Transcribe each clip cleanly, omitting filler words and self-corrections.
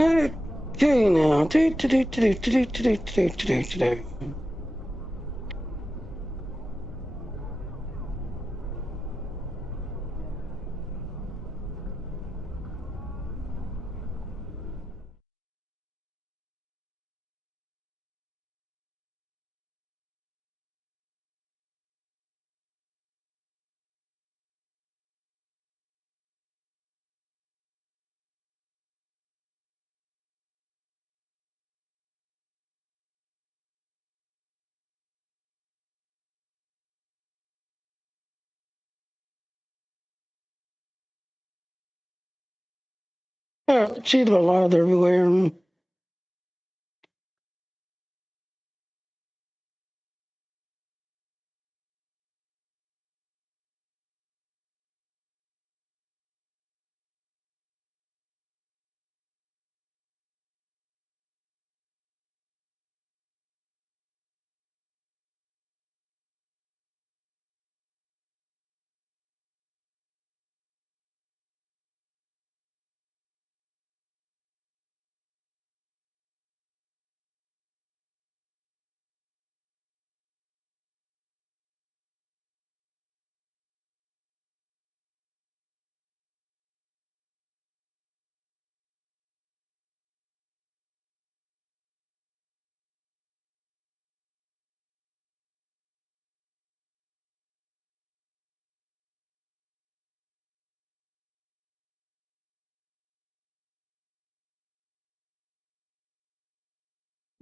Okay, now. See the lot everywhere.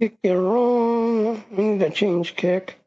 Kick you're wrong. I need to change kick.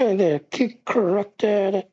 And then kick corrected.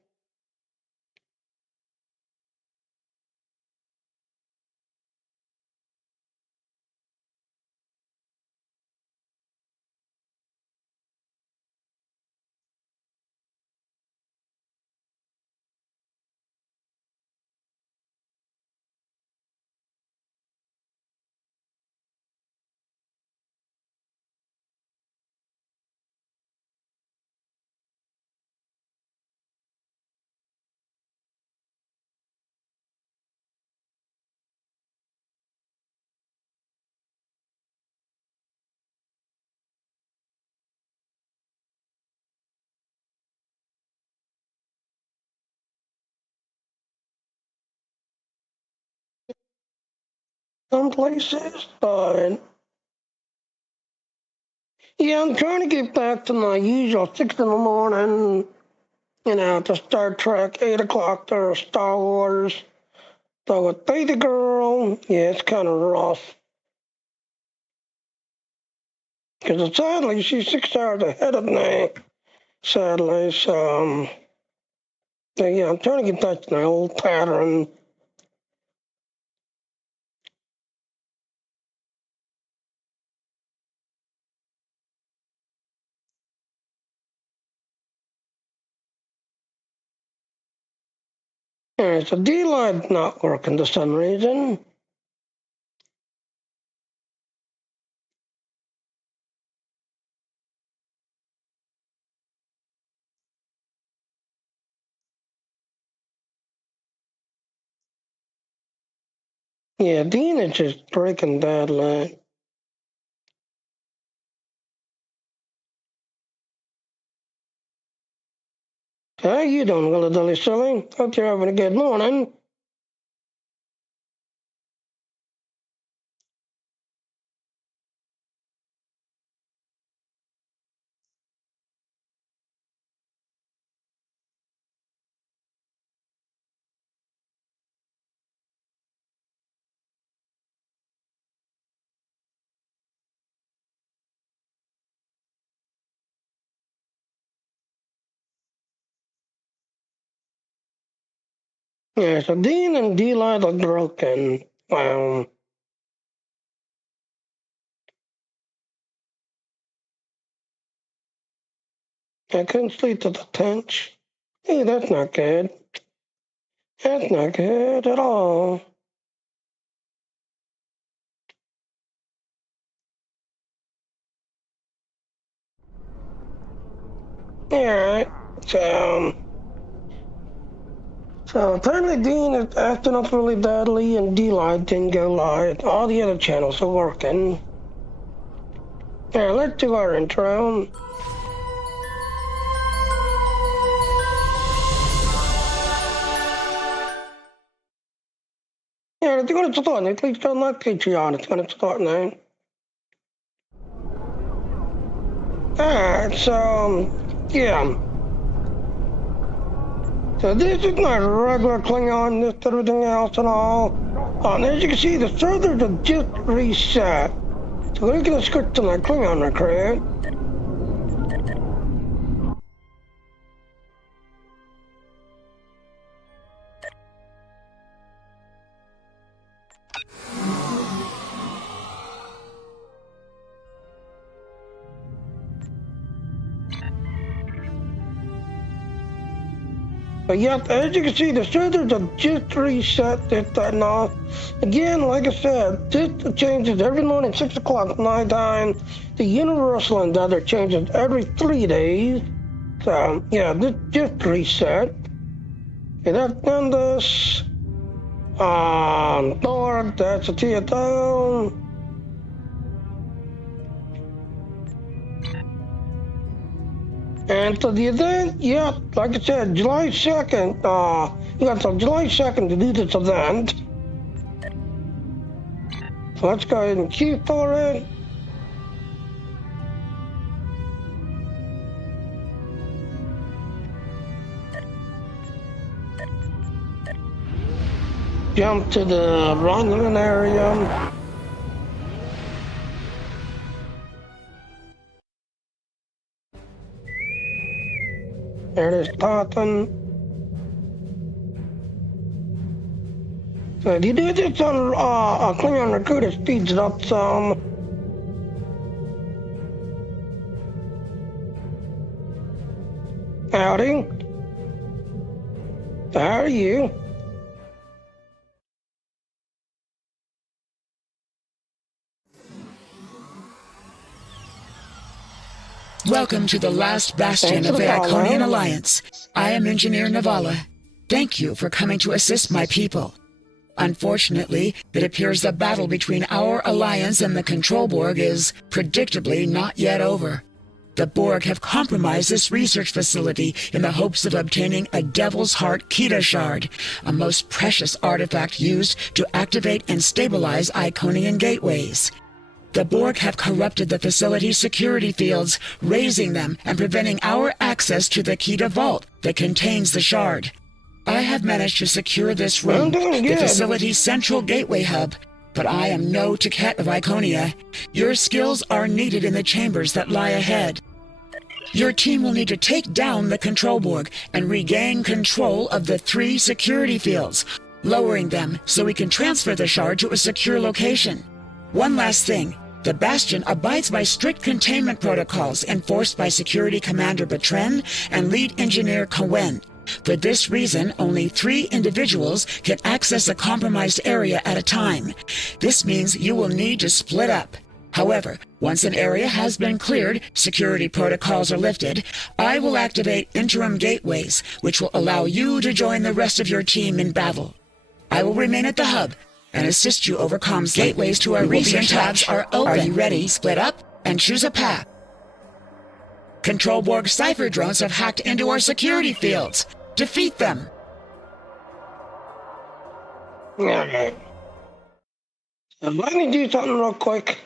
Some places, but yeah, I'm trying to get back to my usual 6 in the morning. To Star Trek, 8 o'clock to Star Wars. So with Baby Girl, yeah, it's kind of rough. Because sadly, she's 6 hours ahead of me. Sadly, so yeah, I'm trying to get back to my old pattern. Yeah, so D-Live's not working for some reason. Yeah, Dean is just breaking badly. How you doing, little dilly silly? Hope you're having a good morning. Yeah, so Dean and D-Light are broken. I couldn't sleep to the tench. Hey, that's not good. That's not good at all. Alright, so apparently Dean is acting up really badly and D-Light didn't go live. All the other channels are working. Yeah, let's do our intro. Yeah, it's going to start. Please don't like Patreon. It's going to start now. Alright, so, yeah. So this is not regular Klingon, this everything else and all. As you can see, the servers have just reset. So we're going to switch to my Klingon recruit. But yep, as you can see, the servers have just reset this, that, and all. Again, like I said, this changes every morning, 6 o'clock my time. The universal and the other changes every 3 days. So, yeah, this just reset. Okay, that's done this. Thor, that's a TSO. And for the event, yeah, like I said, July 2nd, you got till July 2nd to do this event. So let's go ahead and queue for it. Jump to the Romulan area. There it is, starting. So if you do this on a Klingon recruit, it speeds it up some. Howdy. So how are you? Welcome to the last bastion of the Iconian Alliance. I am Engineer Navala. Thank you for coming to assist my people. Unfortunately, it appears the battle between our alliance and the Control Borg is, predictably, not yet over. The Borg have compromised this research facility in the hopes of obtaining a Devil's Heart Kida shard, a most precious artifact used to activate and stabilize Iconian gateways. The Borg have corrupted the facility's security fields, raising them and preventing our access to the Kida vault that contains the shard. I have managed to secure this room, the facility's central gateway hub, but I am no Ticket of Iconia. Your skills are needed in the chambers that lie ahead. Your team will need to take down the Control Borg and regain control of the 3 security fields, lowering them so we can transfer the shard to a secure location. One last thing. The Bastion abides by strict containment protocols enforced by Security Commander Bertrand and Lead Engineer Cohen. For this reason, only 3 individuals can access a compromised area at a time. This means you will need to split up. However, once an area has been cleared, security protocols are lifted, I will activate interim gateways, which will allow you to join the rest of your team in battle. I will remain at the hub and assist you over comms. Gateways to our research tabs are open. Are you ready? Split up and choose a path. Control Borg cipher drones have hacked into our security fields. Defeat them. Okay. Let me do something real quick.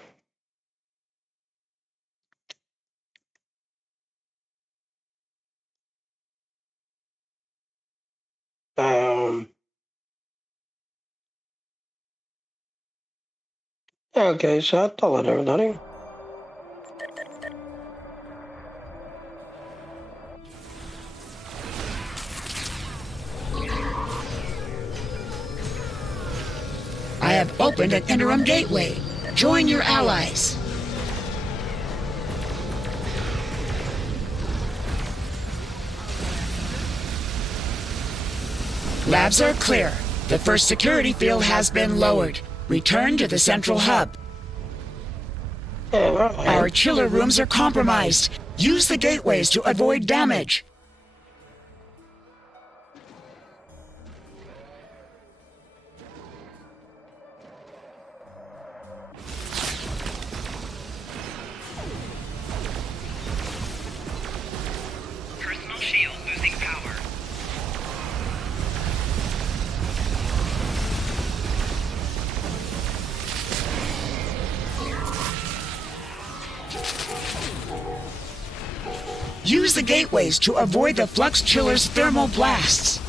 Okay, so I told everybody. opened an interim gateway. Join your allies. Labs are clear. The first security field has been lowered. Return to the central hub. Our chiller rooms are compromised. Use the gateways to avoid damage. Personal shield losing power. Use the gateways to avoid the flux chiller's thermal blasts.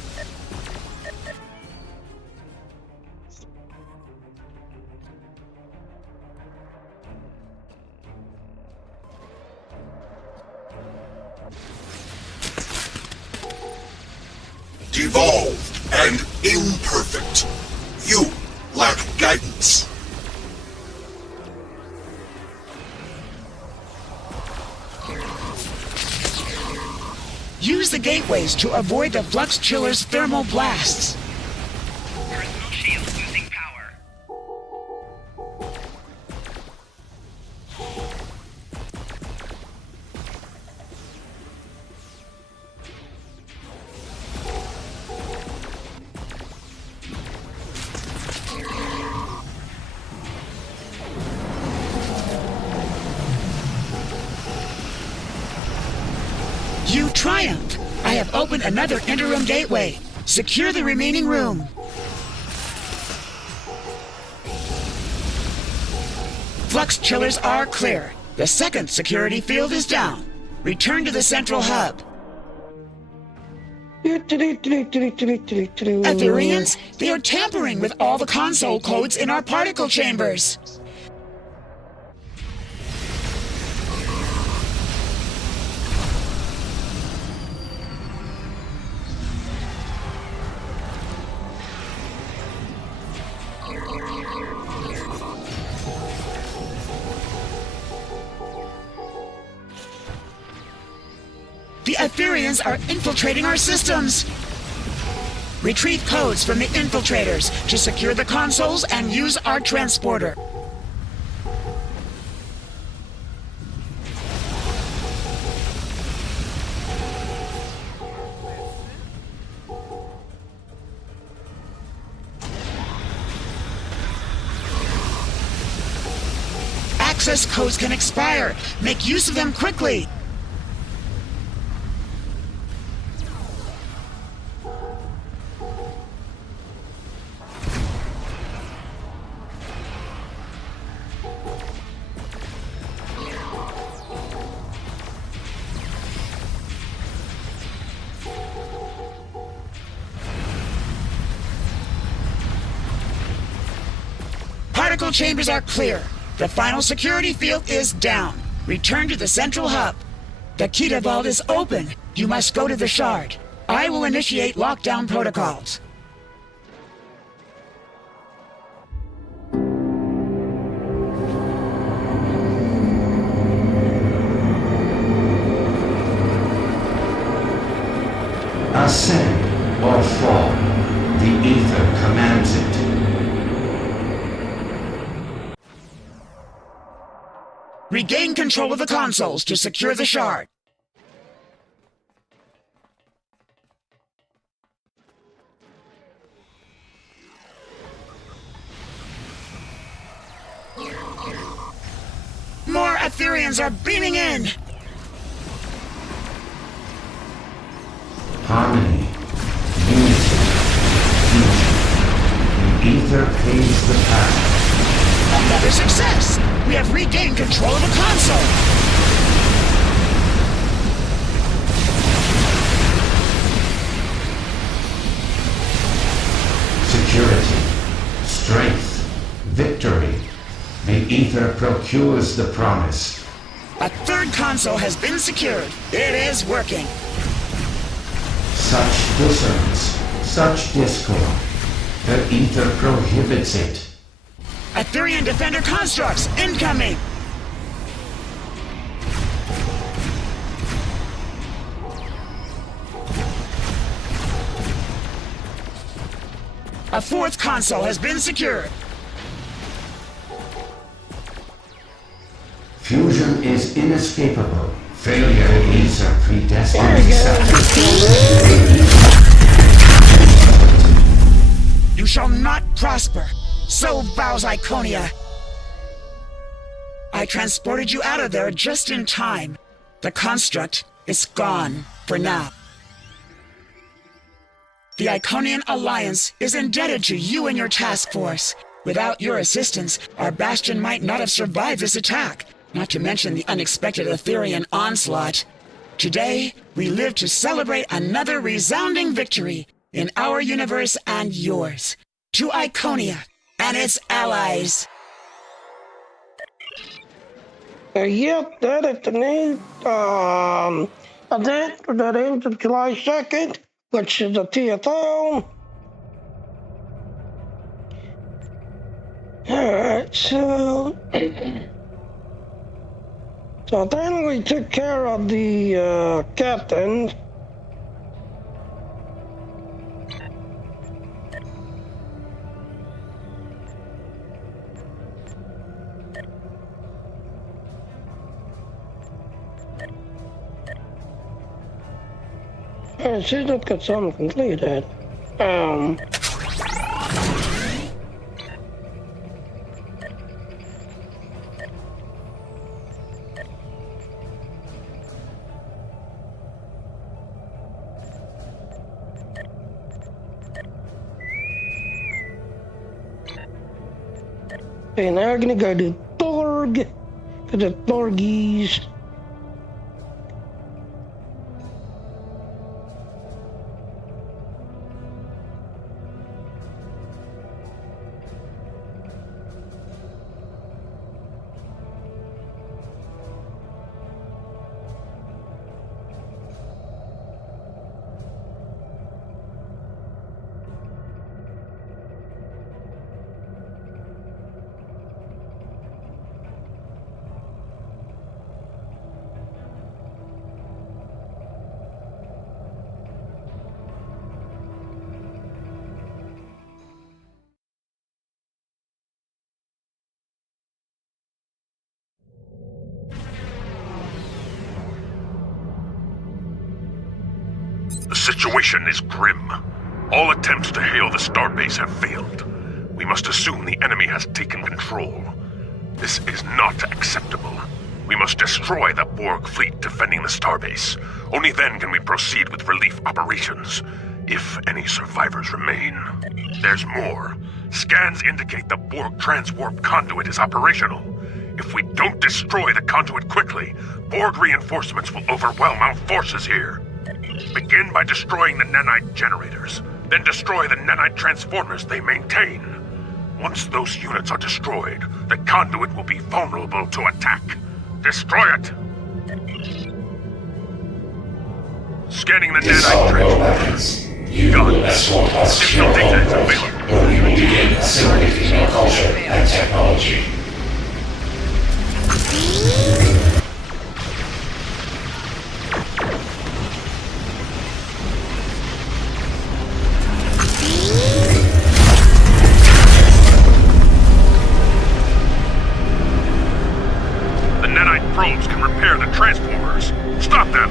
Devolved and imperfect. You lack guidance. Use the gateways to avoid the flux chiller's thermal blasts. Personal shield losing power. You triumph! I have opened another interim gateway. Secure the remaining room. Flux chillers are clear. The second security field is down. Return to the central hub. Ethereans, they are tampering with all the console codes in our particle chambers. The Ethereans are infiltrating our systems. Retrieve codes from the infiltrators to secure the consoles and use our transporter. Access codes can expire. Make use of them quickly. Particle chambers are clear. The final security field is down. Return to the central hub. The Kida vault is open. You must go to the shard. I will initiate lockdown protocols. Ascend or fall. The ether commands it. Regain control of the consoles to secure the shard. More Ethereans are beaming in! Harmony, unity, fusion. The ether paves the path. Another success! We have regained control of the console! Security, strength, victory. The ether procures the promise. A third console has been secured. It is working. Such dissonance, such discord. The ether prohibits it. Ethereum Defender constructs incoming! A fourth console has been secured. Fusion is inescapable. Failure is a predestined You shall not prosper. So vows Iconia. I transported you out of there just in time. The construct is gone for now. The Iconian Alliance is indebted to you and your task force. Without your assistance, our Bastion might not have survived this attack, not to mention the unexpected Etherean onslaught. Today, we live to celebrate another resounding victory in our universe and yours. To Iconia and its allies. Yep, that is the new event that ends on July 2nd, which is a TFO. Alright, so then we took care of the captains. She's not got something completed. Okay, now we're gonna go to Thorg, to the Thorgies. The situation is grim. All attempts to hail the starbase have failed. We must assume the enemy has taken control. This is not acceptable. We must destroy the Borg fleet defending the starbase. Only then can we proceed with relief operations, if any survivors remain. There's more. Scans indicate the Borg transwarp conduit is operational. If we don't destroy the conduit quickly, Borg reinforcements will overwhelm our forces here. Begin by destroying the nanite generators, then destroy the nanite transformers they maintain. Once those units are destroyed, the conduit will be vulnerable to attack. Destroy it! Scanning the nanite transformers. You will escort us to your home world, where we will begin assimilating your culture and technology. The nanite probes can repair the transformers. Stop them!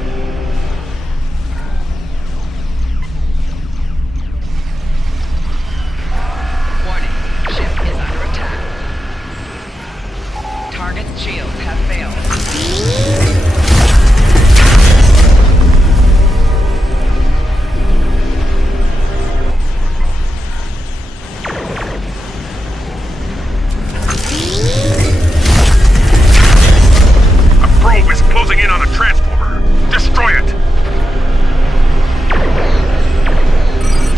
Warning, ship is under attack. Target's shields have failed. Probe is closing in on a transformer. Destroy it!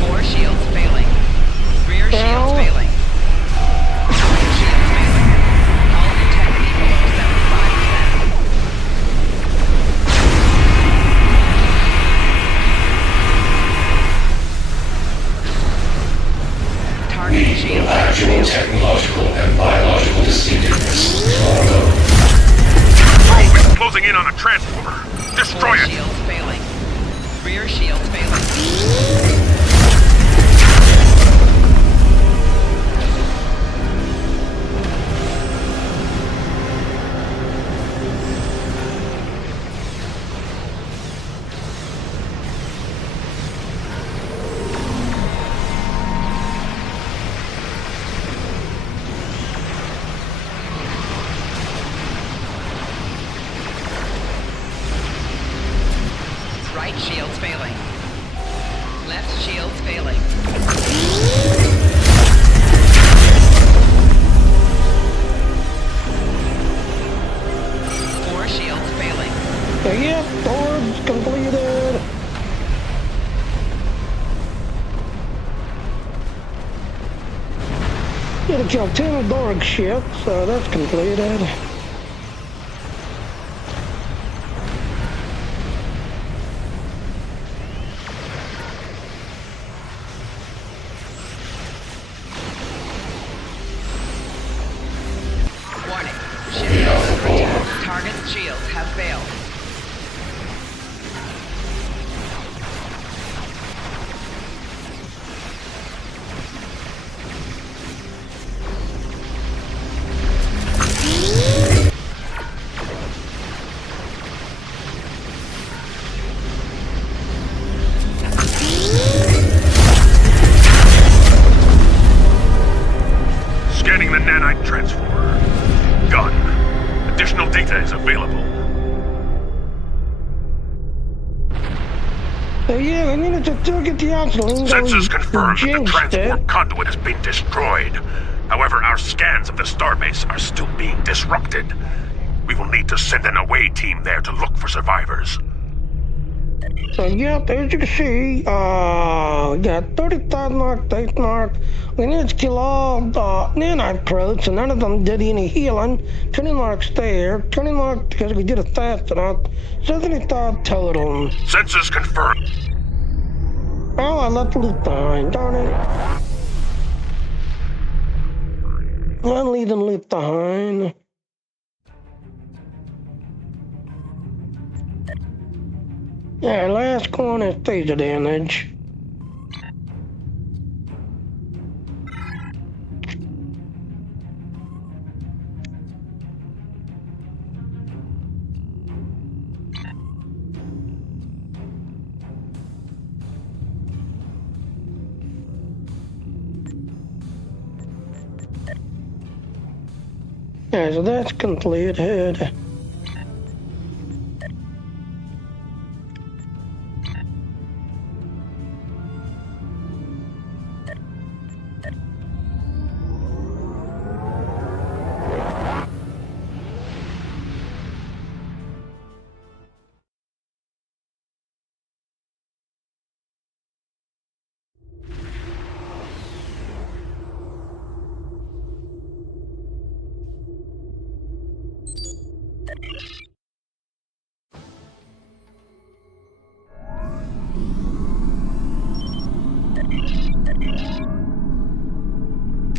4 shields failing. Rear shields failing. Shields failing. Hull integrity below 75%. transformer! Destroy Core it! shields failing. Rear shields failing. Right shields failing. Left shields failing. Core shields failing. Yep, doors completed. Gotta kill 10 dog shit, so that's completed. Warning. Ship is under attack. Target's shields have failed. Scanning the nanite transformer. Done. Additional data is available. Yeah, I needed to get the oxygen. Sensors confirm that the Jinxed transport it. conduit has been destroyed. However, our scans of the starbase are still being disrupted. We will need to send an away team there to look for survivors. So, yep, as you can see, we got 30,000 octane mark. We need to kill all the nanite probes, and none of them did any healing. 20 marks there, 20 marks because we did it fast enough. 70,000 total. Sensors confirm. Oh, I left the loot behind, darn it. I'm leaving loot behind. Yeah, last one is phaser damage. Yeah, so that's completed.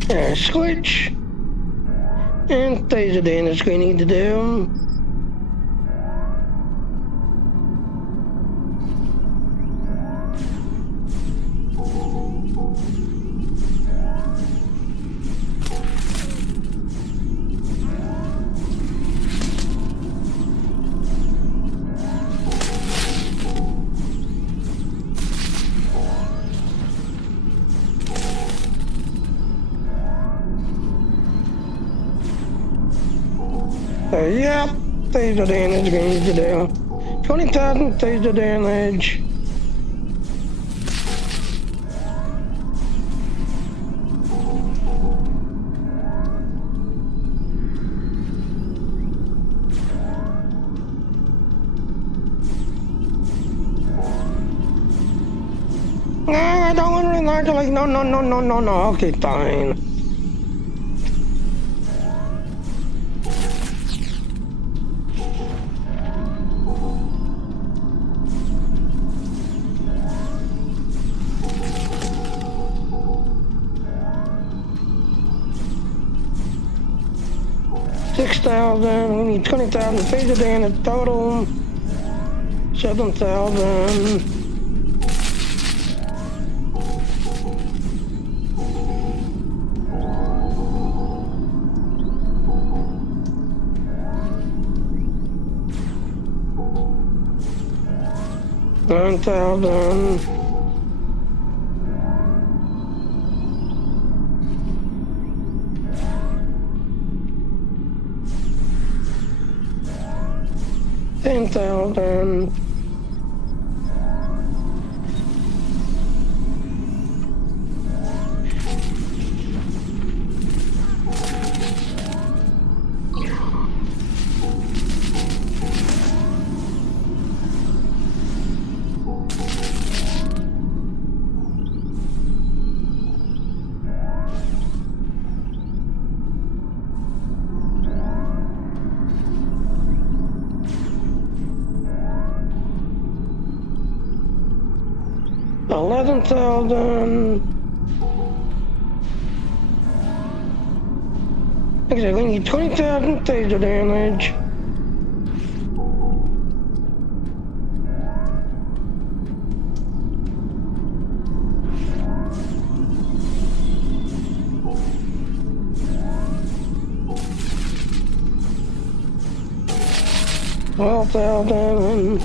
Yeah, switch. And phaser damage we need to do. Yep, phaser damage we need to do. 20,000 phaser damage. No, I don't want to reload. Like, no. Okay, fine. 7,000. We need 20,000 phaser damage total. 7,000. $9,000. $10,000. $11,000. Okay, we need 20,000 taser damage. $12,000.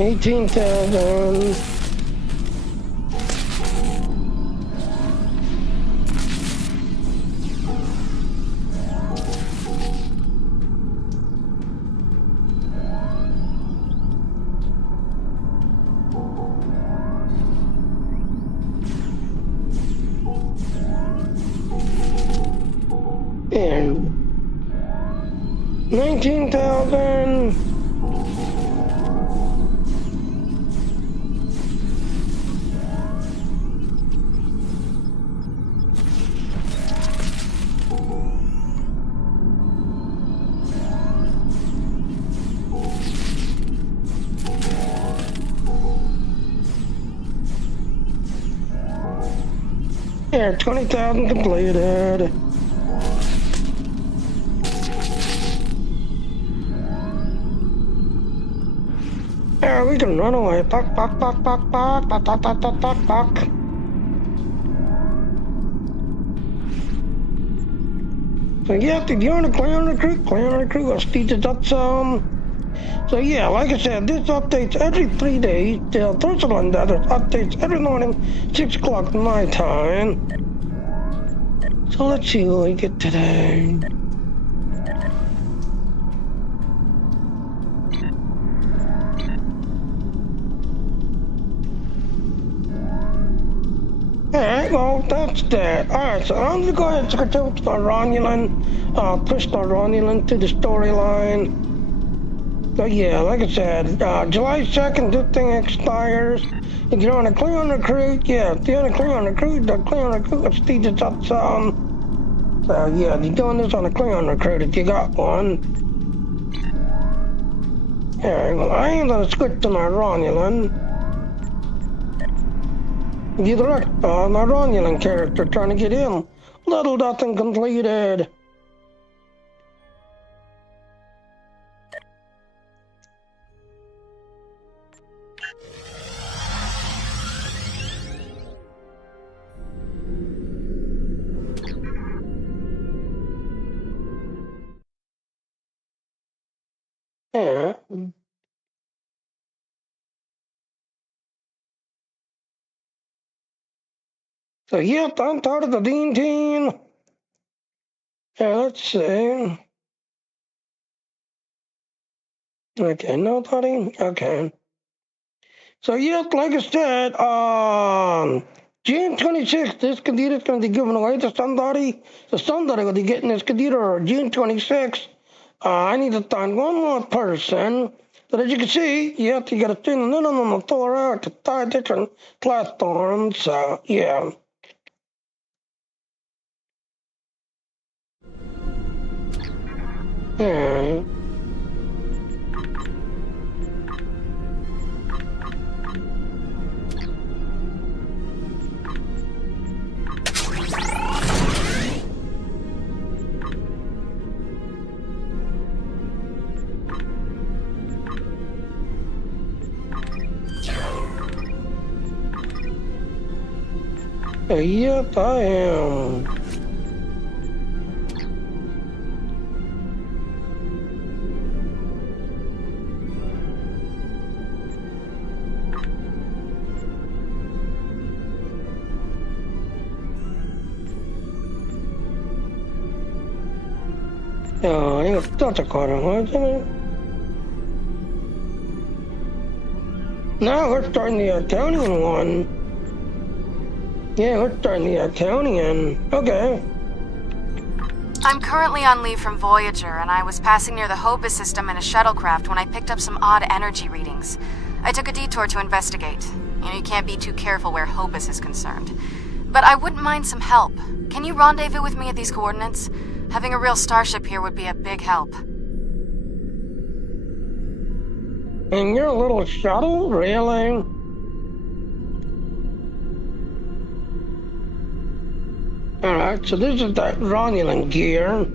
$18,000. And 19,000. Yeah, 20,000 completed. Yeah, we can run away. Buck, buck, buck, buck, buck, buck, buck, buck, buck, buck, buck. So yeah, if you want to clear on the crew, I'll speed it up some. So yeah, like I said, this updates every 3 days. There's one that updates every morning, 6 o'clock my time. So let's see what we get today. Alright, well, that's that. Alright, so I'm gonna go ahead and switch over to the Romulan, push the Romulan to the storyline. So yeah, like I said, July 2nd, this thing expires. If you want to clear on recruit, yeah, if you want to clear on recruit, the clear on recruit will speed it up some. So yeah, you're doing this on a clear on recruit if you got one. Alright, well, I am gonna switch to my Romulan. You direct my Romulan character trying to get in. Little nothing completed. Yeah. So yep, I'm part of the Dean team. Yeah, let's see. Okay, nobody? Okay. So yep, like I said, June 26th, this computer is going to be given away to somebody. So somebody will be getting this computer June 26th. I need to find one more person. But as you can see, you have to get a thing little on the floor out to 5 different platforms. So, yeah. Yeah. Yep, I am. 이거 진짜 가능하지? Now we're starting the accounting one. Yeah, we're starting the accounting. Okay. I'm currently on leave from Voyager, and I was passing near the Hobus system in a shuttlecraft when I picked up some odd energy readings. I took a detour to investigate. You can't be too careful where Hobus is concerned. But I wouldn't mind some help. Can you rendezvous with me at these coordinates? Having a real starship here would be a big help. And your little shuttle? Really? Alright, so this is that Romulan gear.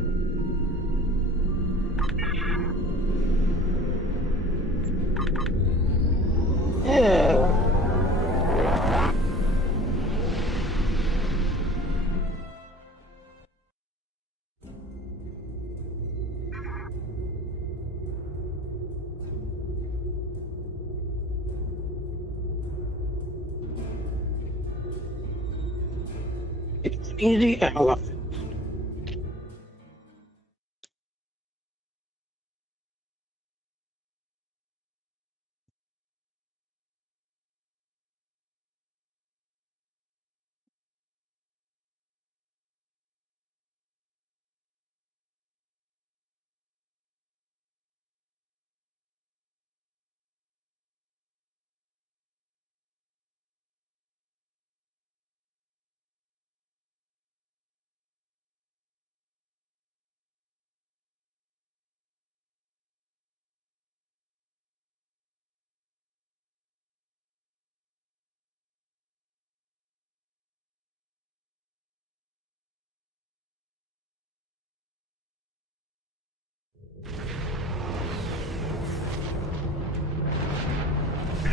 Yeah. Easy elephant.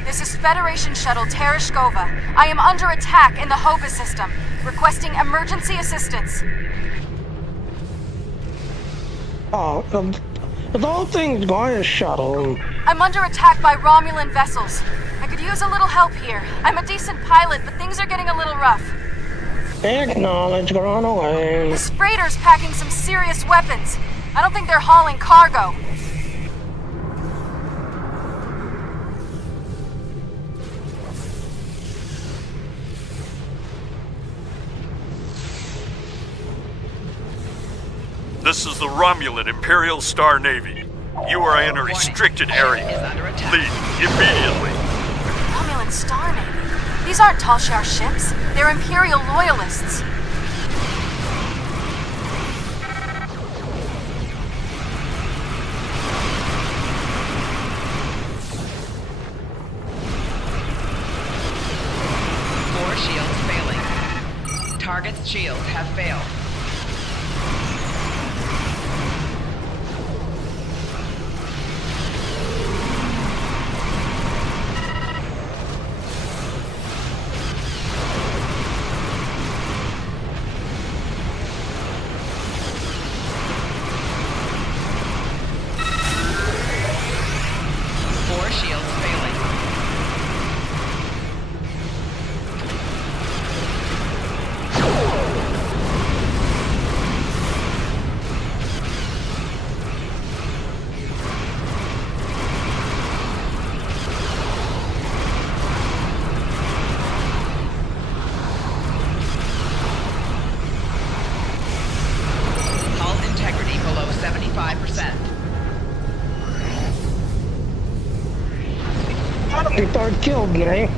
This is Federation Shuttle Tereshkova. I am under attack in the Hobus system. Requesting emergency assistance. Oh, the whole thing's going to shuttle. I'm under attack by Romulan vessels. I could use a little help here. I'm a decent pilot, but things are getting a little rough. Acknowledge, go on away. This freighter's packing some serious weapons. I don't think they're hauling cargo. This is the Romulan Imperial Star Navy. You are in a restricted area. Leave immediately. Romulan Star Navy? These aren't Talshar ships. They're Imperial loyalists. Four shields failing. Target's shields have failed. the third killed me.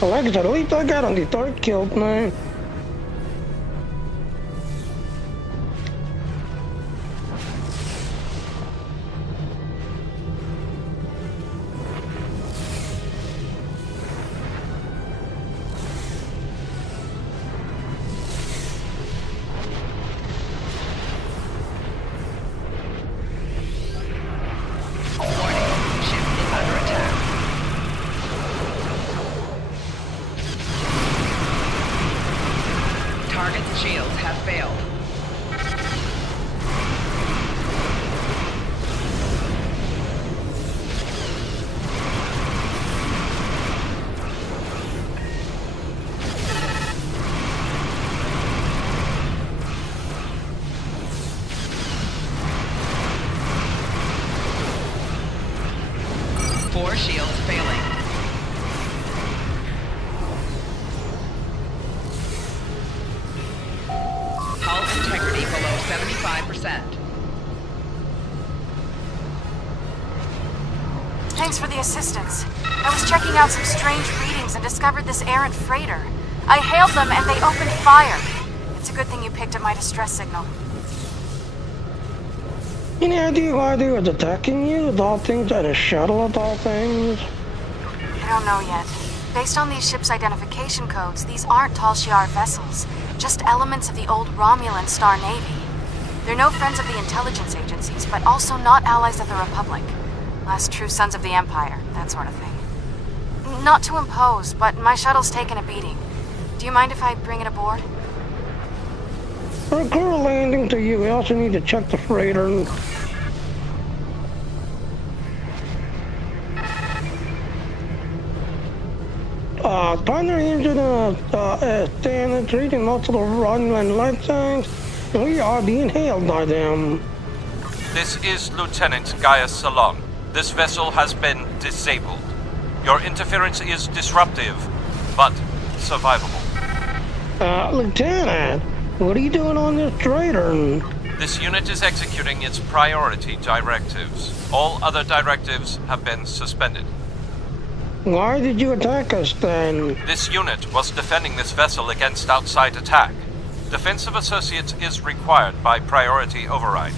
Well, like I said, at least I got on the third killed me. Target's shields have failed. Four shields failing. Hull integrity below 75%. Thanks for the assistance. I was checking out some strange readings and discovered this errant freighter. I hailed them and they opened fire. It's a good thing you picked up my distress signal. Any idea why they was attacking you with all things at a shuttle of all things? I don't know yet. Based on these ships' identification codes, these aren't Tal Shiar vessels, just elements of the old Romulan Star Navy. They're no friends of the intelligence agencies, but also not allies of the Republic. Last true sons of the Empire, that sort of thing. Not to impose, but my shuttle's taken a beating. Do you mind if I bring it aboard? For a clear landing to you, we also need to check the freighter. Primary engine standards reading multiple Romulan light signs, and we are being hailed by them. This is Lieutenant Gaius Salon. This vessel has been disabled. Your interference is disruptive, but survivable. Lieutenant, what are you doing on this freighter? This unit is executing its priority directives. All other directives have been suspended. Why did you attack us then? This unit was defending this vessel against outside attack. Defensive Associates is required by priority override.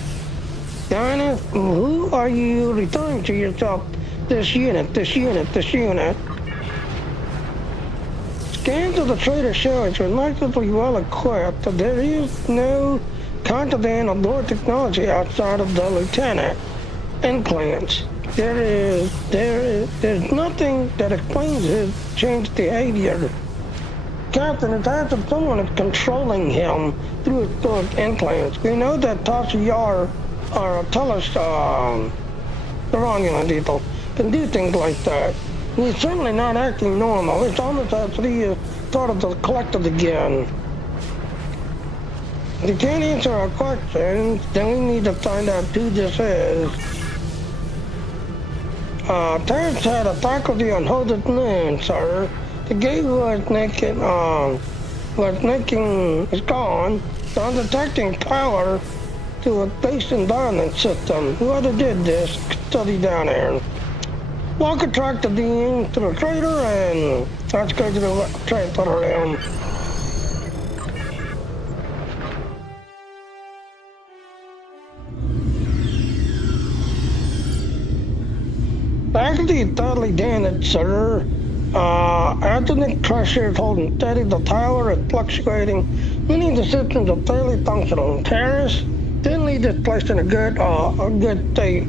Darn it, who are you referring to yourself? This unit. Scans of the trader show it's remarkably well equipped. There is no contraband or door technology outside of the lieutenant implants. There's nothing that explains his changed behavior. Captain, it's as if someone is controlling him through his thought implants. We know that Tasha or the Romulan people can do things like that. He's certainly not acting normal. It's almost as if he is part of the collective again. If you can't answer our questions, then we need to find out who this is. Terrence had a faculty on Hodeth Moon, sir. The gate was is gone. So I'm detecting power to a base environment system. Whoever did this, study down there. Walk a tractor beam to the trader and let's go to the transporter room. Faculty is totally damaged, sir. Atomic pressure is holding steady. The tower is fluctuating. Many of the systems are fairly functional. Terrorists didn't leave this place in a good state.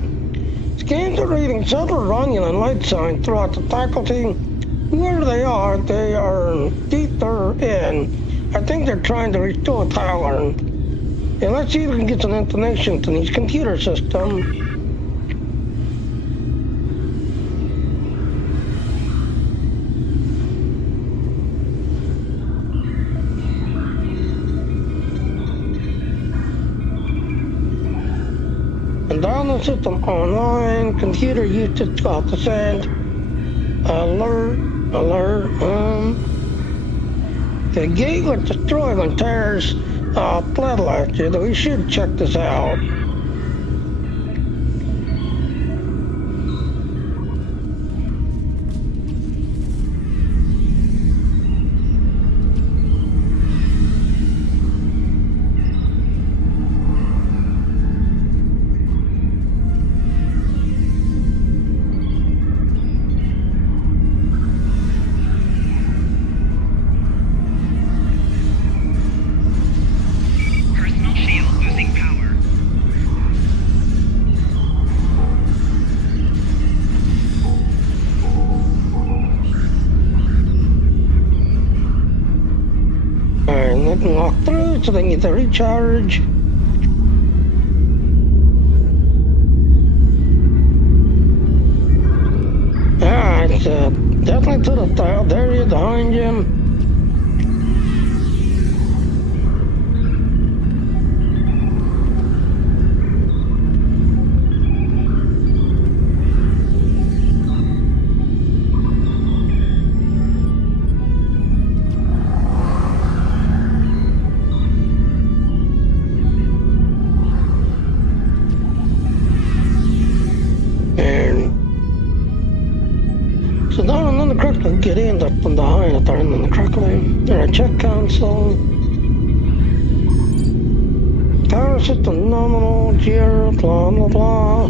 Scans are reading several Romulan light signs throughout the faculty. Whoever they are deeper in. I think they're trying to restore power. And let's see if we can get some information from these computer systems. down the system online. Computer usage off the send. Alert. The gate was destroyed when terrorists fled last year. We should check this out. Walk through so they need to recharge. It's definitely to the area behind him. Get in from behind it, turn on the truck lane. Or a check console. Power system nominal, 0, blah, blah, blah.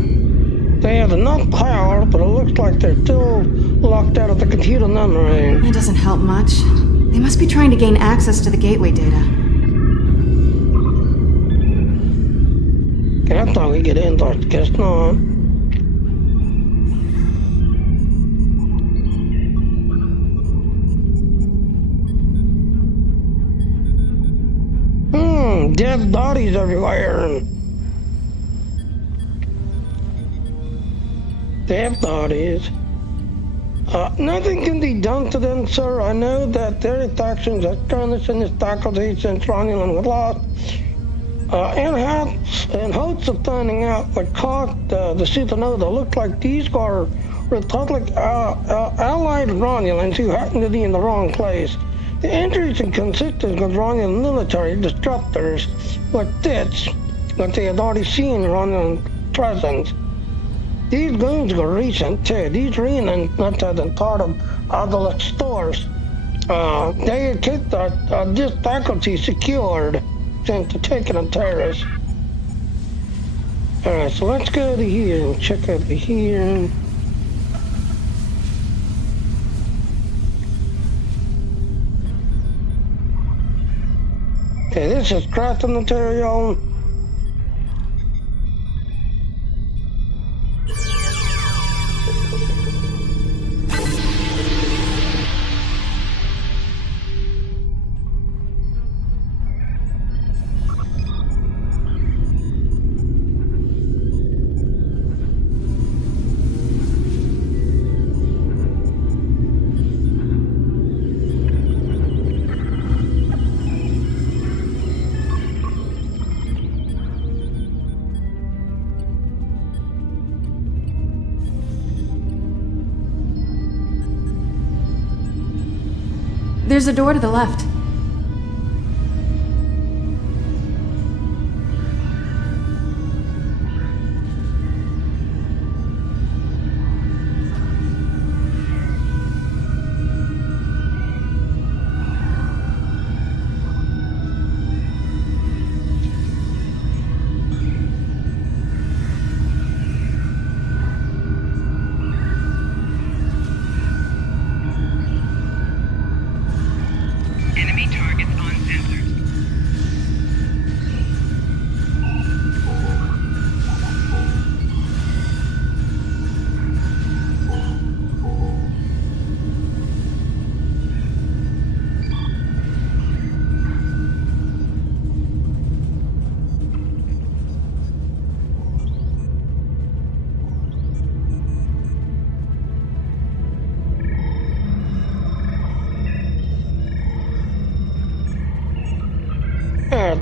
They have enough power, but it looks like they're still locked out of the computer memory. That doesn't help much. They must be trying to gain access to the gateway data. I thought we get in, but I guess not. Dead bodies everywhere. Dead bodies. Nothing can be done to them, sir. I know that their actions have tarnished in his faculty since Romulan was lost. In hopes of finding out what caused the supernova, looked like these are Republic allied Romulans who happen to be in the wrong place. The injuries are consistent with Romulan military disruptors, but fits what they had already seen in Romulan presence. These wounds were recent too. These remnants must have been part of the stores. They had kept this faculty secured since the taking of terrorists. Alright, so let's go to here and check over here. Okay, this is crafting material. There's a door to the left.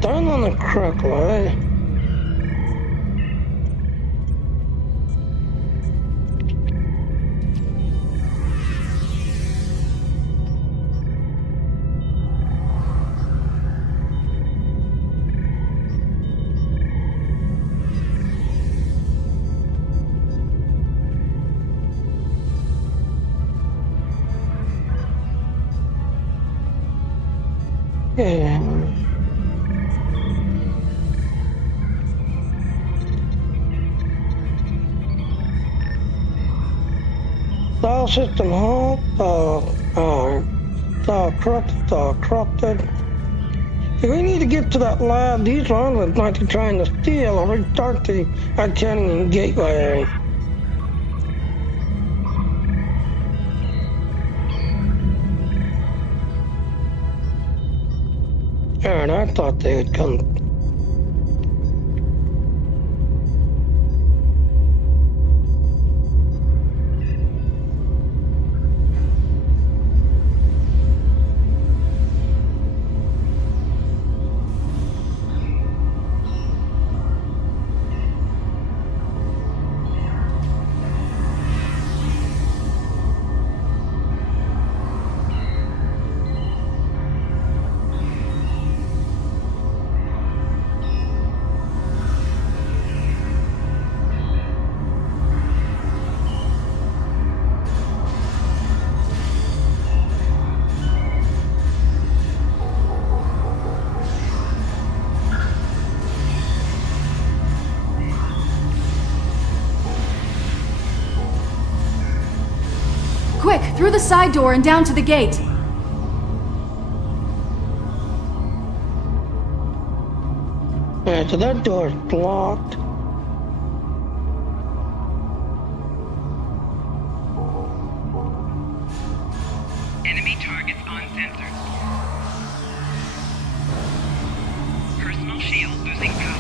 Turn on the correct way. Yeah. Star system halt, corrupted. If we need to get to that lab these ones might be trying to steal or restart the Arcanian gateway. And I thought they would come. Quick, through the side door and down to the gate. Yeah, so that door's blocked. Enemy targets uncensored. Personal shield losing power.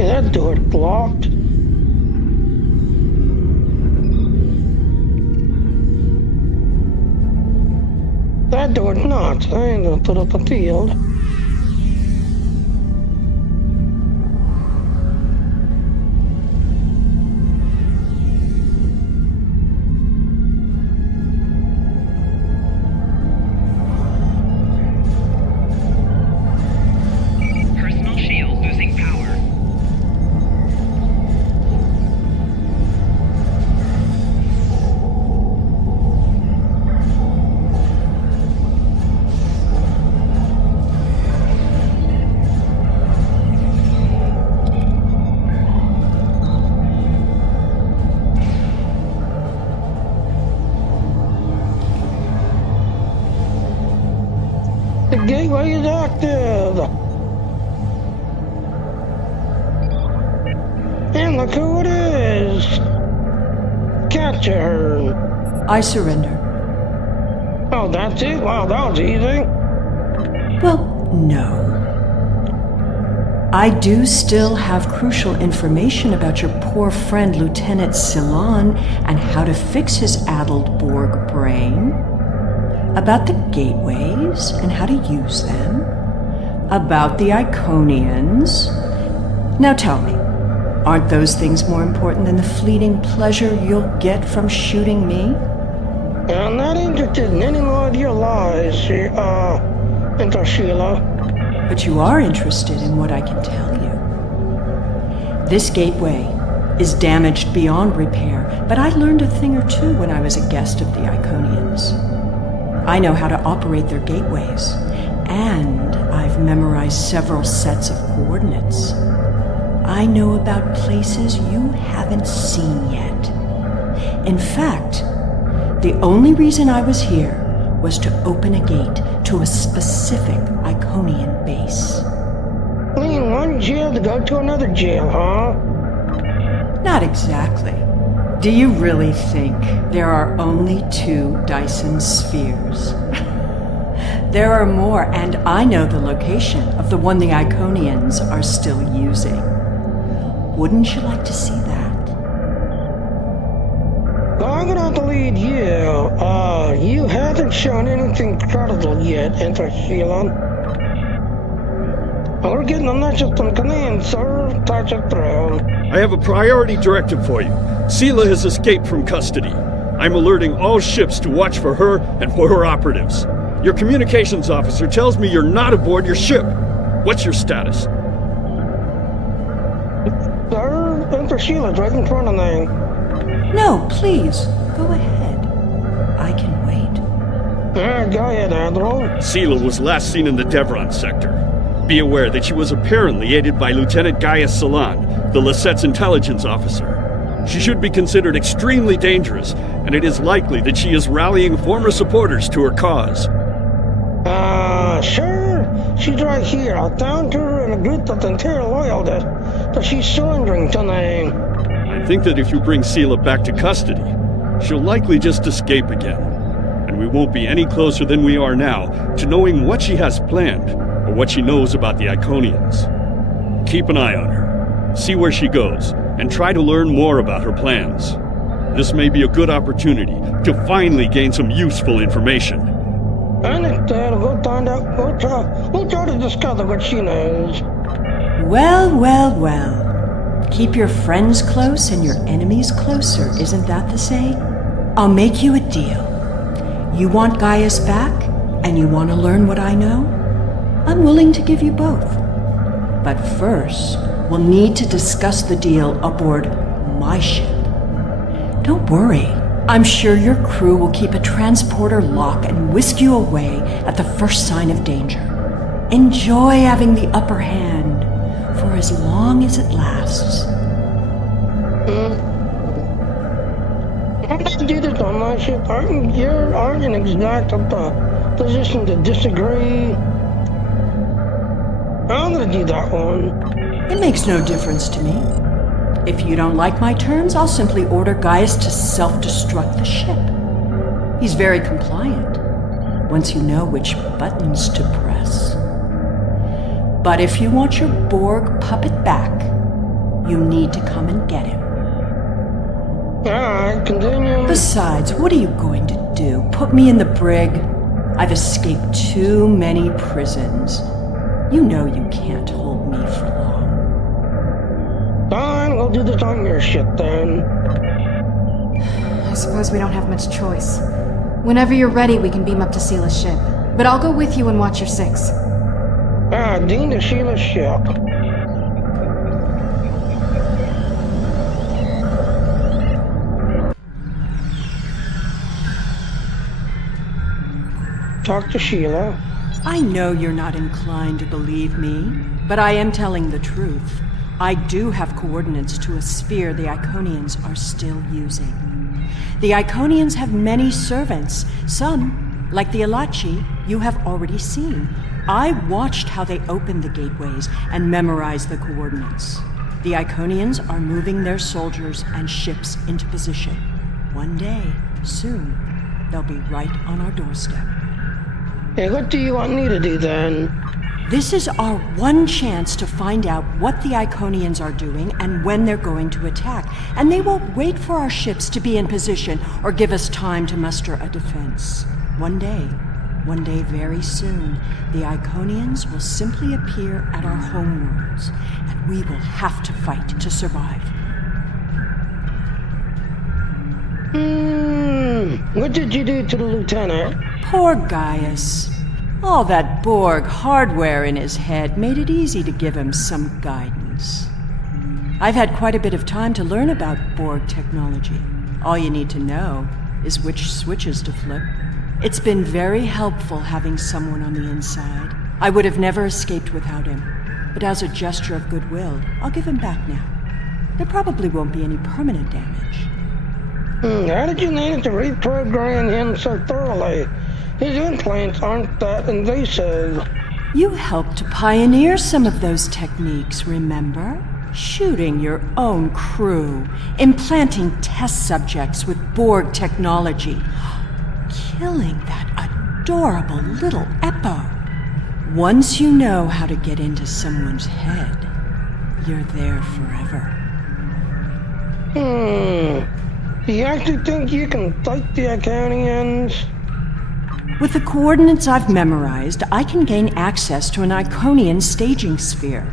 Yeah, that door's blocked. That door's not. I ain't gonna put up a field. Personal shield losing power. The gateway is active. And look who it is. Catcher. I surrender. Oh, that's it? Wow, that was easy. Well, no. I do still have crucial information about your poor friend Lieutenant Ceylon and how to fix his addled Borg brain. About the gateways and how to use them. About the Iconians. Now tell me, aren't those things more important than the fleeting pleasure you'll get from shooting me? I'm not interested in any more of your lies, Sheila. But you are interested in what I can tell you. This gateway is damaged beyond repair, but I learned a thing or two when I was a guest of the Iconians. I know how to operate their gateways, and I've memorized several sets of coordinates. I know about places you haven't seen yet. In fact, the only reason I was here was to open a gate to a specific Iconian base. Leaving one jail to go to another jail, huh? Not exactly. Do you really think there are only 2 Dyson spheres? There are more, and I know the location of the one the Iconians are still using. Wouldn't you like to see that? Well, I'm gonna have to lead you. You haven't shown anything credible yet, Sheila. We're getting on that system command, sir. Touch it through. I have a priority directive for you. Sela has escaped from custody. I'm alerting all ships to watch for her and for her operatives. Your communications officer tells me you're not aboard your ship. What's your status? Sir, enter Sheila's right in front of me. No, please, go ahead. I can wait. Go ahead, Admiral. Sela was last seen in the Devron sector. Be aware that she was apparently aided by Lieutenant Gaius Salan, the Lasette's intelligence officer. She should be considered extremely dangerous, and it is likely that she is rallying former supporters to her cause. Sure. She's right here. I found her in a group that's entirely loyal that she's surrendering to me. I think that if you bring Sela back to custody, she'll likely just escape again. And we won't be any closer than we are now to knowing what she has planned, or what she knows about the Iconians. Keep an eye on her. See where she goes, and try to learn more about her plans. This may be a good opportunity to finally gain some useful information. Understand. We'll find out. We'll try to discover what she knows. Well, well, well. Keep your friends close and your enemies closer, isn't that the saying? I'll make you a deal. You want Gaius back, and you want to learn what I know? I'm willing to give you both. But first, we'll need to discuss the deal aboard my ship. Don't worry. I'm sure your crew will keep a transporter lock and whisk you away at the first sign of danger. Enjoy having the upper hand for as long as it lasts. I'm going to do this on my ship. Aren't in exact position to disagree. I'm going to do that one. It makes no difference to me. If you don't like my terms, I'll simply order Gaius to self-destruct the ship. He's very compliant, once you know which buttons to press. But if you want your Borg puppet back, you need to come and get him. Alright, continue. Besides, what are you going to do? Put me in the brig? I've escaped too many prisons. You know you can't hold me for long. Fine, we'll do this on your ship then. I suppose we don't have much choice. Whenever you're ready, we can beam up to Sela's ship. But I'll go with you and watch your six. Dean to Sheila's ship. Talk to Sheila. I know you're not inclined to believe me, but I am telling the truth. I do have coordinates to a sphere the Iconians are still using. The Iconians have many servants. Some, like the Alachi, you have already seen. I watched how they opened the gateways and memorized the coordinates. The Iconians are moving their soldiers and ships into position. One day, soon, they'll be right on our doorstep. Hey, what do you want me to do then? This is our one chance to find out what the Iconians are doing and when they're going to attack. And they won't wait for our ships to be in position or give us time to muster a defense. One day very soon, the Iconians will simply appear at our homeworlds, and we will have to fight to survive. What did you do to the lieutenant? Poor Gaius. All that Borg hardware in his head made it easy to give him some guidance. I've had quite a bit of time to learn about Borg technology. All you need to know is which switches to flip. It's been very helpful having someone on the inside. I would have never escaped without him, but as a gesture of goodwill, I'll give him back now. There probably won't be any permanent damage. How did you manage to reprogram him so thoroughly? His implants aren't that invasive. You helped to pioneer some of those techniques, remember? Shooting your own crew, implanting test subjects with Borg technology, killing that adorable little Eppo. Once you know how to get into someone's head, you're there forever. Do you actually think you can fight the Iconians? With the coordinates I've memorized, I can gain access to an Iconian staging sphere.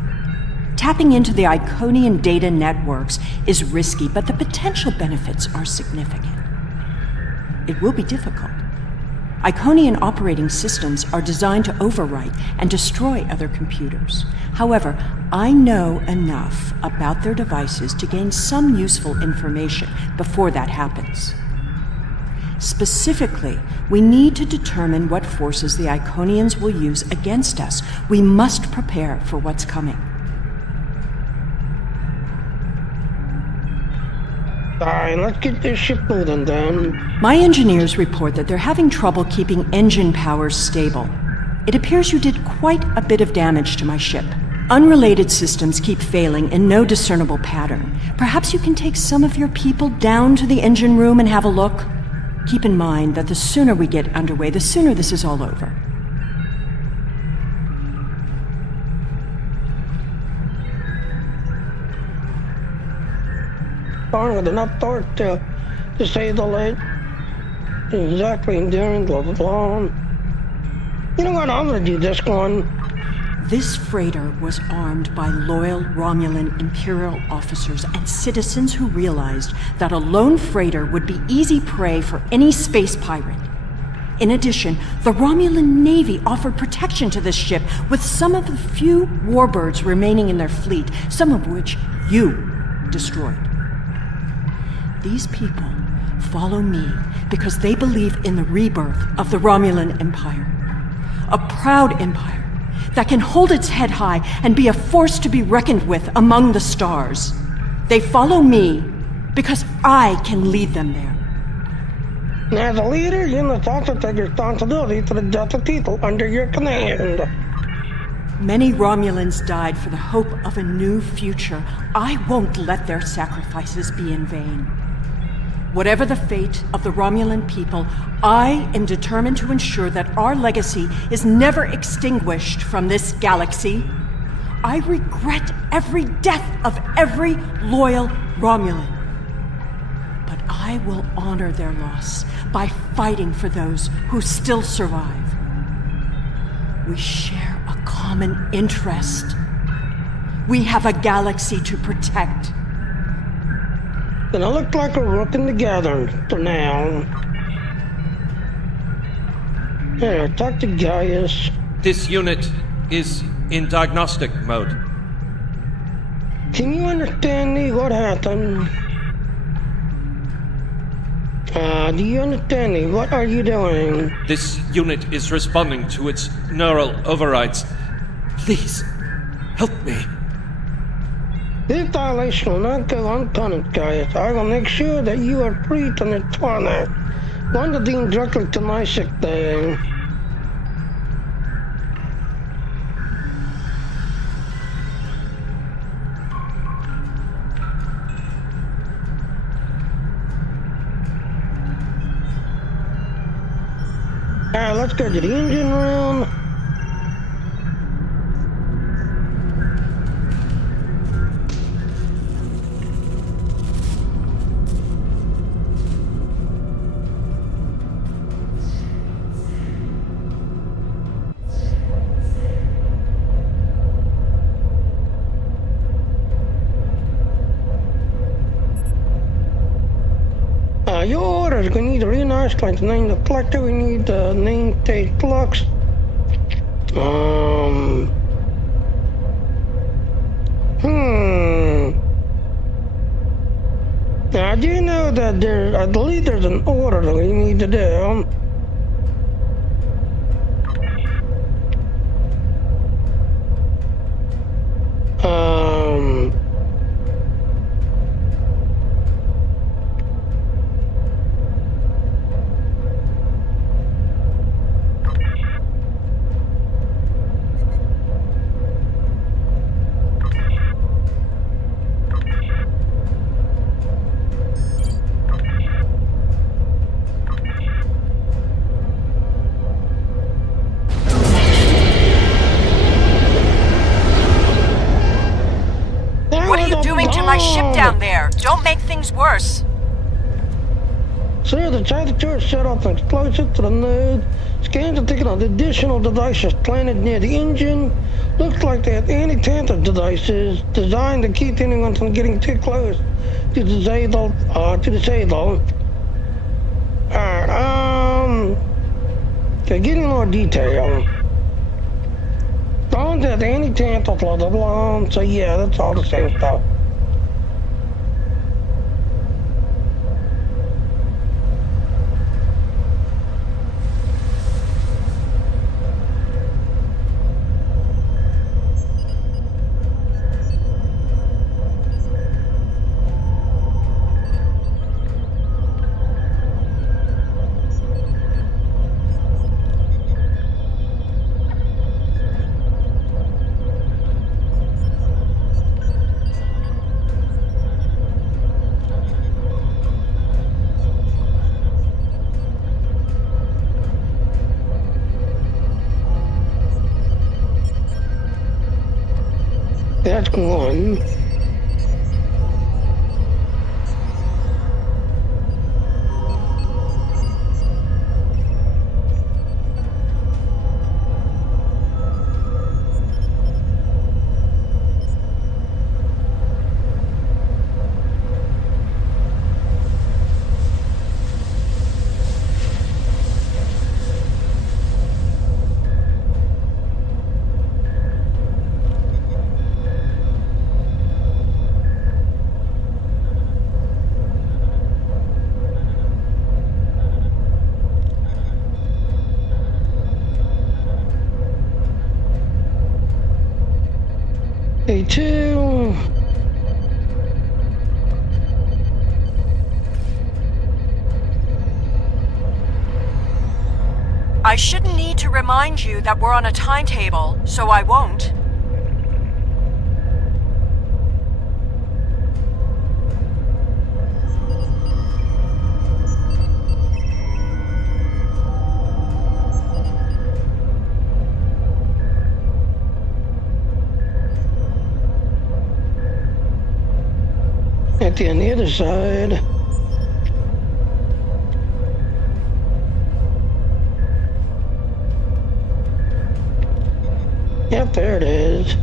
Tapping into the Iconian data networks is risky, but the potential benefits are significant. It will be difficult. Iconian operating systems are designed to overwrite and destroy other computers. However, I know enough about their devices to gain some useful information before that happens. Specifically, we need to determine what forces the Iconians will use against us. We must prepare for what's coming. Alright, let's get this ship moving then. My engineers report that they're having trouble keeping engine power stable. It appears you did quite a bit of damage to my ship. Unrelated systems keep failing in no discernible pattern. Perhaps you can take some of your people down to the engine room and have a look? Keep in mind that the sooner we get underway, the sooner this is all over. Darn, with enough torque to say the light exactly during the lawn. You know what? I'm gonna do this one. This freighter was armed by loyal Romulan Imperial officers and citizens who realized that a lone freighter would be easy prey for any space pirate. In addition, the Romulan Navy offered protection to this ship with some of the few warbirds remaining in their fleet, some of which you destroyed. These people follow me because they believe in the rebirth of the Romulan Empire. A proud empire that can hold its head high and be a force to be reckoned with among the stars. They follow me because I can lead them there. As a leader, you must also take responsibility for the death of people under your command. Many Romulans died for the hope of a new future. I won't let their sacrifices be in vain. Whatever the fate of the Romulan people, I am determined to ensure that our legacy is never extinguished from this galaxy. I regret every death of every loyal Romulan. But I will honor their loss by fighting for those who still survive. We share a common interest. We have a galaxy to protect. Then it looks like we're working together for now. Here, talk to Gaius. This unit is in diagnostic mode. Can you understand me? What happened? Do you understand me? What are you doing? This unit is responding to its neural overrides. Please, help me. This violation will not go unpunished, Gaius. I will make sure that you are free from the torment. One to deem directly to my sick day. Alright, let's go to the engine room. Your orders, we need to reorganize, like name the collector, we need to name the flux. Now, I do know that I believe there's an order that we need to do. What are you doing to my ship down there? Don't make things worse. Sir, the Saboteur set off an explosive to the node. Scans have taken out additional devices planted near the engine. Looks like they have anti-tamper devices designed to keep anyone from getting too close to disable. Alright, okay, getting more detail. Don't have anti-tamper, blah blah blah. So yeah, that's all the same stuff. That's one. A2. I shouldn't need to remind you that we're on a timetable, so I won't. On the other side. Yep, there it is.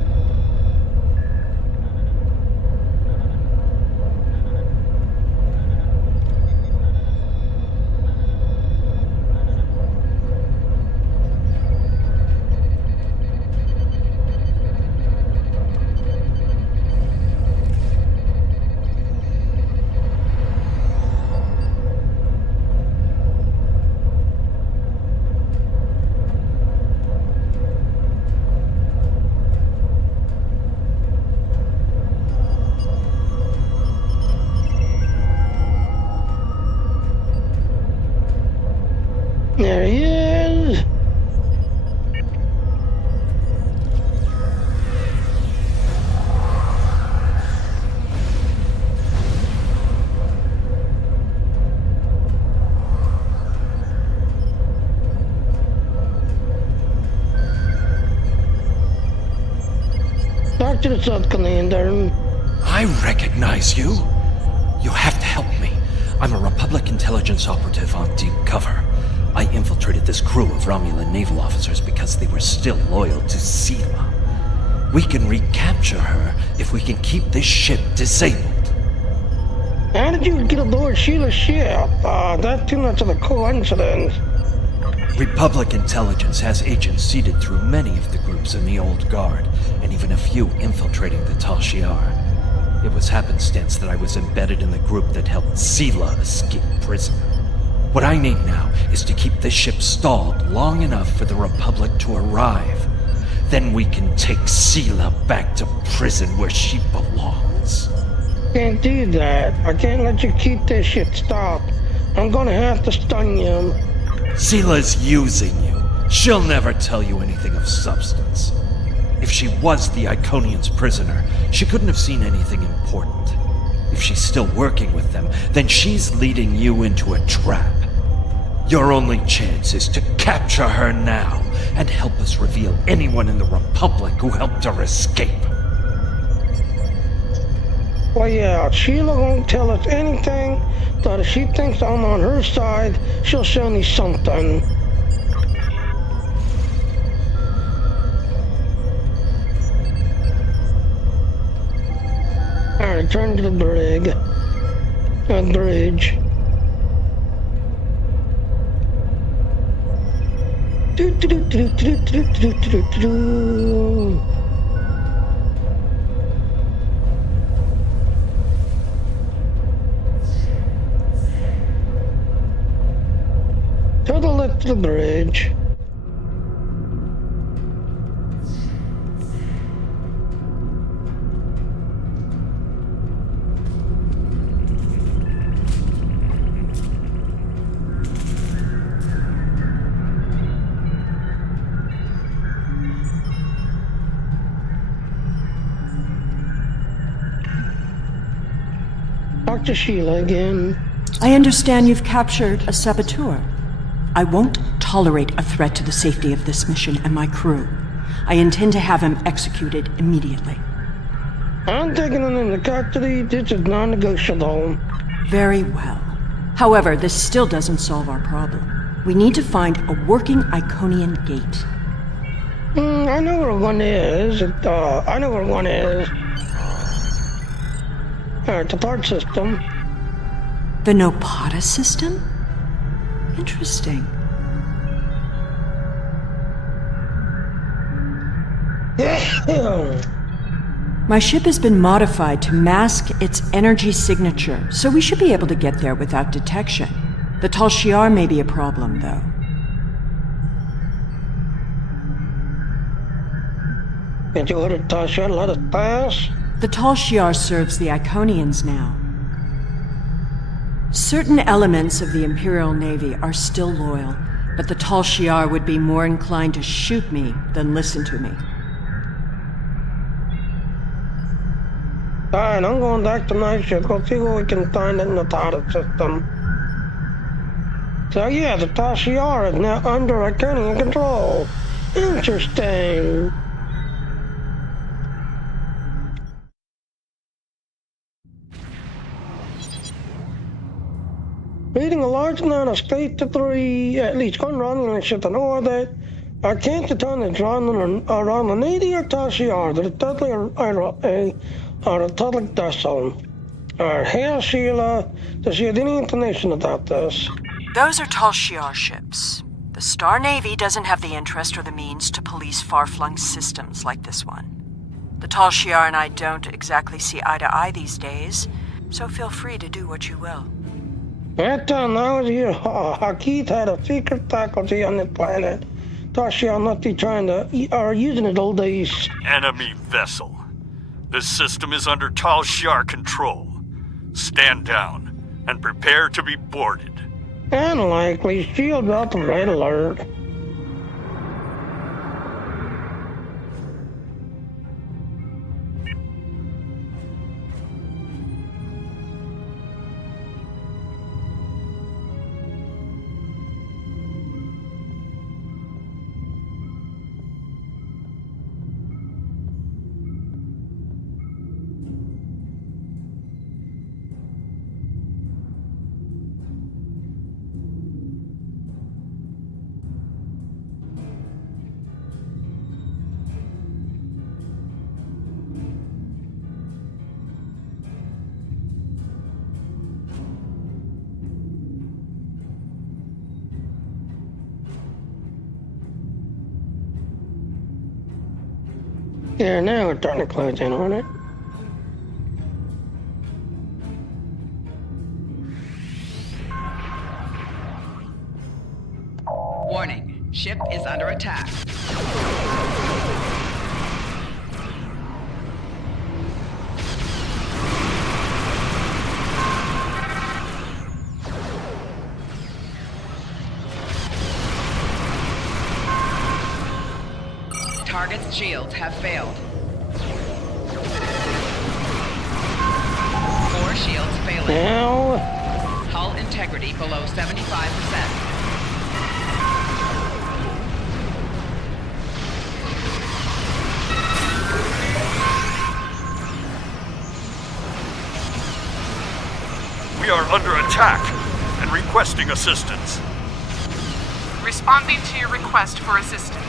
There he is. Talk to the sub-commander. I recognize you. You have to help me. I'm a Republic intelligence operative on deep cover. I infiltrated this crew of Romulan naval officers because they were still loyal to Sila. We can recapture her if we can keep this ship disabled. How did you get aboard Sheila's ship? That's too much of a coincidence. Republic intelligence has agents seeded through many of the groups in the Old Guard, and even a few infiltrating the Tal Shiar. It was happenstance that I was embedded in the group that helped Sila escape prison. What I need now is to keep this ship stalled long enough for the Republic to arrive. Then we can take Sila back to prison where she belongs. Can't do that. I can't let you keep this shit stopped. I'm gonna have to stun you. Sila's using you. She'll never tell you anything of substance. If she was the Iconian's prisoner, she couldn't have seen anything important. If she's still working with them, then she's leading you into a trap. Your only chance is to capture her now and help us reveal anyone in the Republic who helped her escape. Well, yeah, Sheila won't tell us anything, but if she thinks I'm on her side, she'll show me something. Alright, turn to the bridge. To the left of the bridge. Talk to Sheila again. I understand you've captured a saboteur. I won't tolerate a threat to the safety of this mission and my crew. I intend to have him executed immediately. I'm taking him into custody. This is non-negotiable. Very well. However, this still doesn't solve our problem. We need to find a working Iconian gate. I know where one is. I know where one is. The part system. The Nopata system? Interesting. My ship has been modified to mask its energy signature, so we should be able to get there without detection. The Tal Shiar may be a problem, though. Did you order Tal Shiar to let us pass? The Tal Shiar serves the Iconians now. Certain elements of the Imperial Navy are still loyal, but the Tal Shiar would be more inclined to shoot me than listen to me. Fine, I'm going back to my ship. Go see what we can find in the Tata system. So yeah, the Tal Shiar is now under Iconian control. Interesting. Leading a large amount of state debris, at least one Romulan ship in orbit. I can't determine if Romulanity or Tal Shiar. They're totally a total vessel. Hail Sheila, does she have any information about this? Those are Tal Shiar ships. The Star Navy doesn't have the interest or the means to police far-flung systems like this one. The Tal Shiar and I don't exactly see eye to eye these days, so feel free to do what you will. That time I was here, Hakith had a secret faculty on the planet. Tal Shiar must be trying to, or using it old days. Enemy vessel. This system is under Tal Shiar control. Stand down and prepare to be boarded. Unlikely. Shield up red alert. Yeah, now we're starting to close in on it. Warning, ship is under attack. Target's shields have failed. 4 shields failing. Now. Hull integrity below 75%. We are under attack and requesting assistance. Responding to your request for assistance.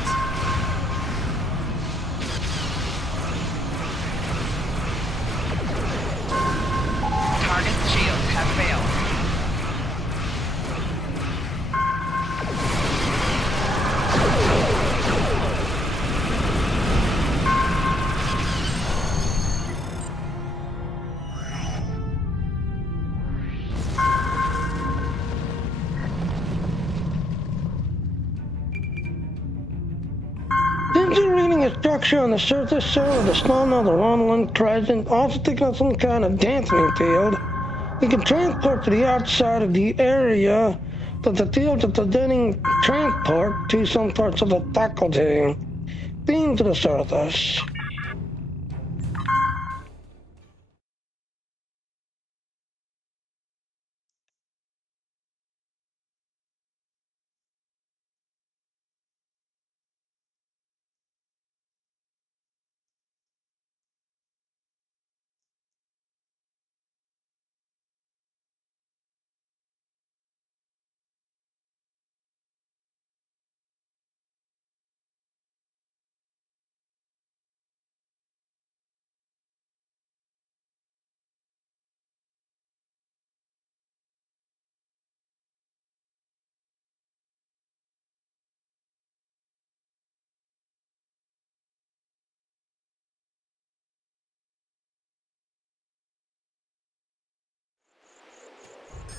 Target's shields have failed. Since you're reading a structure on the surface, sir, with the small amount of rumbling present, also thinking of some kind of dancing field, you can transport to the outside of the area that the field is presenting transport to some sorts of a faculty. Beam to the surface.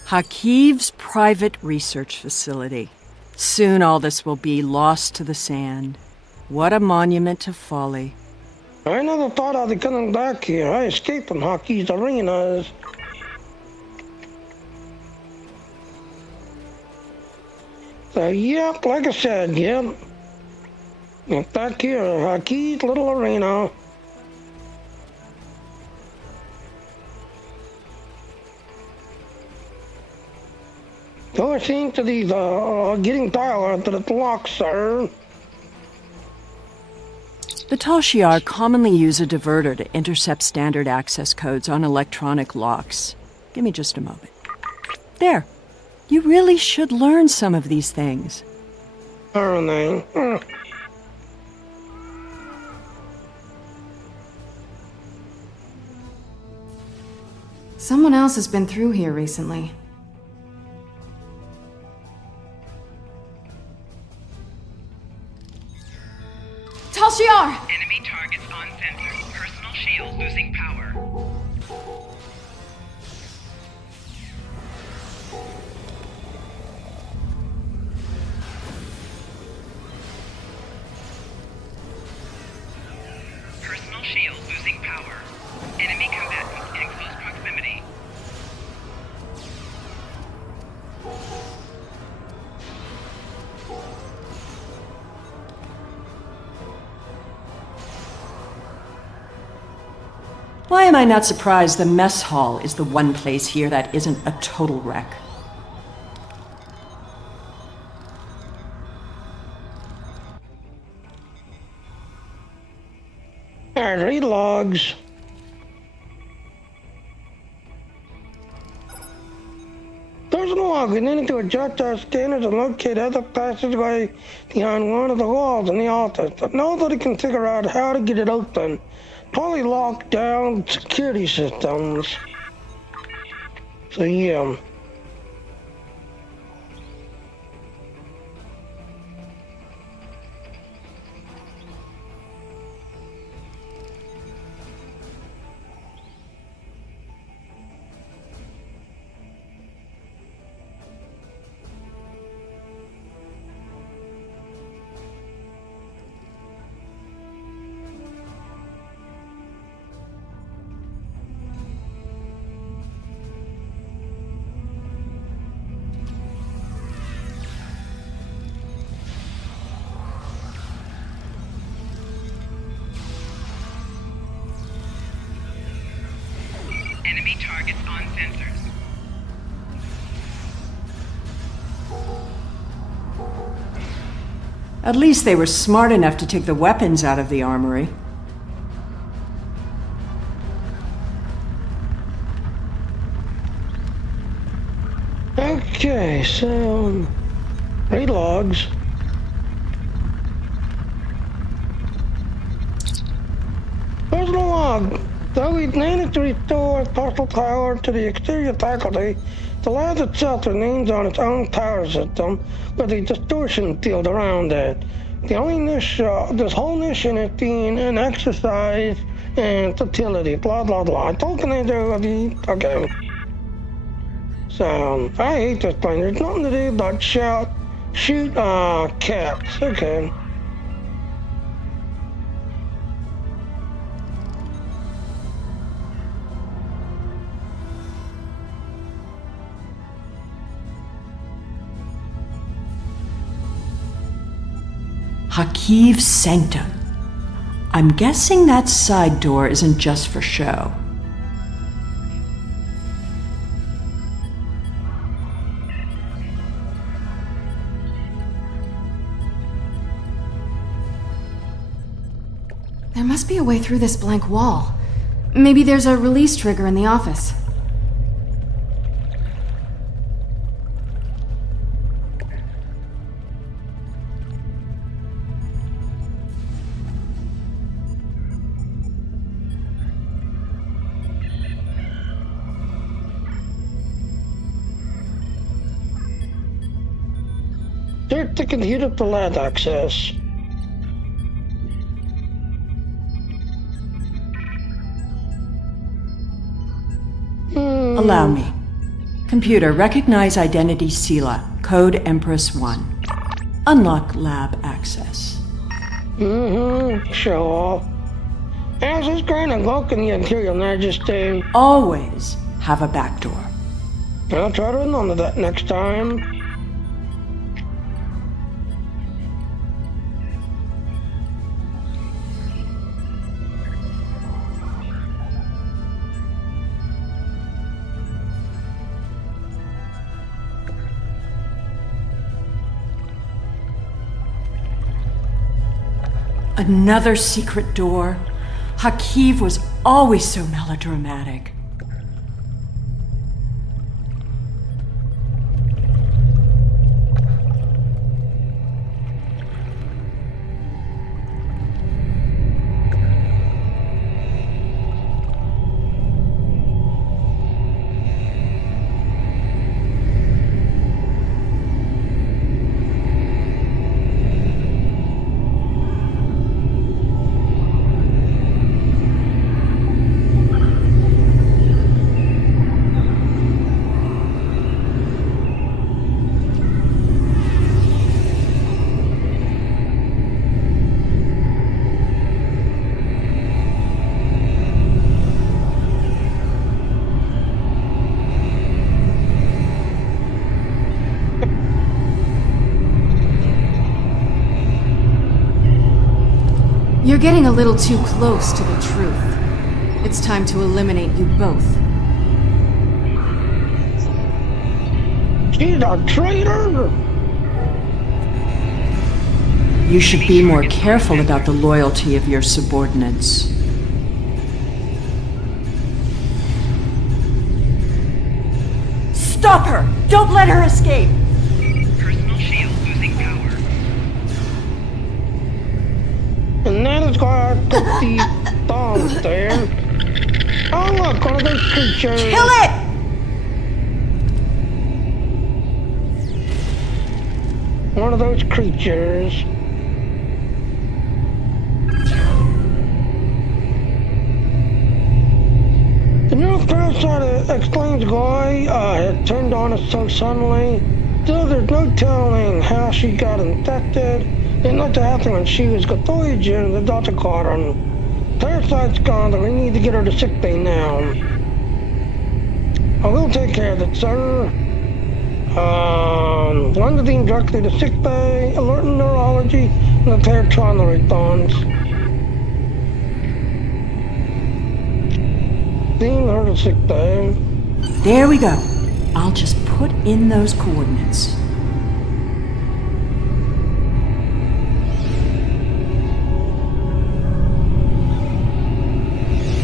Hakiv's private research facility. Soon all this will be lost to the sand. What a monument to folly. I never thought I'd be coming back here. I escaped from Hockey's arenas. So, yep, like I said, yep. Back here, Hockey's little arena. Go seeing to these, getting dial to the lock, sir. The Tal Shiar commonly use a diverter to intercept standard access codes on electronic locks. Give me just a moment. There. You really should learn some of these things. Aren't they? Someone else has been through here recently. Tal Shiar! Enemy targets on center. Personal shield losing power. Personal shield losing power. Enemy combatants in close proximity. Why am I not surprised the mess hall is the one place here that isn't a total wreck? Alright, read logs. There's a log. We need to adjust our scanners and locate other passageway behind one of the walls in the office, but nobody can figure out how to get it open. Probably locked down security systems. So yeah. Enemy targets on sensors. At least they were smart enough to take the weapons out of the armory. Okay, so 3 logs. Personal log. Though we needed to restore partial power to the exterior faculty, the lab itself remains on its own power system with a distortion field around it. The only this whole mission is being an exercise in futility. Blah blah blah. Okay. So I hate this plane. There's nothing to do but shoot cats. Okay. Hakiv Sanctum. I'm guessing that side door isn't just for show. There must be a way through this blank wall. Maybe there's a release trigger in the office. Check the computer for lab access. Allow me. Computer, recognize identity Sela, code Empress 1. Unlock lab access. Show off. As this grand invoking the Imperial Majesty. Always have a back door. I'll try to remember that next time. Another secret door. Hakiv was always so melodramatic. You're getting a little too close to the truth. It's time to eliminate you both. She's a traitor! You should be more careful about the loyalty of your subordinates. Stop her! Don't let her escape! Personal shield losing power. And that is why I put the bombs there. Oh look, one of those creatures. Kill it! One of those creatures. The new parasite explains why had turned on us so suddenly. Still, there's no telling how she got infected. It must have happened when she was got Voyager and the doctor caught her. Parasite's gone, but we need to get her to sick bay now. I will take care of it, sir. Run the team directly to sick bay, alerting neurology, and the paratron response. Team her to sick bay. There we go. I'll just put in those coordinates.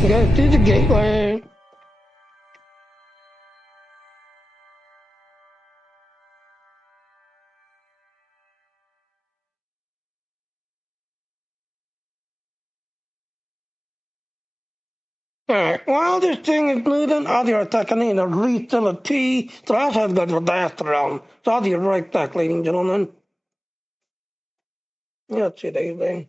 Go through the gateway. Alright, while this thing is moving, I'll be right back. I need to refill a tea, so I have to go to the bathroom. So I'll be right back, ladies and gentlemen. Yeah, that's it, everything.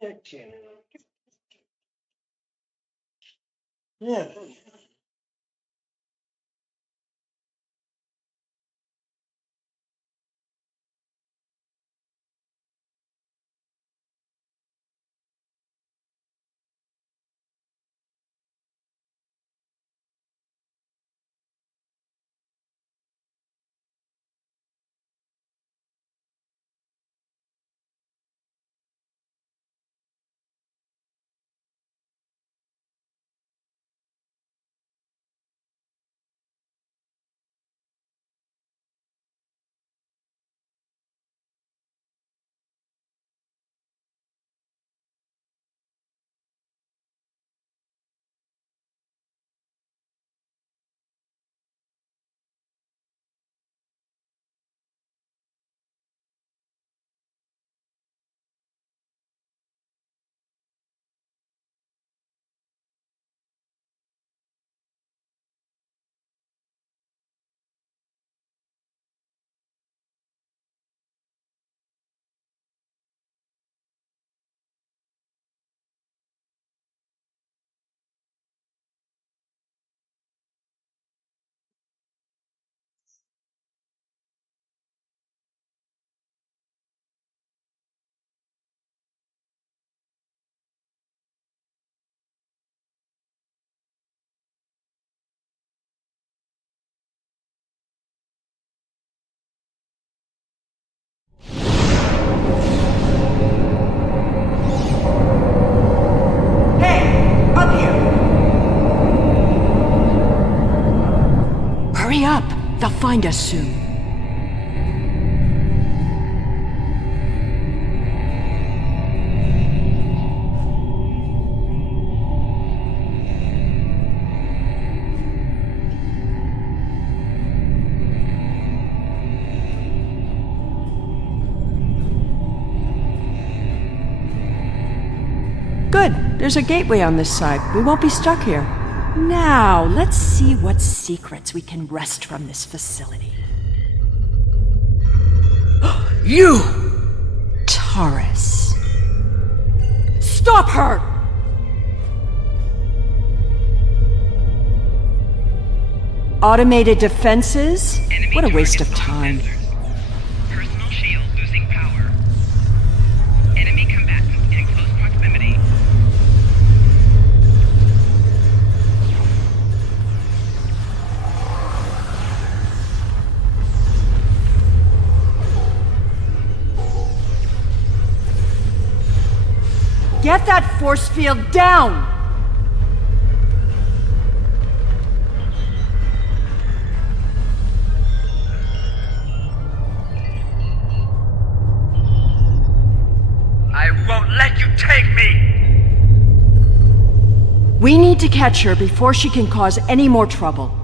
Yeah. Hurry up! They'll find us soon. Good. There's a gateway on this side. We won't be stuck here. Now, let's see what secrets we can wrest from this facility. You! Taurus. Stop her! Automated defenses? What a waste of time. Personal shield losing power. Enemy combatants in close proximity. Get that force field down! I won't let you take me! We need to catch her before she can cause any more trouble.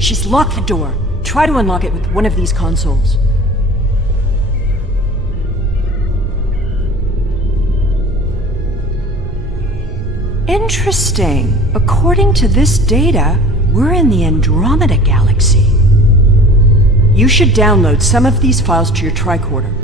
She's locked the door. Try to unlock it with one of these consoles. Interesting. According to this data, we're in the Andromeda Galaxy. You should download some of these files to your tricorder.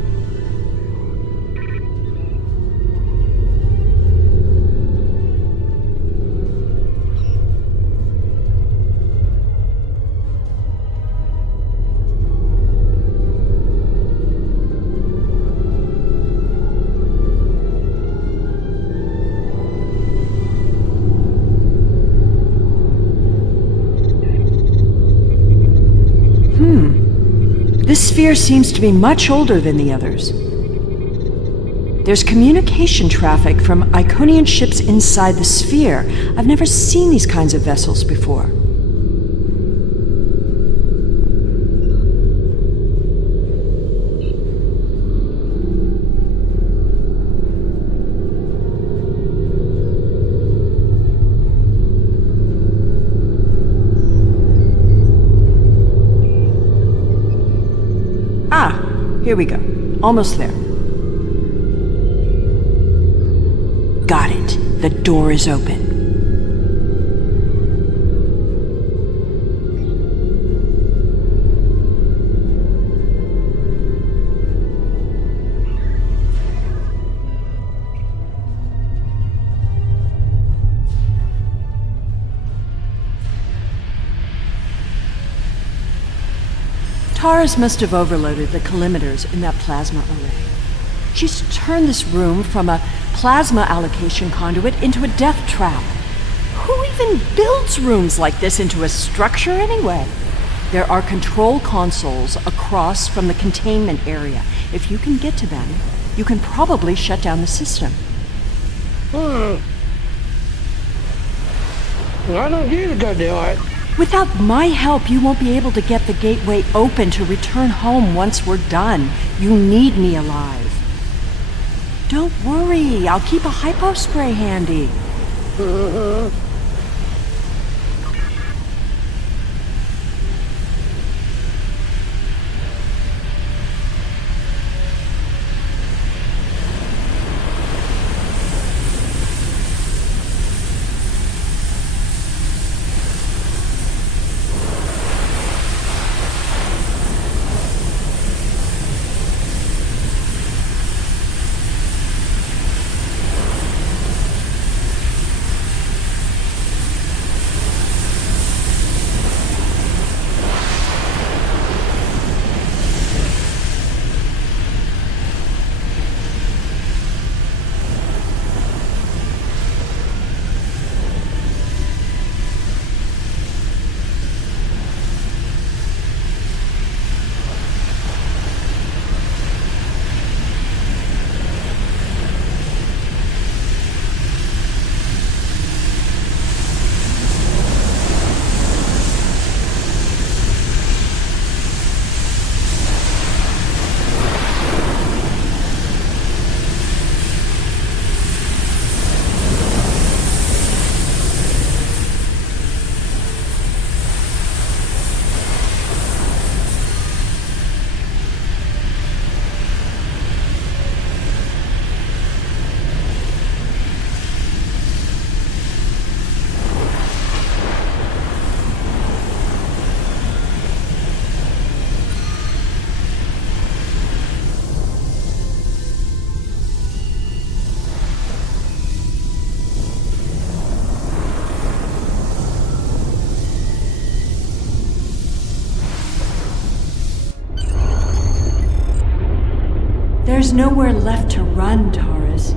This sphere seems to be much older than the others. There's communication traffic from Iconian ships inside the sphere. I've never seen these kinds of vessels before. Here we go. Almost there. Got it. The door is open. Taurus must have overloaded the collimators in that plasma array. She's turned this room from a plasma allocation conduit into a death trap. Who even builds rooms like this into a structure anyway? There are control consoles across from the containment area. If you can get to them, you can probably shut down the system. Why don't you go do it? Without my help, you won't be able to get the gateway open to return home once we're done. You need me alive. Don't worry, I'll keep a hypo spray handy. There's nowhere left to run, Taurus.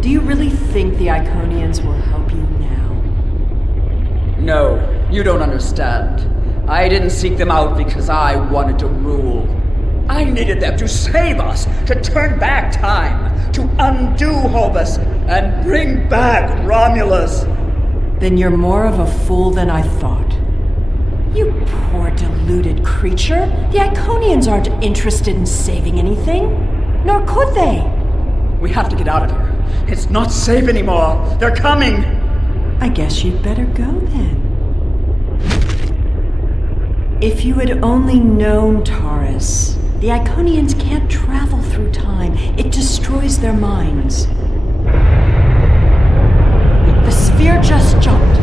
Do you really think the Iconians will help you now? No, you don't understand. I didn't seek them out because I wanted to rule. I needed them to save us, to turn back time, to undo Hobus, and bring back Romulus. Then you're more of a fool than I thought. You poor deluded creature. The Iconians aren't interested in saving anything. Nor could they. We have to get out of here. It's not safe anymore. They're coming. I guess you'd better go then. If you had only known, Taurus, the Iconians can't travel through time. It destroys their minds. The sphere just jumped.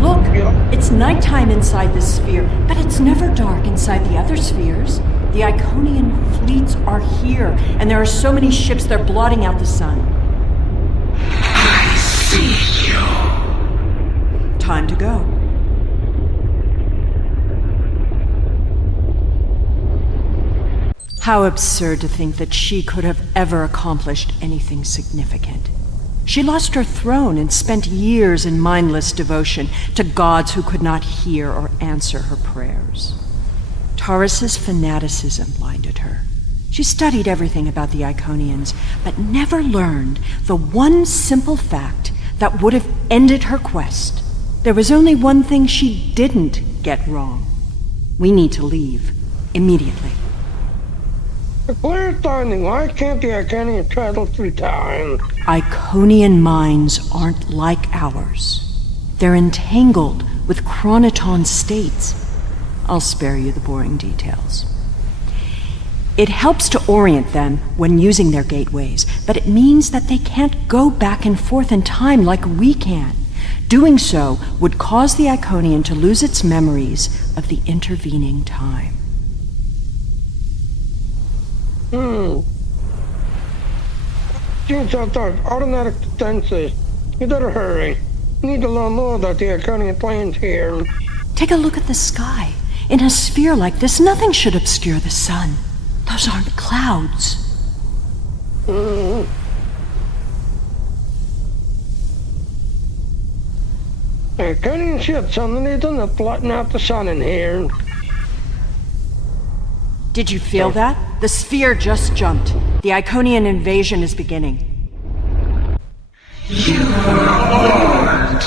Look, it's nighttime inside this sphere, but it's never dark inside the other spheres. The Iconian fleets are here, and there are so many ships they're blotting out the sun. I see you. Time to go. How absurd to think that she could have ever accomplished anything significant. She lost her throne and spent years in mindless devotion to gods who could not hear or answer her prayers. Taurus's fanaticism blinded her. She studied everything about the Iconians, but never learned the one simple fact that would have ended her quest. There was only one thing she didn't get wrong. We need to leave. Immediately. If we're standing, why can't the Iconians travel through time? Iconian minds aren't like ours. They're entangled with chronoton states. I'll spare you the boring details. It helps to orient them when using their gateways, but it means that they can't go back and forth in time like we can. Doing so would cause the Iconian to lose its memories of the intervening time. Seems out there, automatic defenses. You better hurry. You need to learn more about the Iconian plans here. Take a look at the sky. In a sphere like this, nothing should obscure the sun. Those aren't clouds. Iconian ships underneath them that's blotting out the sun in here. Did you feel that? The sphere just jumped. The Iconian invasion is beginning. You are warned.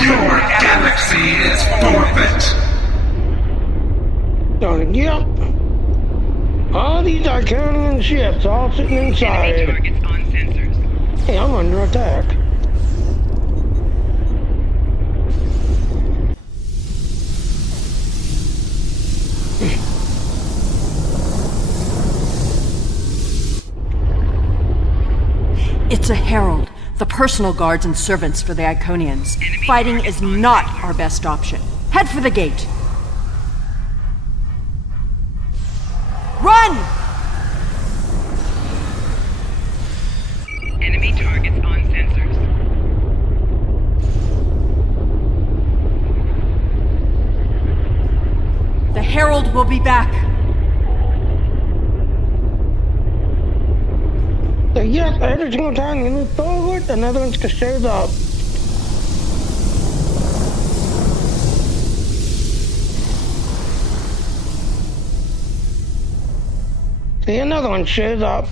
Your galaxy is forfeit. Yep. All these Iconian ships all sitting inside. Targets on sensors. Hey, I'm under attack. It's a herald, the personal guards and servants for the Iconians. Fighting is not our best option. Head for the gate. Run! Enemy targets on sensors. The herald will be back. Yep, every single time you move forward, another one shows up. See, another one shows up.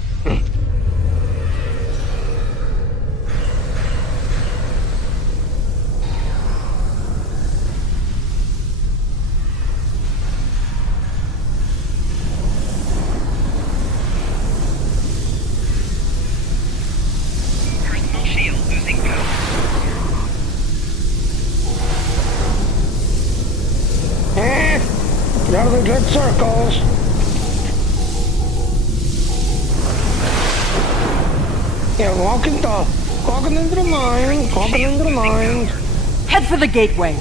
Get out of the good circles. Yeah, walking into the mine, Head for the gateway.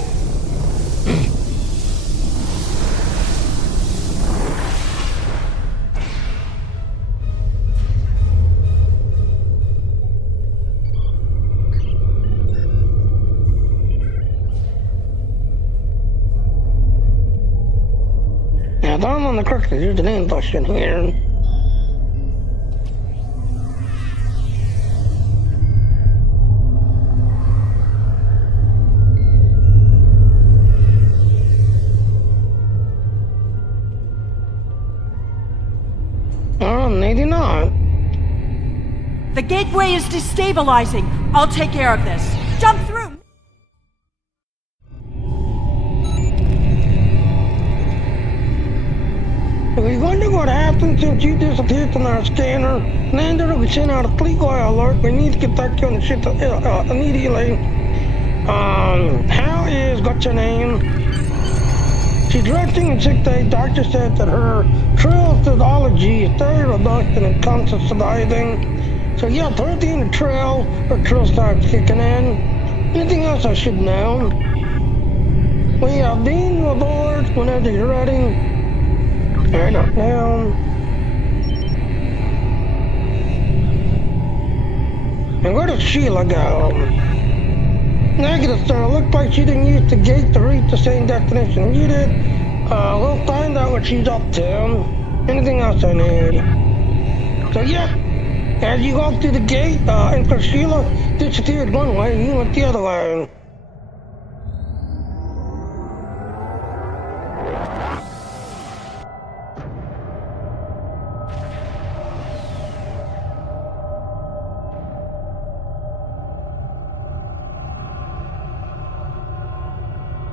I'm on the crux of there's an ambush in here. Oh, maybe not. The gateway is destabilizing. I'll take care of this. Jump through! We wonder what happened since you disappeared from our scanner. Commander, we sent out a fleet wire alert. We need to get back on the ship immediately. How is, what's her name? She's resting in sick day. Doctor said that her trail physiology is very robust and it comes to surviving. So yeah, put her in the trail, her trail starts kicking in. Anything else I should know? We have Bean aboard whenever you're ready. Turn up down. And where does Sheila go? Negative, sir. Looks like she didn't use the gate to reach the same destination you did. We'll find out what she's up to. Anything else I need? So yeah, as you go through the gate, and for Sheila disappeared one way and you went the other way.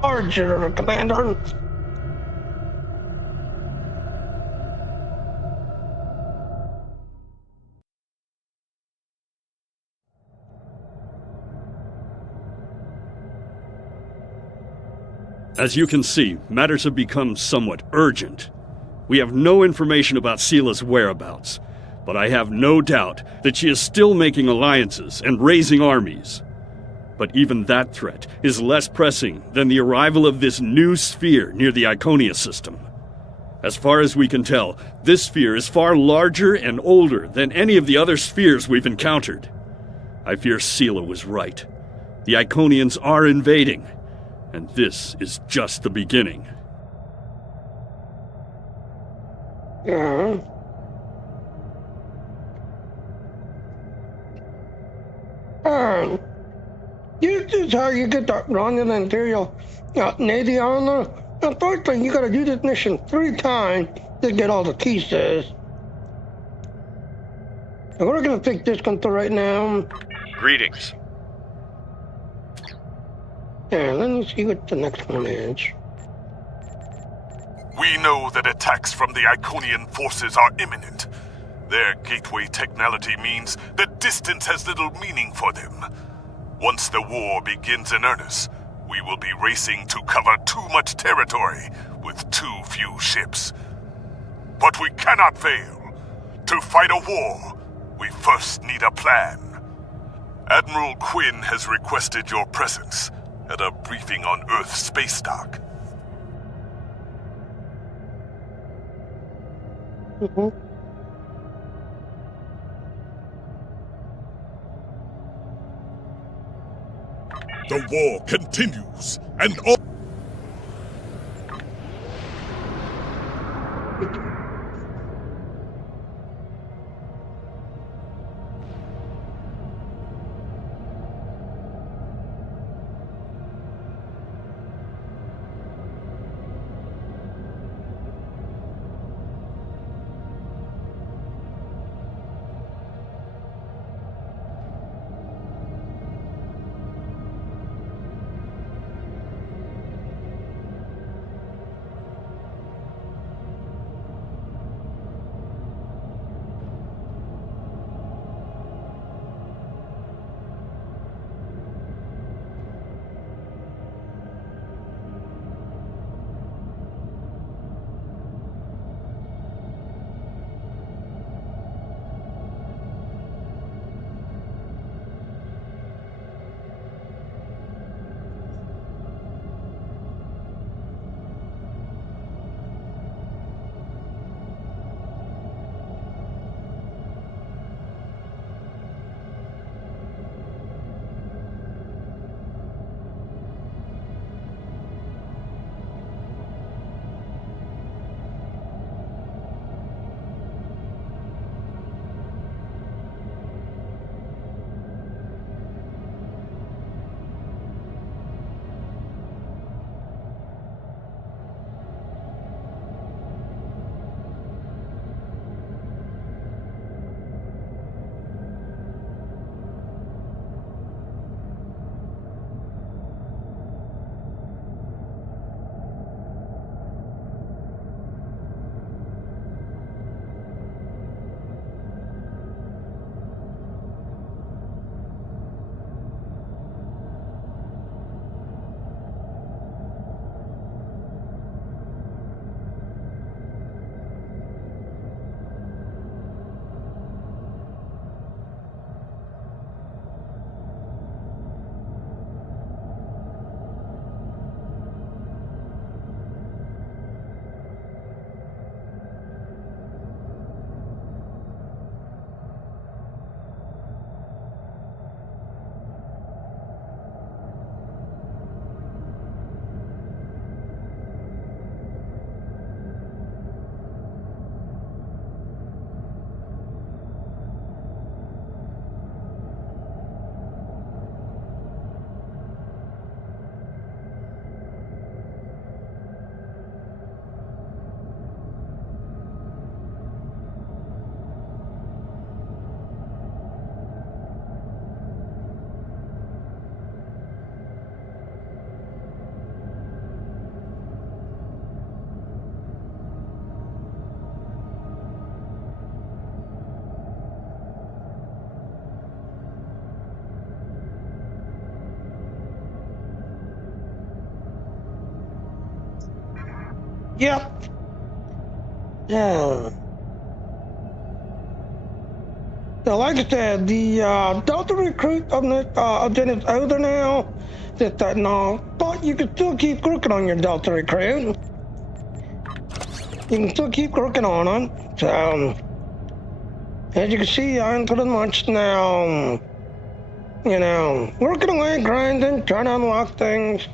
Roger, Commander. As you can see, matters have become somewhat urgent. We have no information about Sela's whereabouts, but I have no doubt that she is still making alliances and raising armies. But even that threat is less pressing than the arrival of this new sphere near the Iconia system. As far as we can tell, this sphere is far larger and older than any of the other spheres we've encountered. I fear Sela was right. The Iconians are invading, And this is just the beginning. Yeah. This is how you get that running until Navy honor. Unfortunately, you gotta do this mission 3 times to get all the pieces. And we're gonna pick this one right now. Greetings. Yeah, let me see what the next one is. We know that attacks from the Iconian forces are imminent. Their gateway technology means that distance has little meaning for them. Once the war begins in earnest, we will be racing to cover too much territory with too few ships. But we cannot fail. To fight a war, we first need a plan. Admiral Quinn has requested your presence at a briefing on Earth space dock. The war continues, and all... Yep. Yeah. So like I said, the Delta recruit of it is out there now. Just that no, but you can still keep working on your Delta recruit. You can still keep working on it. So, as you can see, I'm pretty much now, working away, grinding, trying to unlock things.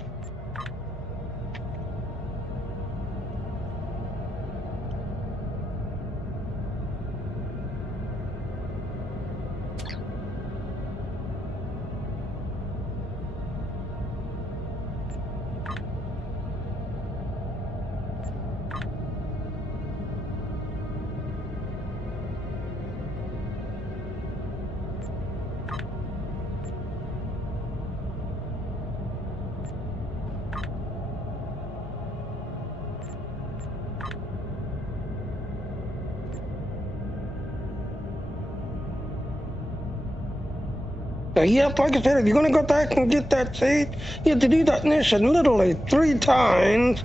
Yep, like I said, if you're gonna go back and get that seed, you have to do that mission literally 3 times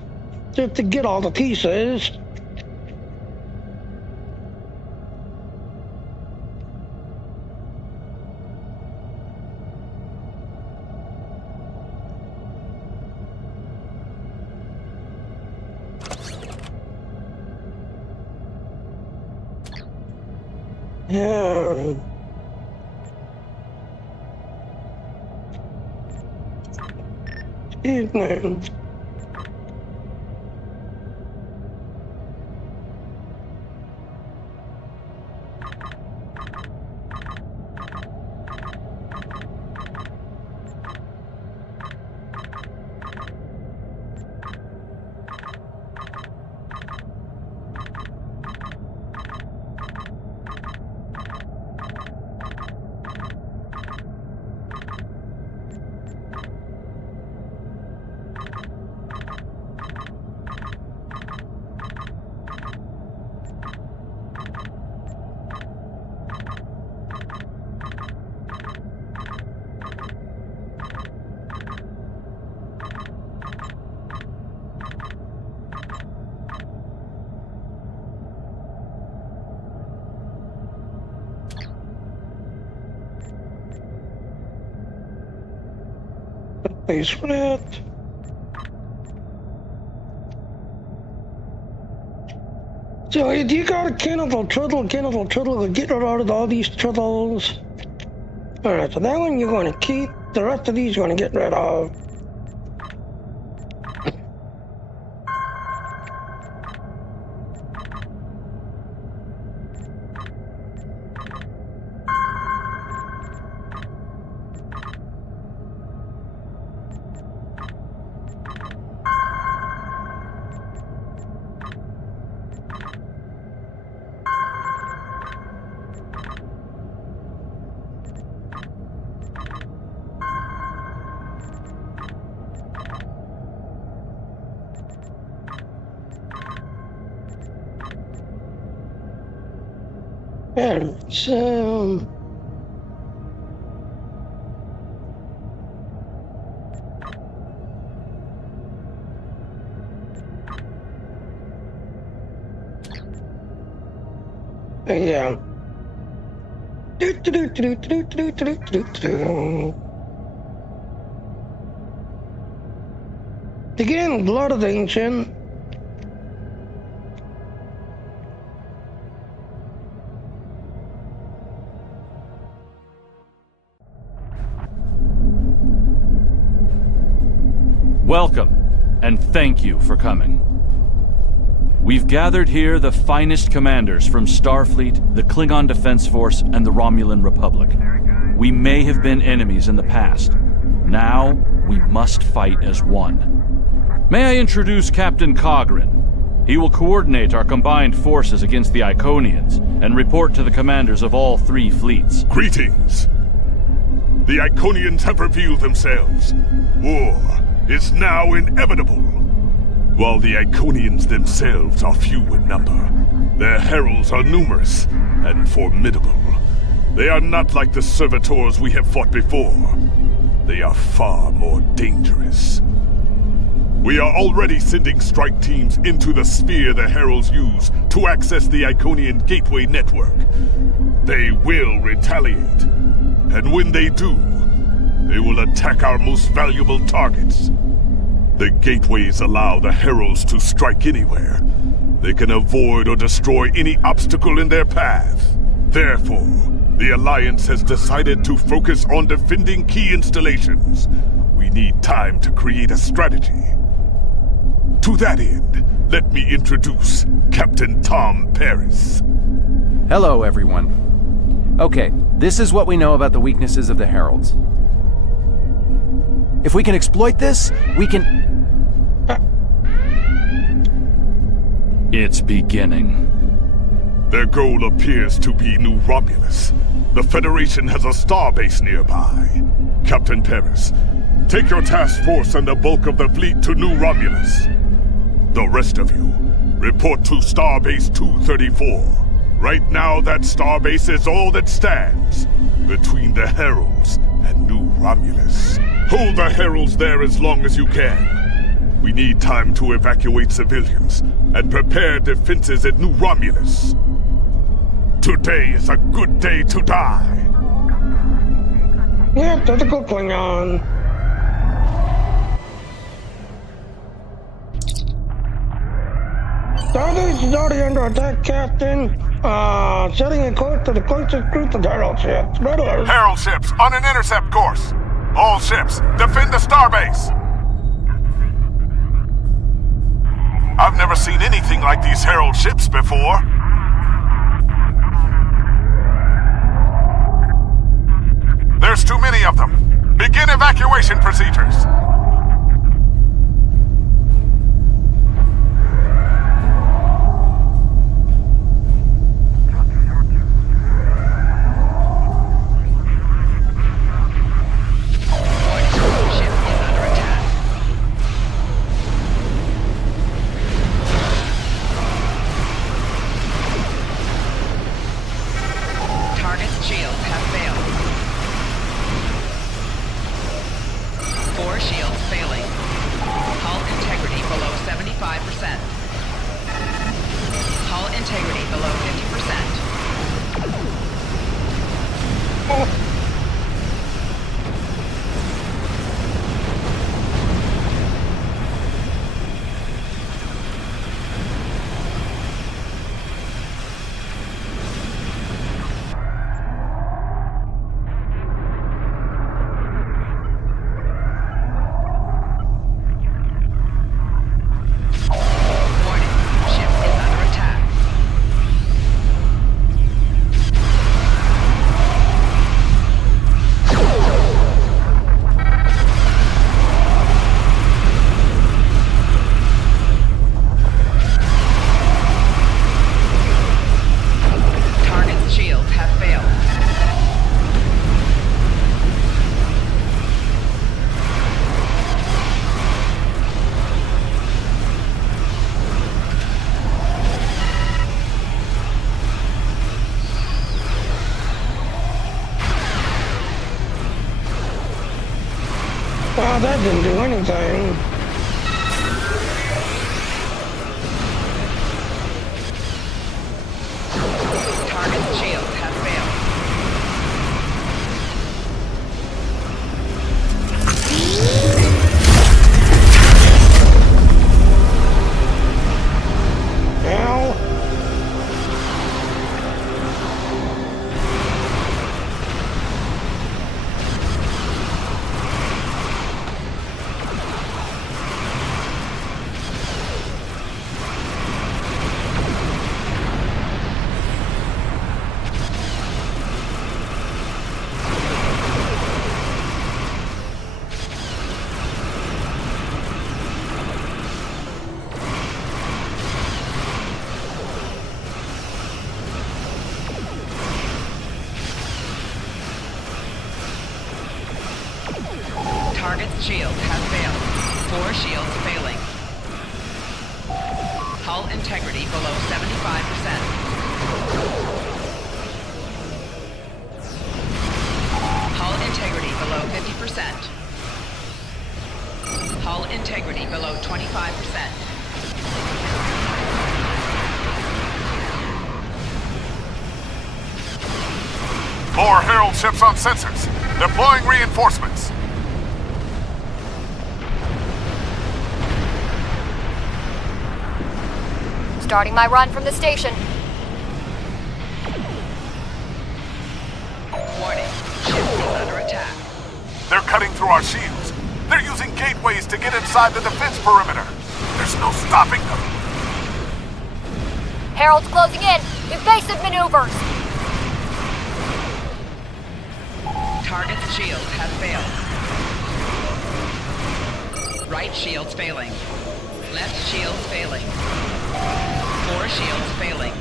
just to get all the pieces. Yeah. Evening. Place for that. So you got a cannibal turtle, get rid of all these turtles. Alright, so that one you're going to keep, the rest of these you're going to get rid of. And so yeah. Again, Blood of the Ancient. Welcome, and thank you for coming. We've gathered here the finest commanders from Starfleet, the Klingon Defense Force, and the Romulan Republic. We may have been enemies in the past. Now, we must fight as one. May I introduce Captain Cogran? He will coordinate our combined forces against the Iconians and report to the commanders of all 3 fleets. Greetings! The Iconians have revealed themselves. War is now inevitable. While the Iconians themselves are few in number, their heralds are numerous and formidable. They are not like the servitors we have fought before. They are far more dangerous. We are already sending strike teams into the sphere the heralds use to access the Iconian gateway network. They will retaliate, and when they do, they will attack our most valuable targets. The gateways allow the heralds to strike anywhere. They can avoid or destroy any obstacle in their path. Therefore, the Alliance has decided to focus on defending key installations. We need time to create a strategy. To that end, let me introduce Captain Tom Paris. Hello, everyone. Okay, this is what we know about the weaknesses of the heralds. If we can exploit this, we can... It's beginning. Their goal appears to be New Romulus. The Federation has a starbase nearby. Captain Paris, take your task force and the bulk of the fleet to New Romulus. The rest of you, report to Starbase 234. Right now, that starbase is all that stands between the Heralds at New Romulus. Hold the heralds there as long as you can. We need time to evacuate civilians and prepare defenses at New Romulus. Today is a good day to die. Yeah, typical Klingon. Starbase is already under attack, Captain. Setting a course to the closest group of Herald ships. Red alert. Herald ships on an intercept course. All ships, defend the starbase. I've never seen anything like these Herald ships before. There's too many of them. Begin evacuation procedures. Wow, that didn't do anything. Target's shields have failed. Now. Target's shields have failed. 4 shields failing. Hull integrity below 75%. Hull integrity below 50%. Hull integrity below 25%. More Herald ships on sensors. Deploying reinforcements. Starting my run from the station. Warning. Ship is under attack. They're cutting through our shields. They're using gateways to get inside the defense perimeter. There's no stopping them. Herald's closing in. Evasive maneuvers. Target's shields have failed. Right shield's failing. Left shield's failing. 4 shields failing.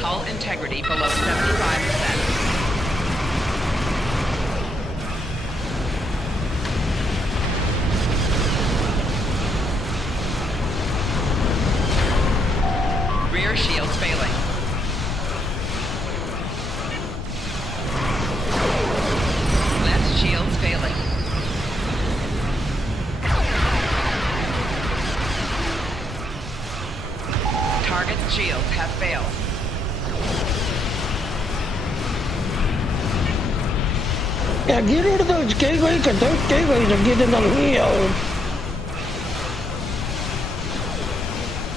Hull integrity below 75%. Rear shields failing. Left shields failing. shields have failed. Yeah, get rid of those gateways, because those gateways are getting unhealed.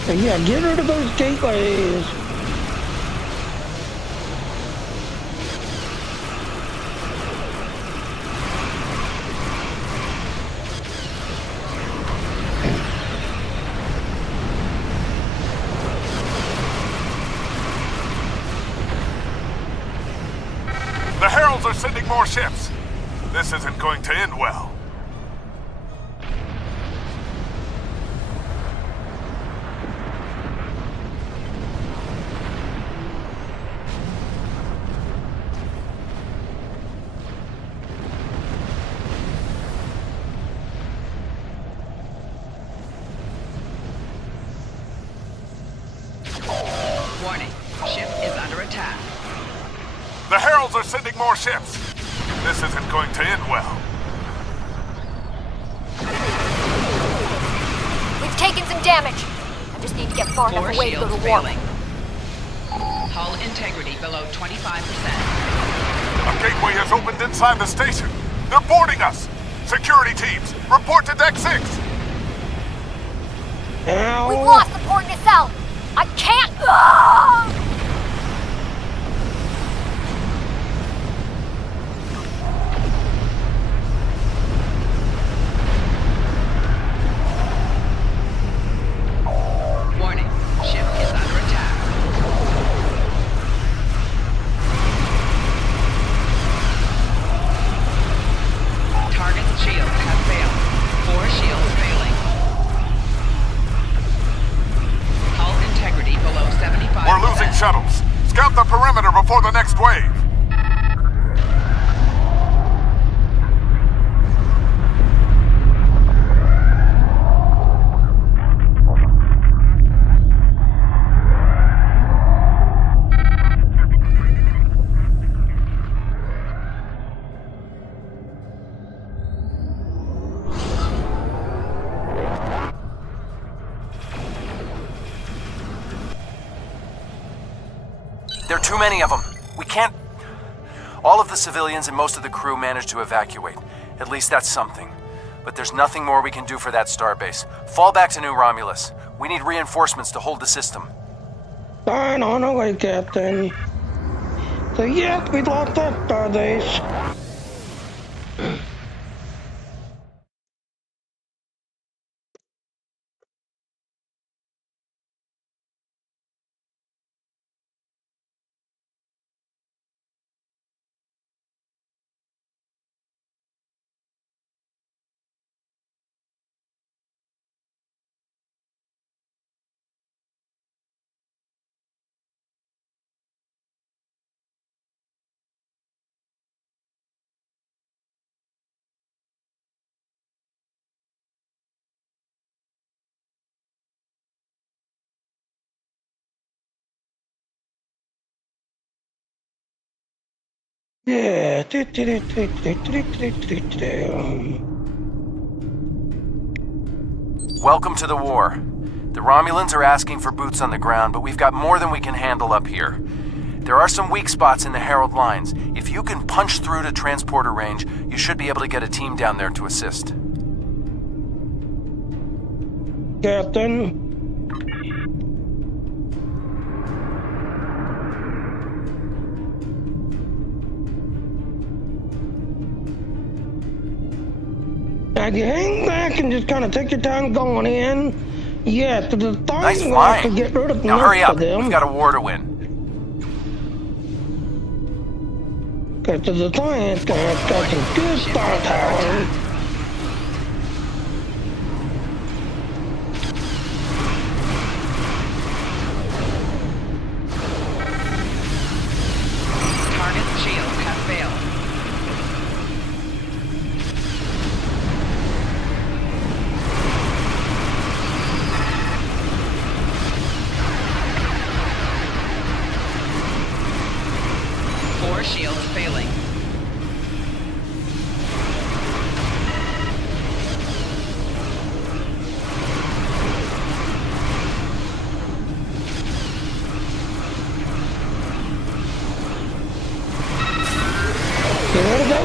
Yeah, get rid of those gateways. The Heralds are sending more ships. This isn't going to end well. Warning, ship is under attack. The Heralds are sending more ships. This isn't going to end well. We've taken some damage. I just need to get far enough away to go to war. Hull integrity below 25%. A gateway has opened inside the station. They're boarding us. Security teams, report to Deck 6. We've lost the port nacelle. I can't. Ah! Warning, ship is under attack. Target's shields have failed. 4 shields failing. Hull integrity below 75%. We're losing shuttles. Scout the perimeter before the next wave. There are too many of them. We can't... All of the civilians and most of the crew managed to evacuate. At least that's something. But there's nothing more we can do for that starbase. Fall back to New Romulus. We need reinforcements to hold the system. Fine, on our way, Captain. So yes, we lost that starbase. Yeah. Welcome to the war. The Romulans are asking for boots on the ground, but we've got more than we can handle up here. There are some weak spots in the Herald lines. If you can punch through to transporter range, you should be able to get a team down there to assist. Captain. Now, if you hang back and just kind of take your time going in, yeah, to the Nice time flying. to get rid of Now hurry most up. of them. We've got a war to win. Because to the Giants got some good star power. Target's shields have failed. Four shields failing.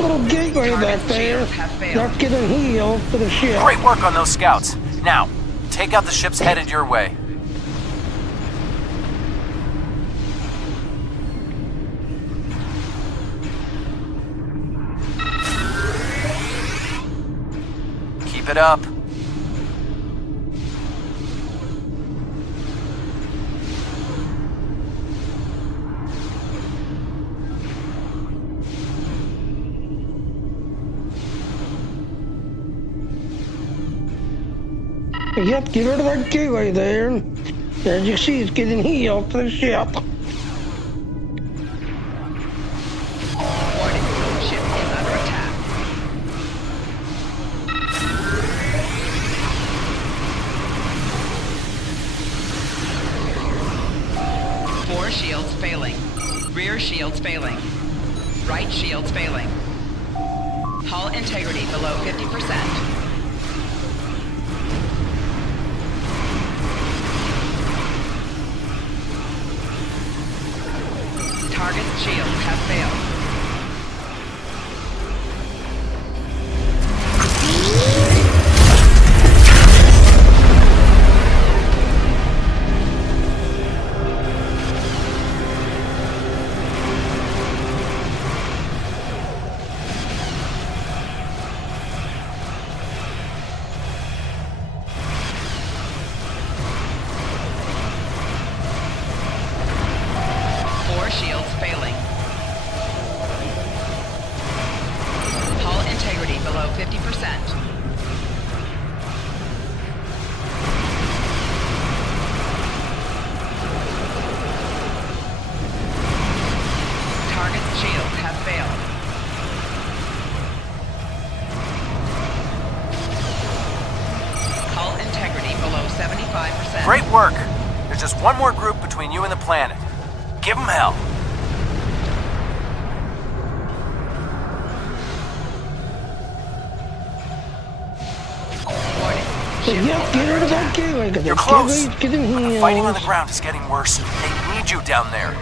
that little gateway back there. That's getting healed to the ship. Great work on those scouts. Now, take out the ships headed your way. Keep it up. Yep, get rid of that gateway there. As you see, it's getting healed to the ship. Warning, ship is under attack. Four shields failing. Rear shields failing. Right shields failing. Hull integrity below 50%. Target's shields have failed. Four shields failing. Hull integrity below 50%. Target's shields have failed. Hull integrity below 75%. Great work. There's just one more group between you and the planet. Give them hell. Yep, get rid of that gateway. You're close. Getting But the healed. fighting on the ground is getting worse. They need you down there.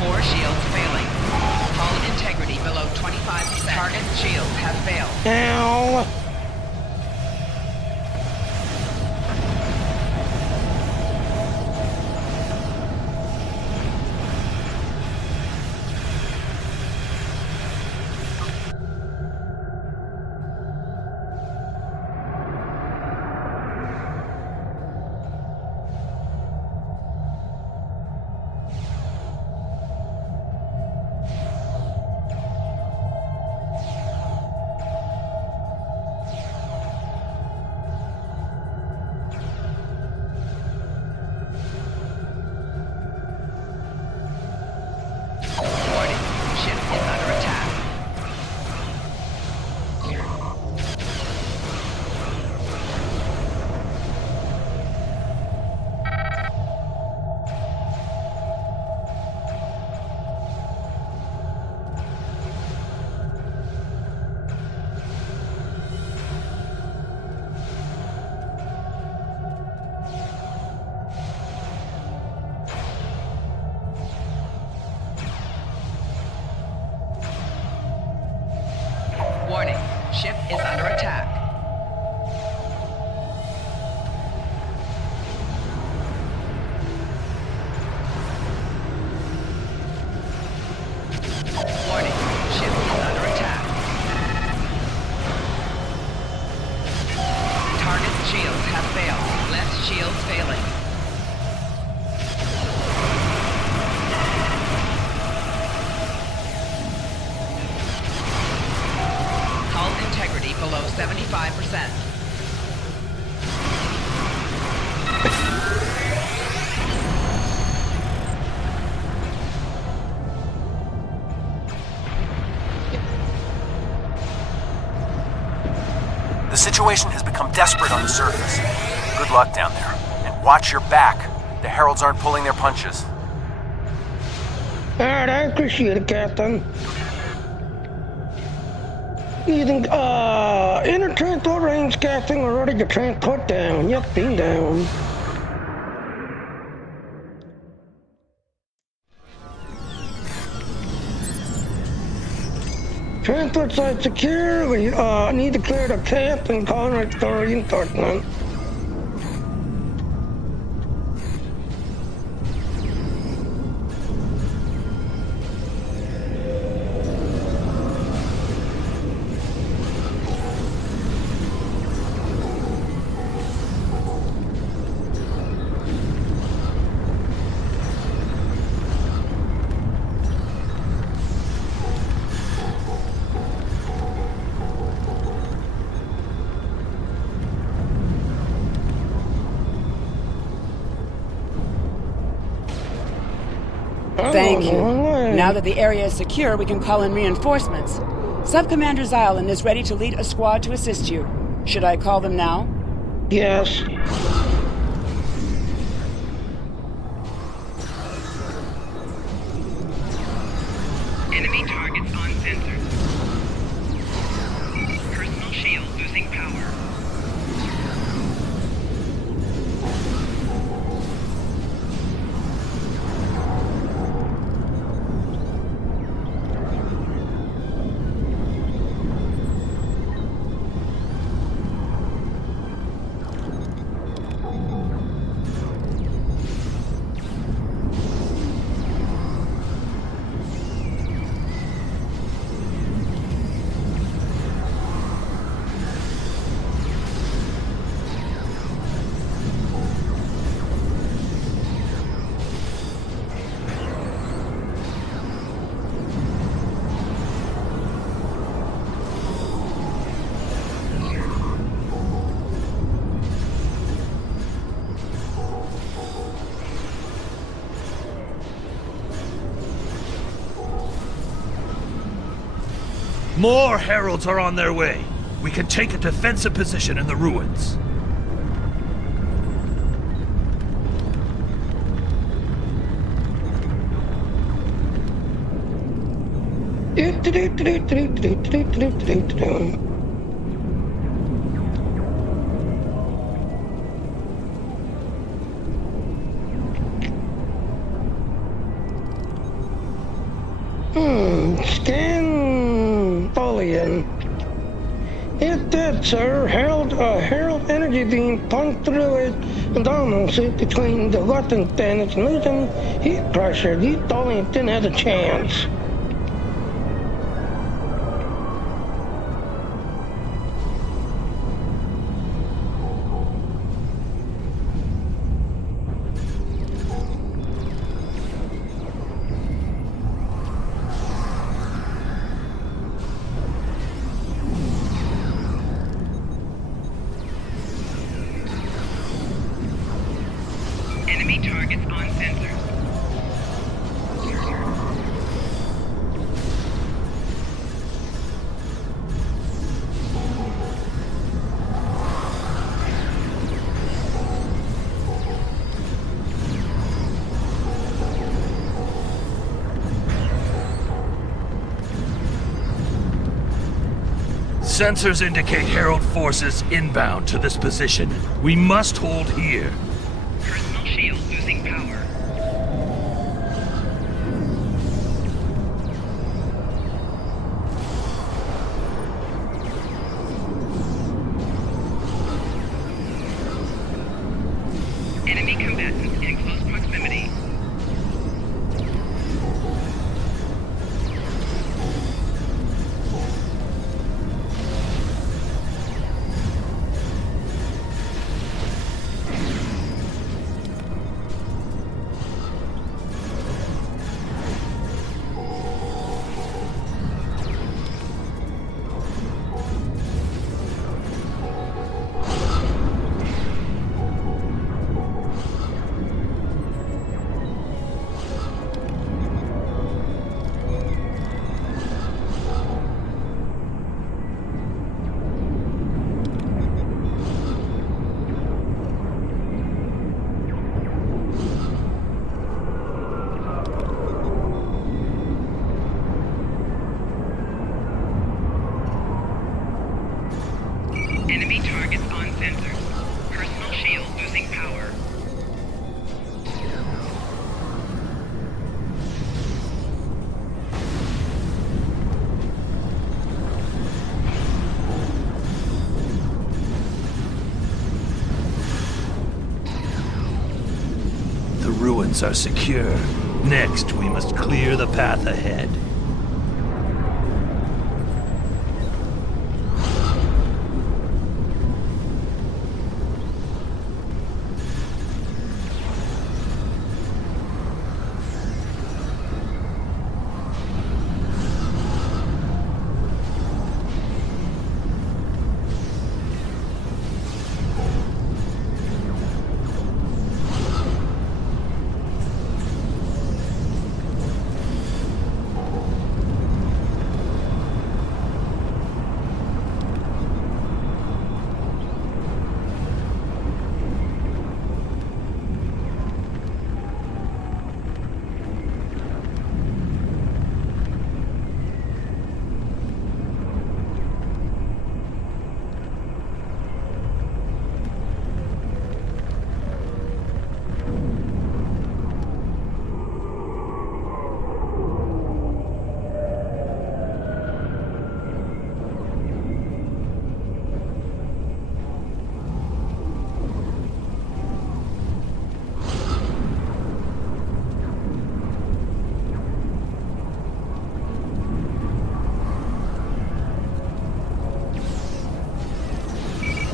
Four shields failing. Hull integrity below 25%. Target's shields have failed. Ow. Warning, ship is under attack. Warning, ship is under attack. Warning, ship is under attack. Target's shields have failed. Left shields failing. Hull integrity below 75%. The situation has become desperate on the surface. Good luck down there. And watch your back. The Heralds aren't pulling their punches. Alright, I appreciate it, Captain. Using inner transport range casting or ready to transport down. Yep, being down. Transport site secure. We need to clear the camp and contact the reinforcement. Thank you. Now that the area is secure, we can call in reinforcements. Sub-Commander Zylan is ready to lead a squad to assist you. Should I call them now? Yes. Enemy targets on sensors. Personal shield losing power. More heralds are on their way. We can take a defensive position in the ruins. Scan Bullion. It did, sir. Herald energy beam punched through it abdominal suit between the weapon bandage and losing heat pressure. The Bullion didn't have a chance. Enemy targets on sensors. Sensors indicate Herald forces inbound to this position. We must hold here. Personal shield losing power. Enemy combatants in close proximity. ports are secure. Next, we must clear the path ahead.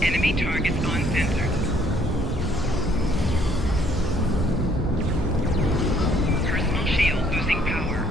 Enemy targets on sensors. Personal shield losing power.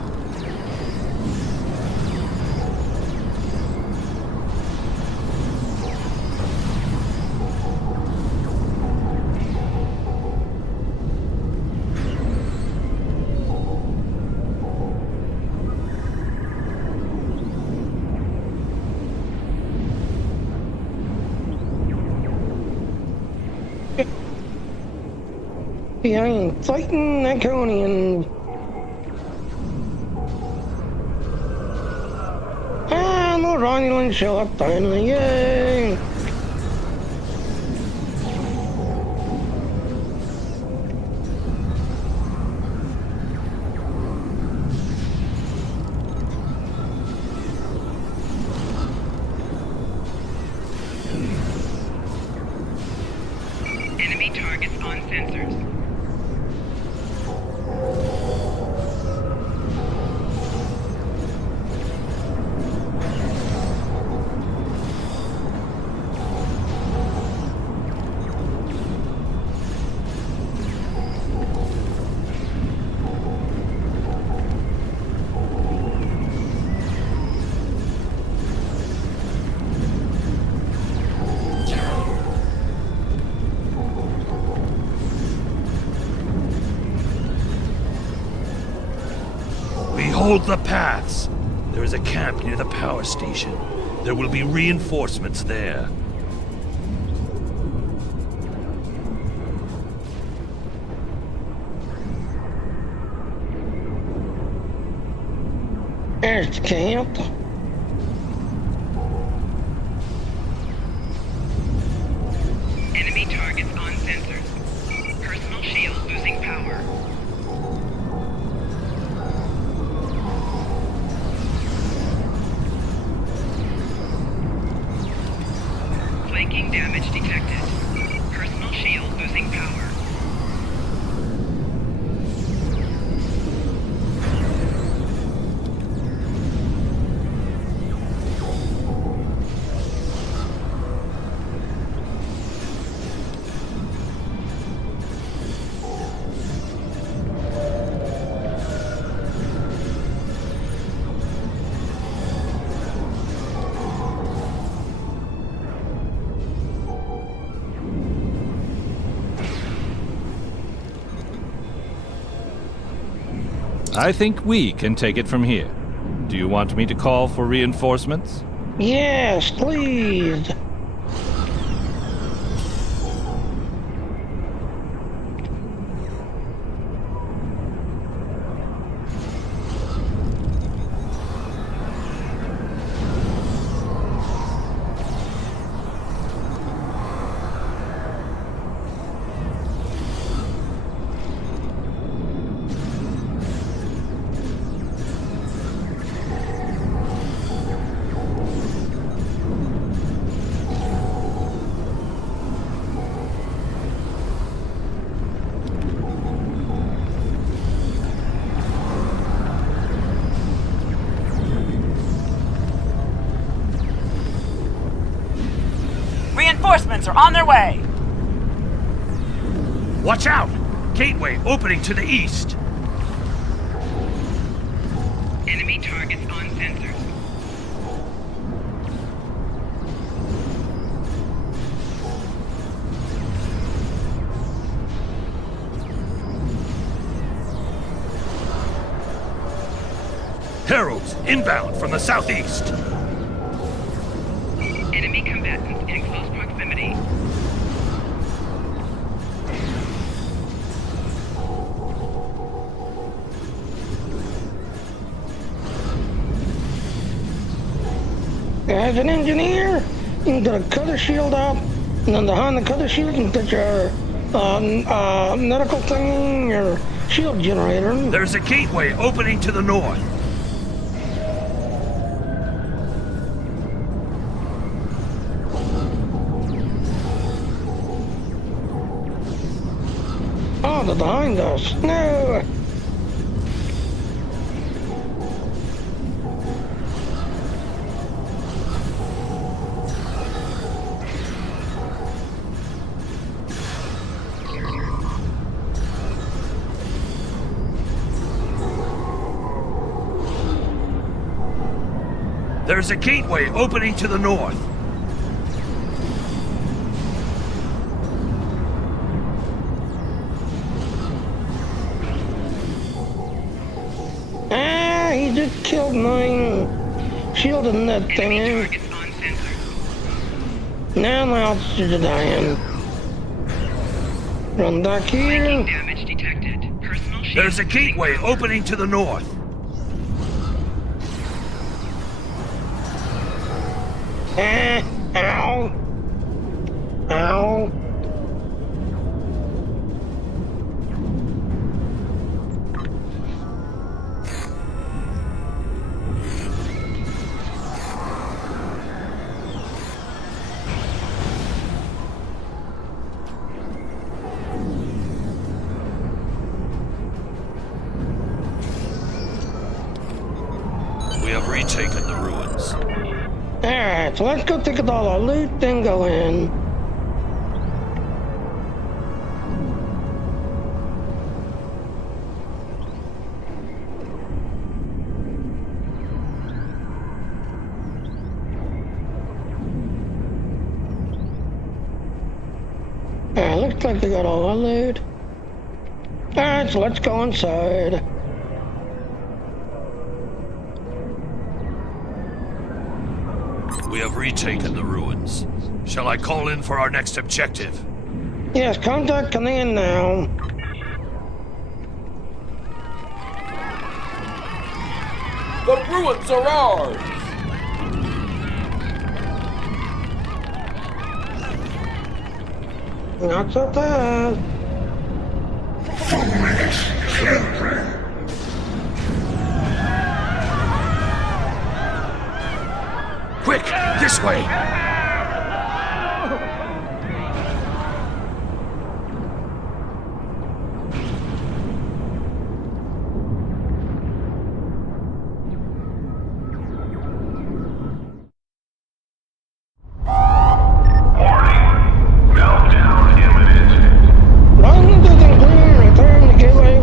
Behind fighting Iconian. And the Romulan show up finally, yay! Enemy targets on sensors. Hold the paths. There is a camp near the power station. There will be reinforcements there. There's the camp. Enemy targets on sensors. Personal shield losing power. Flanking damage detected. Personal shield losing power. I think we can take it from here. Do you want me to call for reinforcements? Yes, please. reinforcements are on their way. Watch out! Gateway opening to the east. Enemy targets on sensors. Heralds inbound from the southeast. Enemy combatants in close proximity. As an engineer, you can get a cutter shield up, and then behind the cutter shield you can get your medical thing, your shield generator. There's a gateway opening to the north. Oh, they're behind us. No! There's a gateway opening to the north. Ah, he just killed mine. Shielding that thing. Now my altitude is dying. Run back here. Damage detected. Personal shield. There's a gateway opening to the north. Ah, ow. Ow. We have retaken the ruins. Alright, so let's go take all our loot, then go in. Alright, looks like they got all our loot. Alright, so let's go inside. We have retaken the ruins. Shall I call in for our next objective? Yes, contact command now. The ruins are ours! Not so fast. Quick, this way! Run to the clear, return to gateway.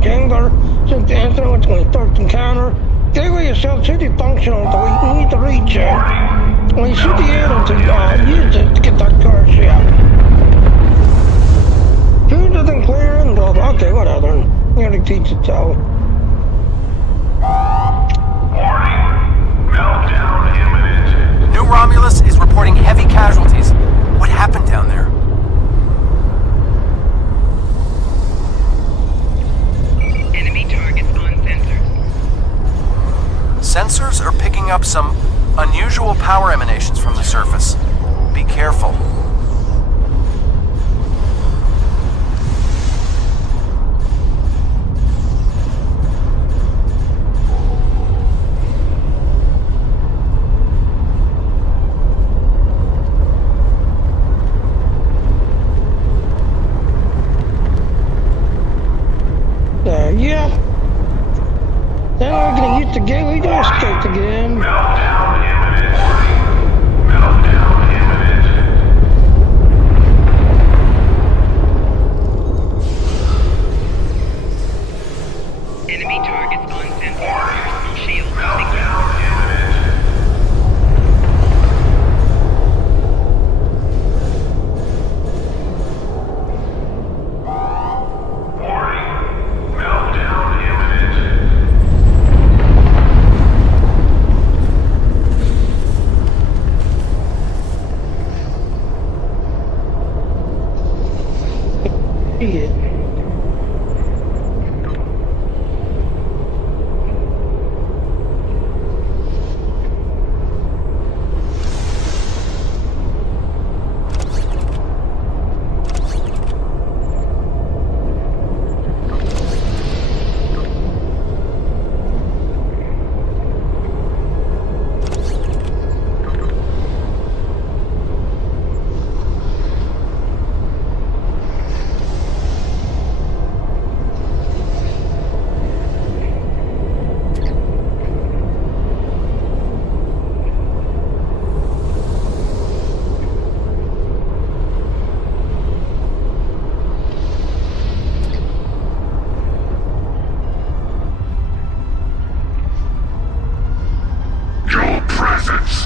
Gangler, since the answer was going to start encounter. Gateway is still city functional, so we need to reach it. We should be able to use it to get that car ship. Choose it and clear and go. Okay, whatever. You gotta teach it so. New Romulus is reporting heavy casualties. What happened down there? Enemy targets on sensors. Sensors are picking up some unusual power emanations from the surface. Be careful. Yeah. Then we're gonna use the gateway to escape again. Enemy targets on sensor. Personal shield losing power.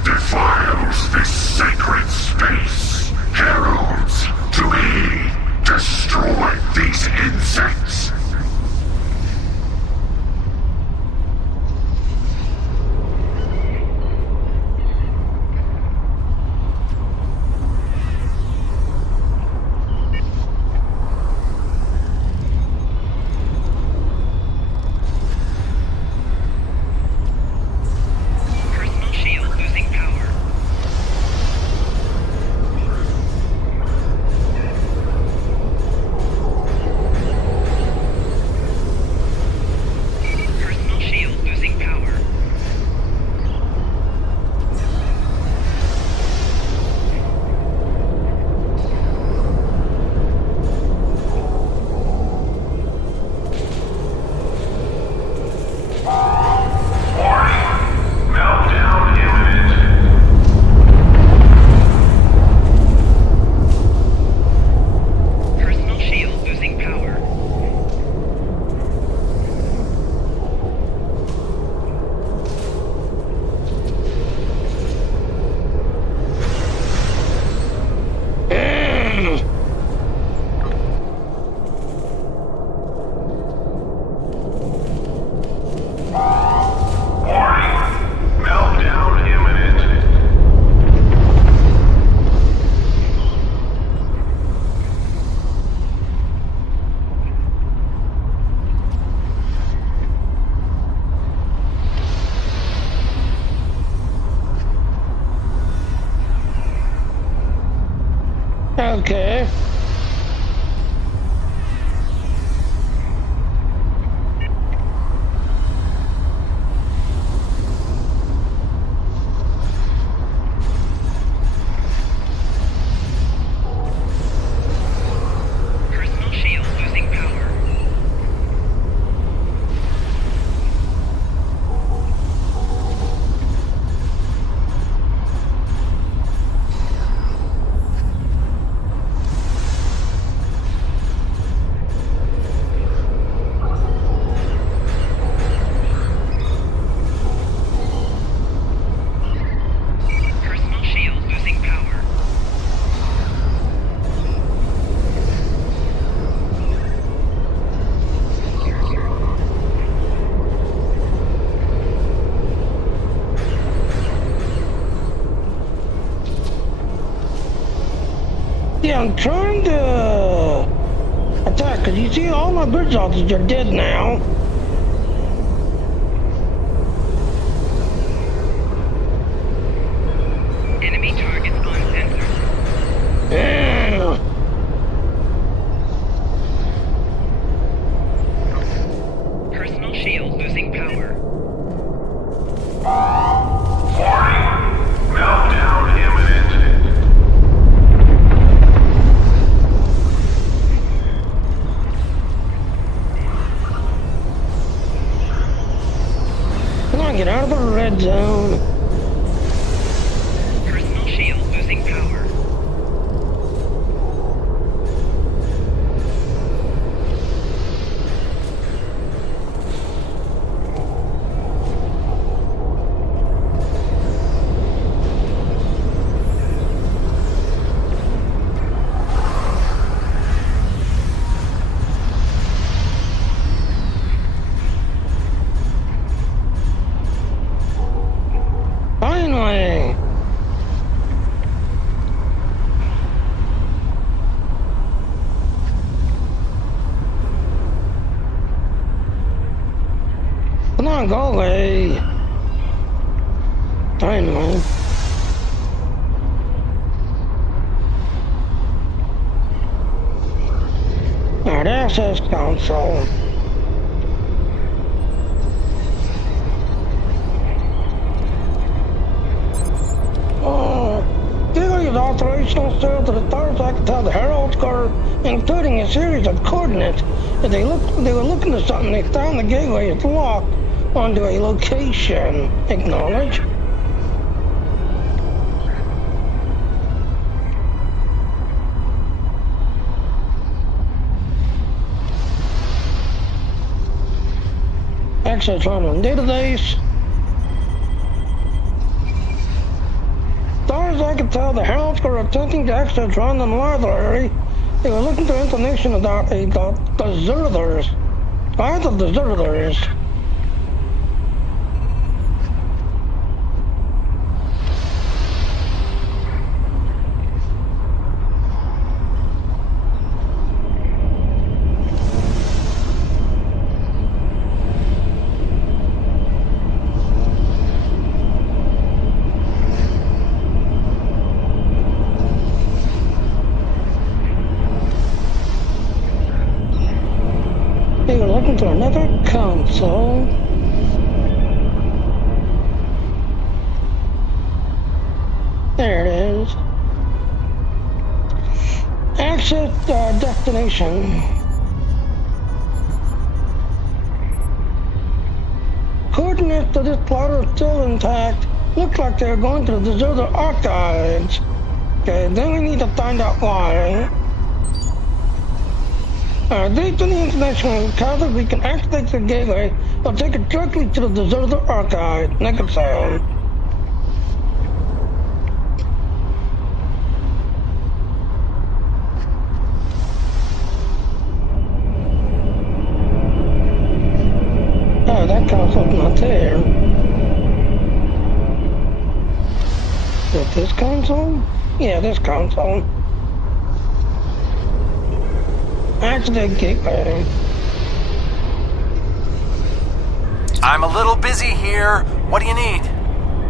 Defiles this sacred space. Heralds, to me, destroy these insects. Okay. Personal shield losing power. Personal shield losing power. Yeah, I'm trying to attack, because you see all my bridge officers are dead now. Enemy targets on sensor. Yeah. Personal shield losing power. Meltdown imminent. Come on, get out of the red zone. Personal shield losing power. Come on, go away. I know. Now, access console. Giving operational serve to the stars I can tell the Herald's Guard, including a series of coordinates. If they were looking for something, they found the gateway is locked onto a location. Acknowledge. Access on database. As far as I can tell, the Heralds were attempting to access random library. They were looking for information about deserters. Why the deserters? To another console. There it is. Access destination. Coordinates to this plot are still intact. Looks like they're going to the deserter archives. Okay, then we need to find out why. Based on the information gathered, we can activate the gateway or take it directly to the deserter archive. Naked sound. Oh, that console's not there. Is this console? Yeah, this console. Activate gateway. I'm a little busy here. What do you need?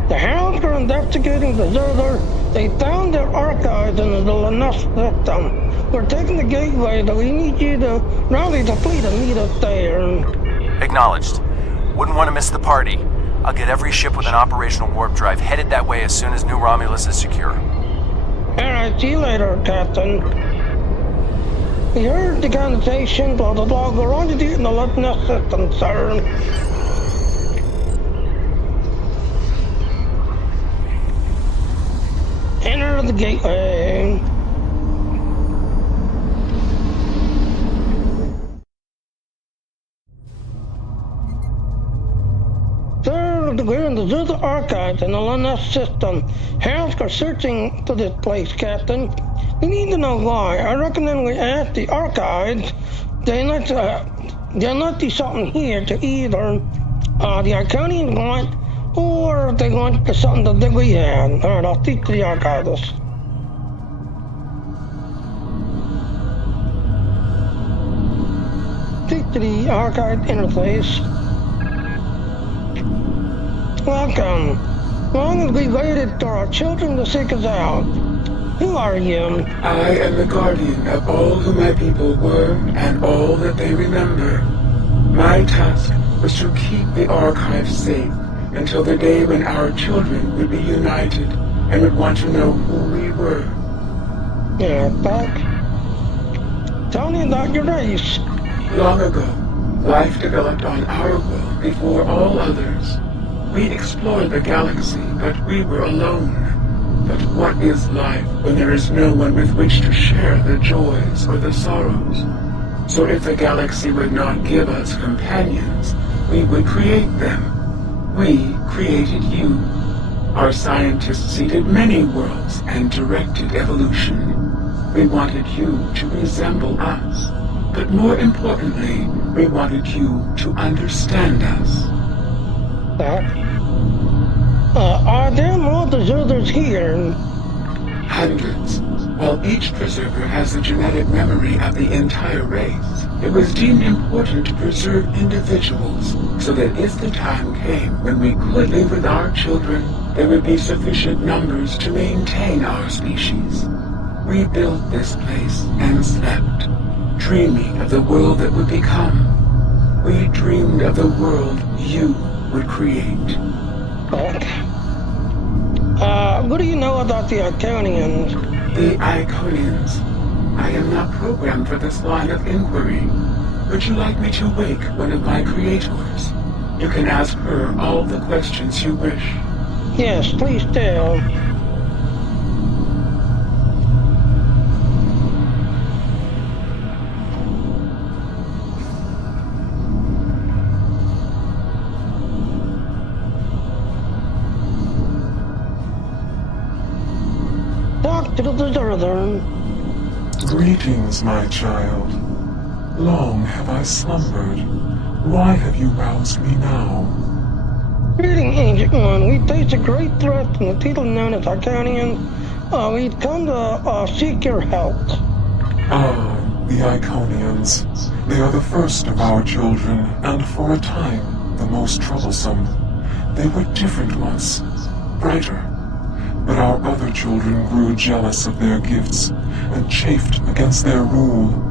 The Heralds are investigating the deserter. They found their archives in the Lanus system. We're taking the gateway, but we need you to rally the fleet and meet us there. Acknowledged. Wouldn't want to miss the party. I'll get every ship with an operational warp drive headed that way as soon as New Romulus is secure. Alright, see you later, Captain. We heard the conversation, blah blah blah, go on to the Lanus system, sir. Enter the gateway. Sir, we're in the deserter archives in the Lanus system. Heralds are searching for this place, Captain. We need to know why. I recommend we ask the archives. They might do something here to either the Iconians want, or they want something that we had. Alright, I'll speak to the archivists. Speak to the archive interface. Welcome. Long as we waited for our children to seek us out. Who are you? I am the guardian of all who my people were and all that they remember. My task was to keep the archives safe until the day when our children would be united and would want to know who we were. Yeah, Buck. Tell me about your race. Long ago, life developed on our world before all others. We explored the galaxy, but we were alone. But what is life when there is no one with which to share the joys or the sorrows? So if the galaxy would not give us companions, we would create them. We created you. Our scientists seeded many worlds and directed evolution. We wanted you to resemble us. But more importantly, we wanted you to understand us. Are there more deserters here? Hundreds. While each preserver has the genetic memory of the entire race, it was deemed important to preserve individuals so that if the time came when we could live with our children, there would be sufficient numbers to maintain our species. We built this place and slept, dreaming of the world that would become. We dreamed of the world you would create. What do you know about the Iconians? The Iconians. I am not programmed for this line of inquiry. Would you like me to wake one of my creators? You can ask her all the questions you wish. Yes, please do. Talk to the deserter. Greetings, my child. Long have I slumbered. Why have you roused me now? Greeting, Ancient One. We face a great threat from the people known as Iconians. We've come to seek your help. Ah, the Iconians. They are the first of our children, and for a time, the most troublesome. They were different once, brighter. But our other children grew jealous of their gifts and chafed against their rule.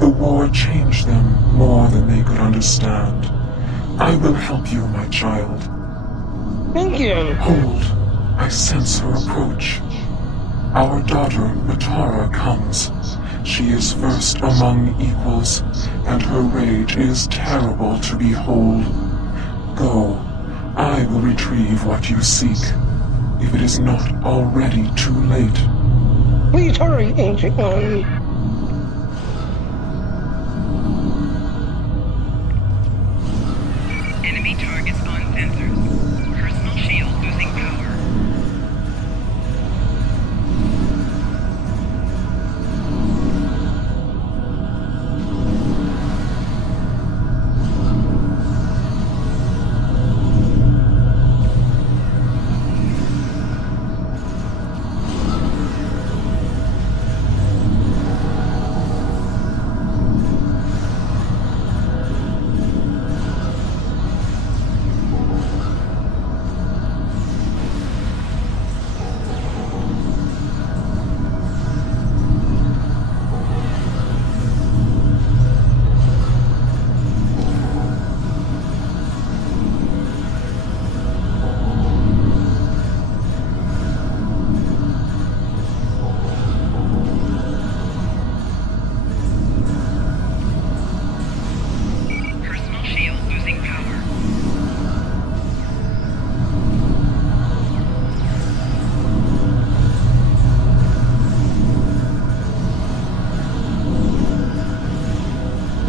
The war changed them more than they could understand. I will help you, my child. Thank you. Hold. I sense her approach. Our daughter, Matara, comes. She is first among equals, and her rage is terrible to behold. Go. I will retrieve what you seek, if it is not already too late. Please hurry, Ancient One. Enemy targets on sensors. Personal shield losing power.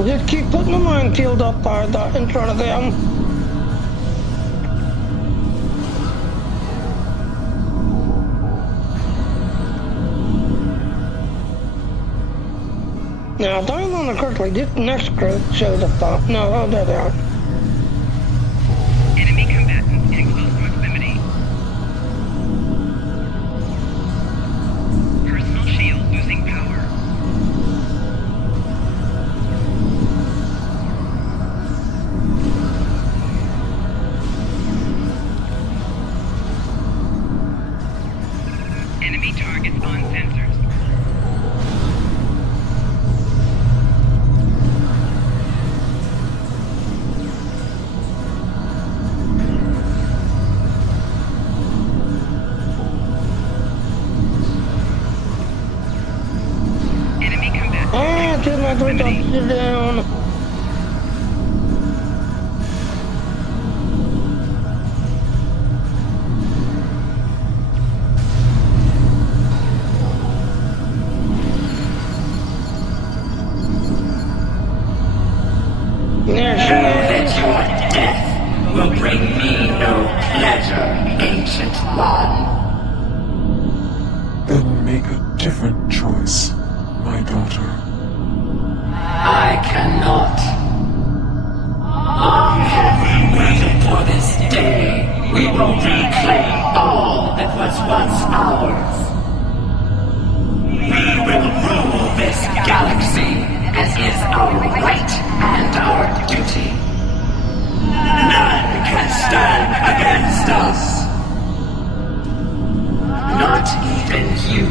Just keep putting the minefield up there in front of them. Now, if I remember correctly, this next group shows up top. No, there they are. Enemy combatants in close proximity. Personal shield losing power. Enemy targets on sensors. Till my three are down. That your death will bring me no pleasure, Ancient One. Then make a different choice, my daughter. I cannot. Long have we waited for this day. We will reclaim all that was once ours. We will rule this galaxy as is our right and our duty. stand against us. Not even you.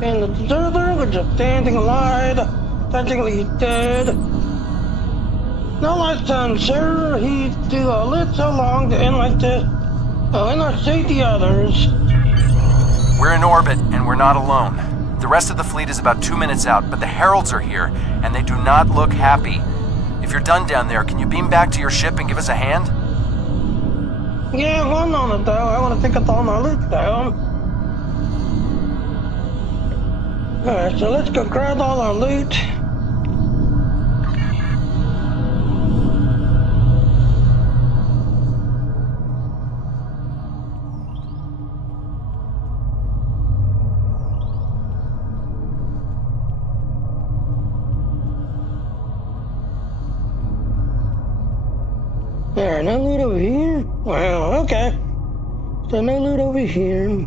And the deserter was just standing alive, technically dead. No lifetime, sir. He's too lit so long to end like this. Oh, and I see the others. We're in orbit, and we're not alone. The rest of the fleet is about 2 minutes out, but the Heralds are here, and they do not look happy. If you're done down there, can you beam back to your ship and give us a hand? Yeah, one on it though. I want to take all my loot down. Alright, so let's go grab all our loot. There, no loot over here? Wow, okay. So no loot over here.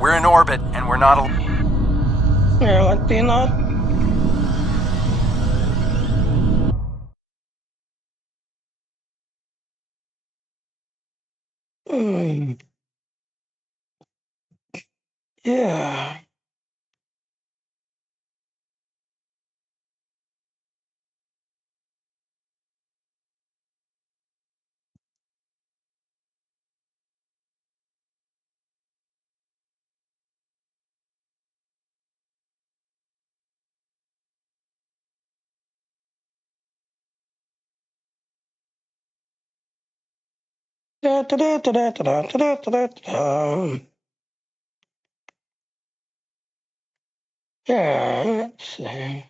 We're in orbit, and we're not Yeah, like they're not. Yeah. Da, da, da, da, da, da, da, da, da. Yeah, let's see.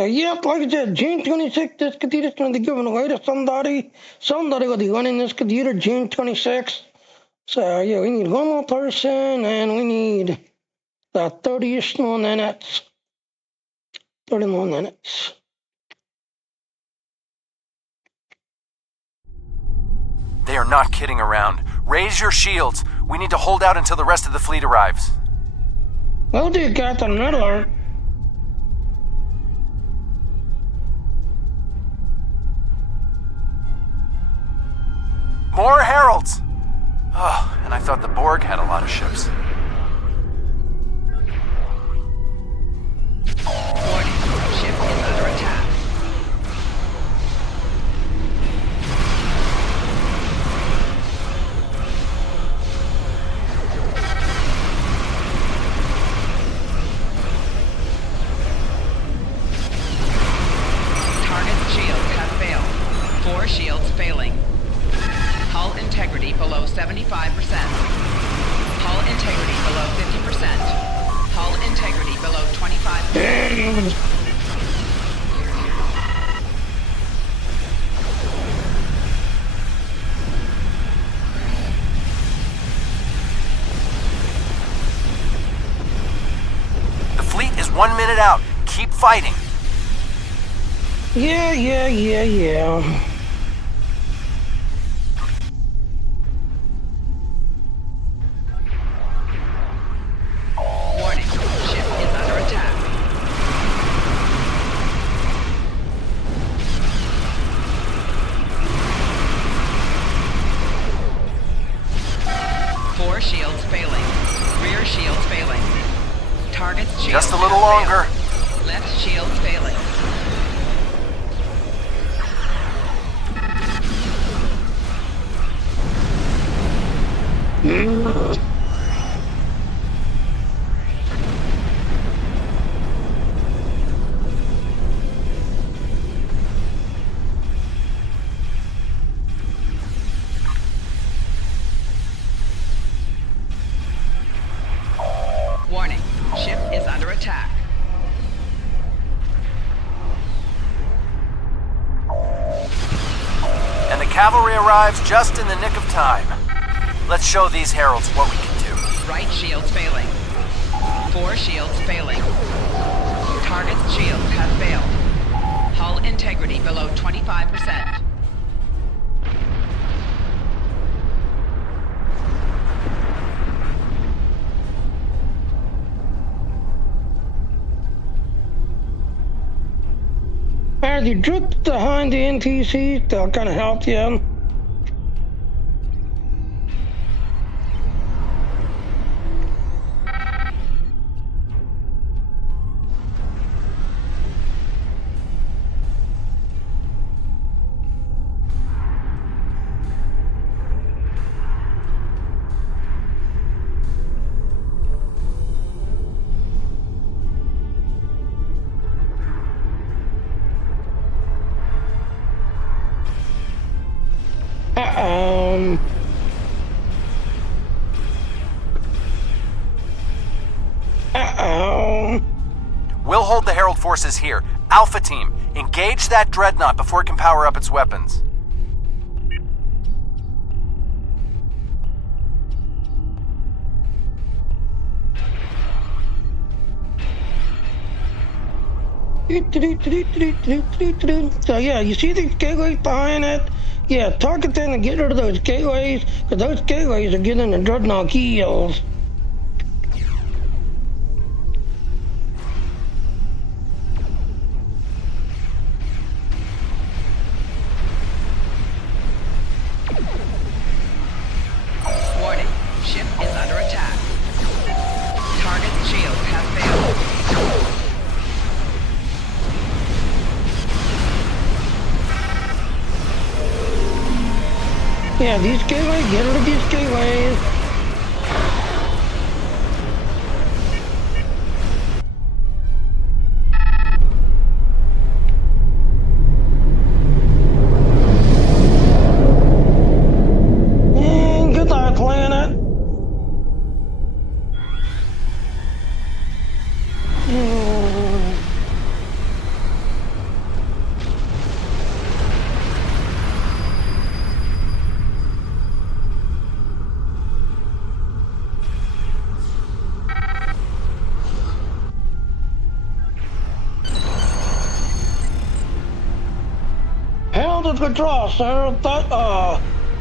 Yep, like I said, June 26th, this computer's going to be given away to somebody. Somebody will be running this computer June 26th. So, yeah, we need one more person, and we need 30-ish more minutes. 30 more minutes. They are not kidding around. Raise your shields. We need to hold out until the rest of the fleet arrives. Well, do Captain Riddler. More Heralds! Oh, and I thought the Borg had a lot of ships. Warning, ship is under attack. Target shields have failed. 4 shields failing. Hull integrity below 75%. Hull integrity below 50%. Hull integrity below 25%. The fleet is 1 minute out. Keep fighting. Yeah. Warning, ship is under attack. Four shields failing. Rear shields failing. Target's shields Just a little longer. failed. Left shields failing. attack. And the cavalry arrives just in the nick of time. Let's show these heralds what we can do. Right shield's failing. 4 shields failing. Target's shields have failed. Hull integrity below 25%. As you drift behind the NPCs, they'll kind of help you. We'll hold the Herald forces here. Alpha Team, engage that dreadnought before it can power up its weapons. So yeah, you see these gateways behind it? Yeah, target them and get rid of those gateways, because those gateways are getting the dreadnought kills. Warning, ship is under attack. Target's shields have failed. Yeah, these gateways, get rid of these gateways. And goodbye, planet. Held at the draw, sir.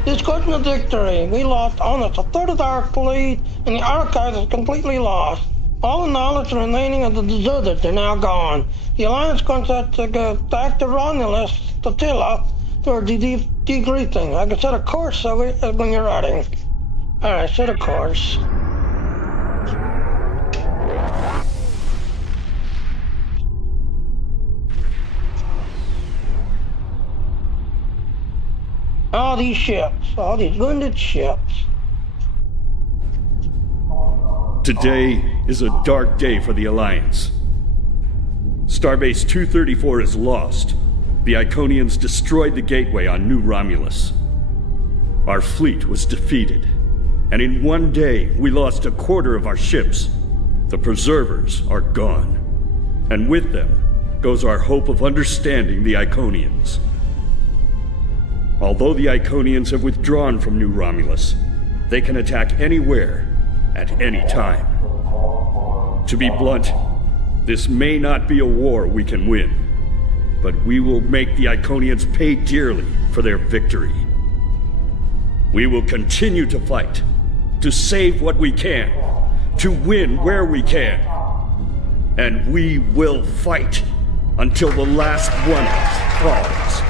This wasn't a victory. We lost almost a third of our fleet, and the archives is completely lost. All the knowledge remaining of the deserters are now gone. The Alliance wants us to go back to Romulus, to Tilla, for debriefing. I can set a course when you're ready. Alright, set a course. All these ships, all these wounded ships. Today is a dark day for the Alliance. Starbase 234 is lost. The Iconians destroyed the gateway on New Romulus. Our fleet was defeated, and in one day we lost a quarter of our ships. The Preservers are gone, and with them goes our hope of understanding the Iconians. Although the Iconians have withdrawn from New Romulus, they can attack anywhere, at any time. To be blunt, this may not be a war we can win, but we will make the Iconians pay dearly for their victory. We will continue to fight, to save what we can, to win where we can. And we will fight until the last one of us falls.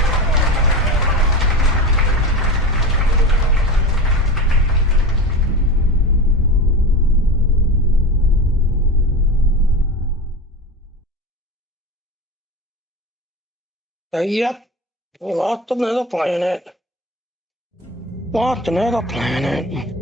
Yep, we lost another planet. Lost another planet.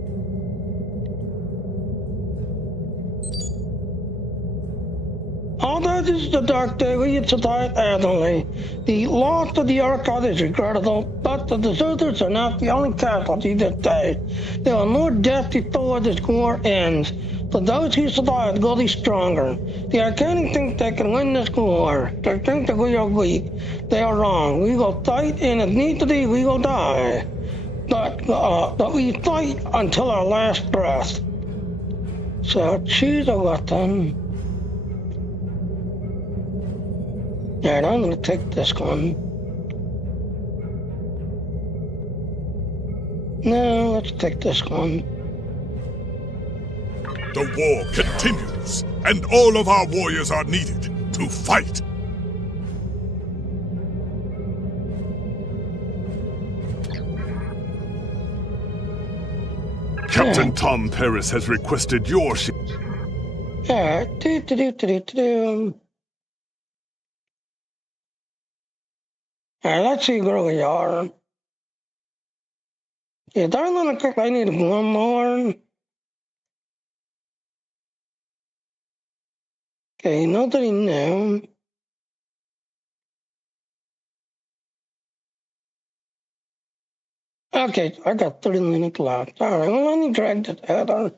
All that is the dark day we survived admirably. The loss of the Archive is regrettable, but the deserters are not the only casualty this day. There are more deaths before this war ends. But those who survive will be stronger. The Arcanians think they can win this war. They think that we are weak. They are wrong. We will fight, and if need to be, we will die. But we fight until our last breath. So choose a weapon. Alright, I'm gonna take this one. No, let's take this one. The war continues, and all of our warriors are needed to fight. Captain Tom Paris has requested your ship. Alright, Alright, let's see where we are. Yeah, darling, I need one more. Okay, nobody knew. Okay, I got 30 minutes left. Alright, well, let me drag this header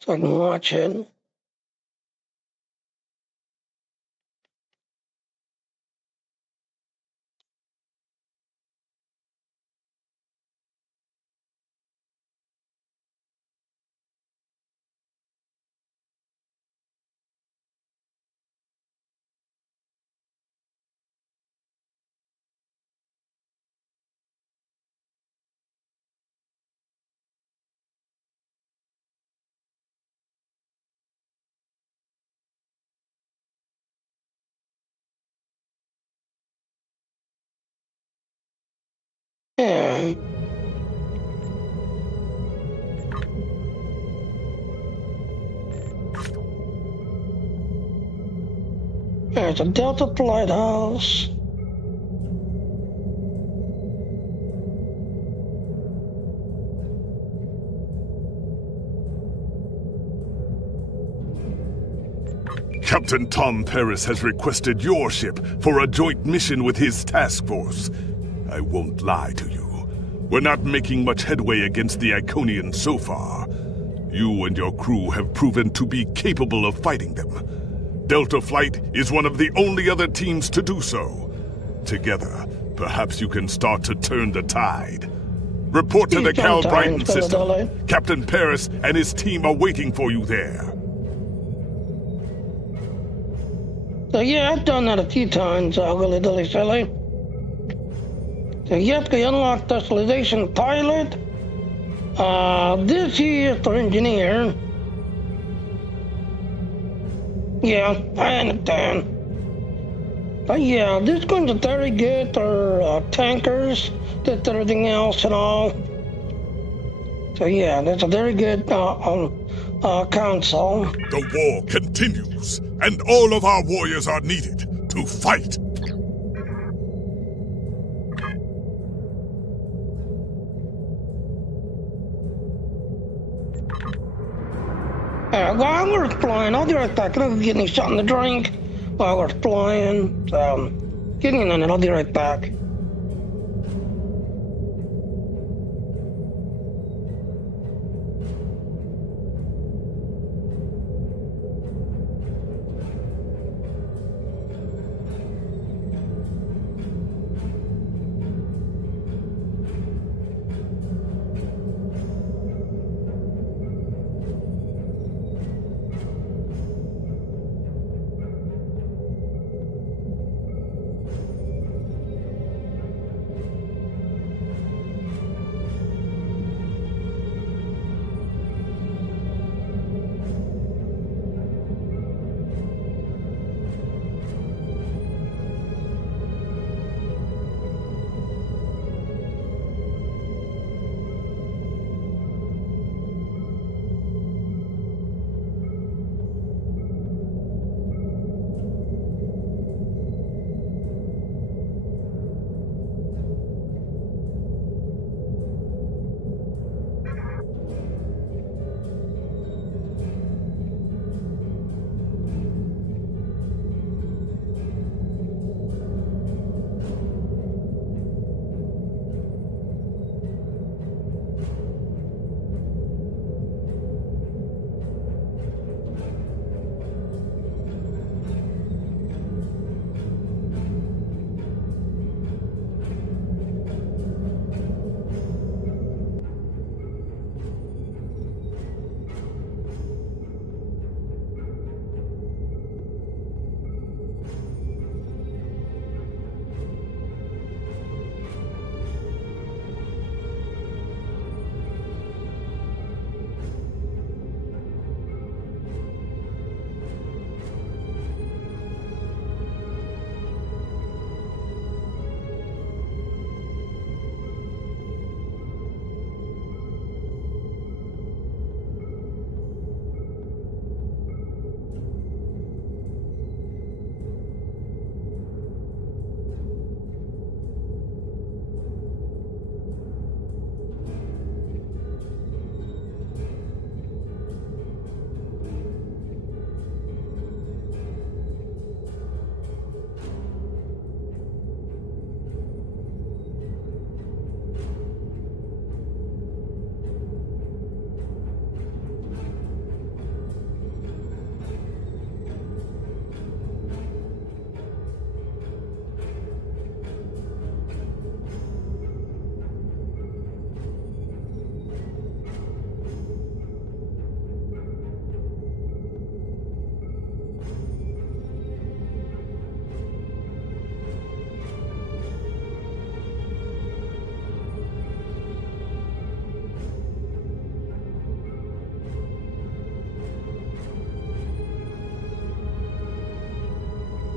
so I can watch it. Yeah. There's a Delta Lighthouse. Captain Tom Paris has requested your ship for a joint mission with his task force. I won't lie to you. We're not making much headway against the Iconians so far. You and your crew have proven to be capable of fighting them. Delta Flight is one of the only other teams to do so. Together, perhaps you can start to turn the tide. Report to the Cal Brighton system. Captain Paris and his team are waiting for you there. So yeah, I've done that a few times, Willy Dilly Silly. So yes, we unlock specialization pilot. This here is for engineer. Yeah, I understand. But yeah, this one's very good for tankers, just everything else and all. So yeah, that's a very good console. The war continues, and all of our warriors are needed to fight. While we're flying, I'll be right back. I'll get me something to drink while we're flying. So, get in and I'll be right back.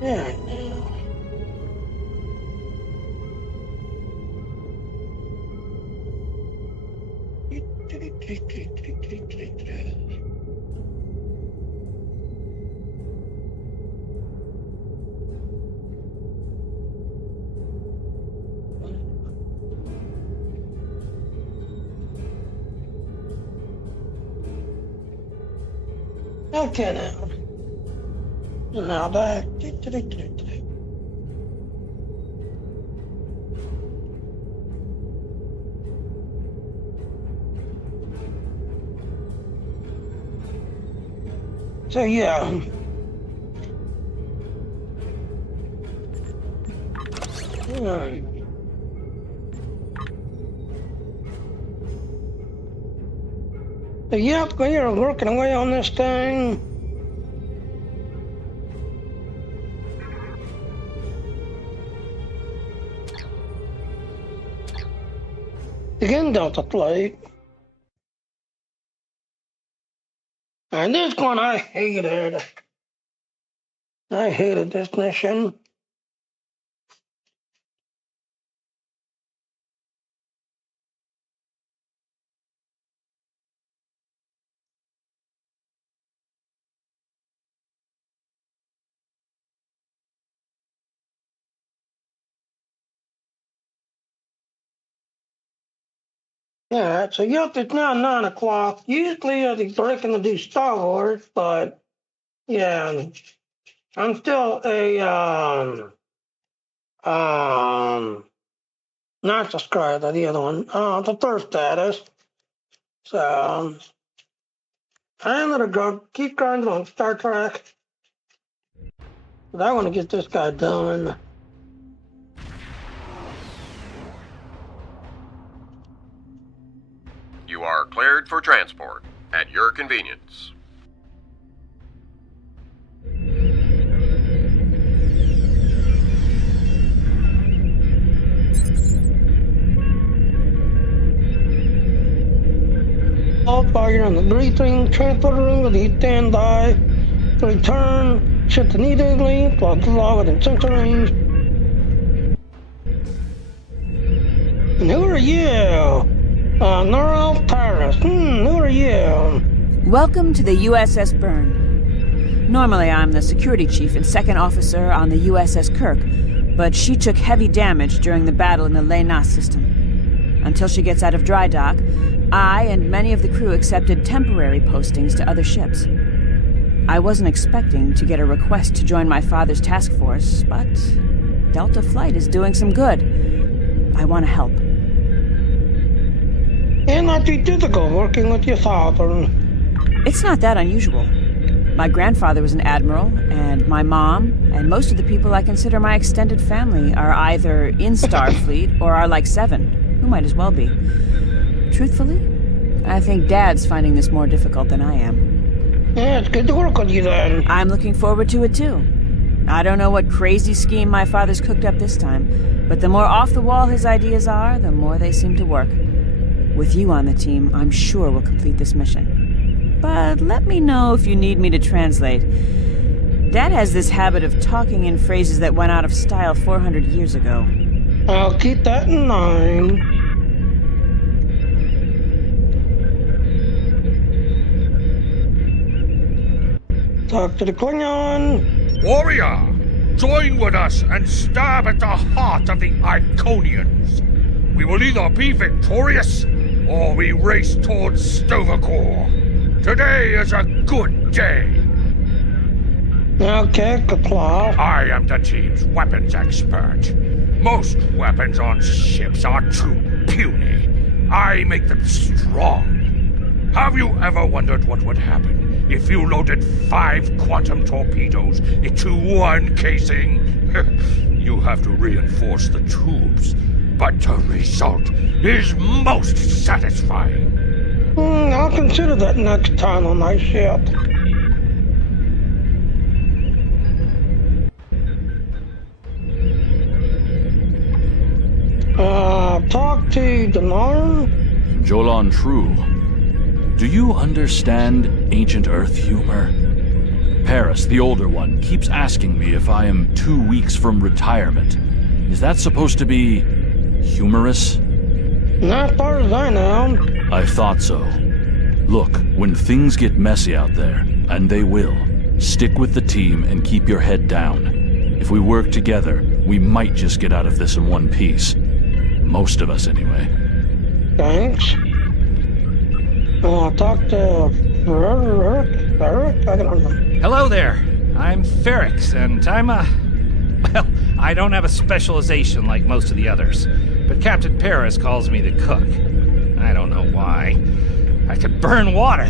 Yeah. Okay now. Now that. So yeah. Yep, we are working away on this thing. Again, Delta Flight. And this one I hated. I hated this mission. Yeah, so yep, it's now 9 o'clock. Usually I'd be breaking to do Star Wars, but yeah, I'm still not subscribed to the other one, the third status. So I'm gonna go keep grinding on Star Trek. But I want to get this guy done. You are cleared for transport at your convenience. All fire on the briefing, transporter room with the stand by. To return, ship immediately, while the law within sensor range. And who are you? Neural terrorist. Who are you? Welcome to the USS Boon. Normally I'm the security chief and second officer on the USS Kirk, but she took heavy damage during the battle in the Lena system. Until she gets out of dry dock, I and many of the crew accepted temporary postings to other ships. I wasn't expecting to get a request to join my father's task force, but Delta Flight is doing some good. I want to help. And not too difficult working with your father. It's not that unusual. My grandfather was an admiral, and my mom, and most of the people I consider my extended family are either in Starfleet or are like Seven, who might as well be. Truthfully, I think Dad's finding this more difficult than I am. Yeah, it's good to work with you then. I'm looking forward to it too. I don't know what crazy scheme my father's cooked up this time, but the more off-the-wall his ideas are, the more they seem to work. With you on the team, I'm sure we'll complete this mission. But let me know if you need me to translate. Dad has this habit of talking in phrases that went out of style 400 years ago. I'll keep that in mind. Talk to the Klingon. Warrior, join with us and stab at the heart of the Iconians. We will either be victorious, or we race towards Stovacor. Today is a good day. Okay, Kapla. I am the team's weapons expert. Most weapons on ships are too puny. I make them strong. Have you ever wondered what would happen if you loaded 5 quantum torpedoes into one casing? You have to reinforce the tubes, but the result is most satisfying. I'll consider that next time on my ship. Talk to Denard? Jolan True. Do you understand ancient Earth humor? Paris, the older one, keeps asking me if I am 2 weeks from retirement. Is that supposed to be humorous? Not as far as I know. I thought so. Look, when things get messy out there, and they will, stick with the team and keep your head down. If we work together, we might just get out of this in one piece. Most of us, anyway. Thanks. I'll talk to Ferrix? I don't know. Hello there. I'm Ferrix, and I'm well, I don't have a specialization like most of the others, but Captain Paris calls me the cook. I don't know why. I could burn water,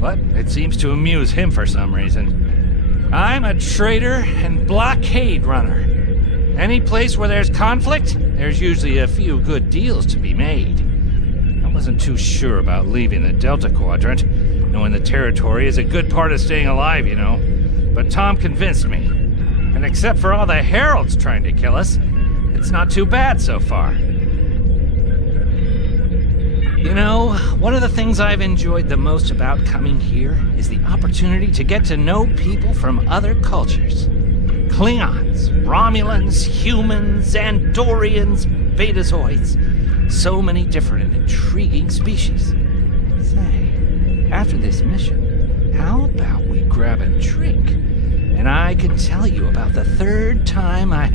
but it seems to amuse him for some reason. I'm a trader and blockade runner. Any place where there's conflict, there's usually a few good deals to be made. I wasn't too sure about leaving the Delta Quadrant, knowing the territory is a good part of staying alive, you know. But Tom convinced me. And except for all the heralds trying to kill us, it's not too bad so far. You know, one of the things I've enjoyed the most about coming here is the opportunity to get to know people from other cultures. Klingons, Romulans, humans, Andorians, Betazoids. So many different and intriguing species. Say, after this mission, how about we grab a drink? And I can tell you about the third time I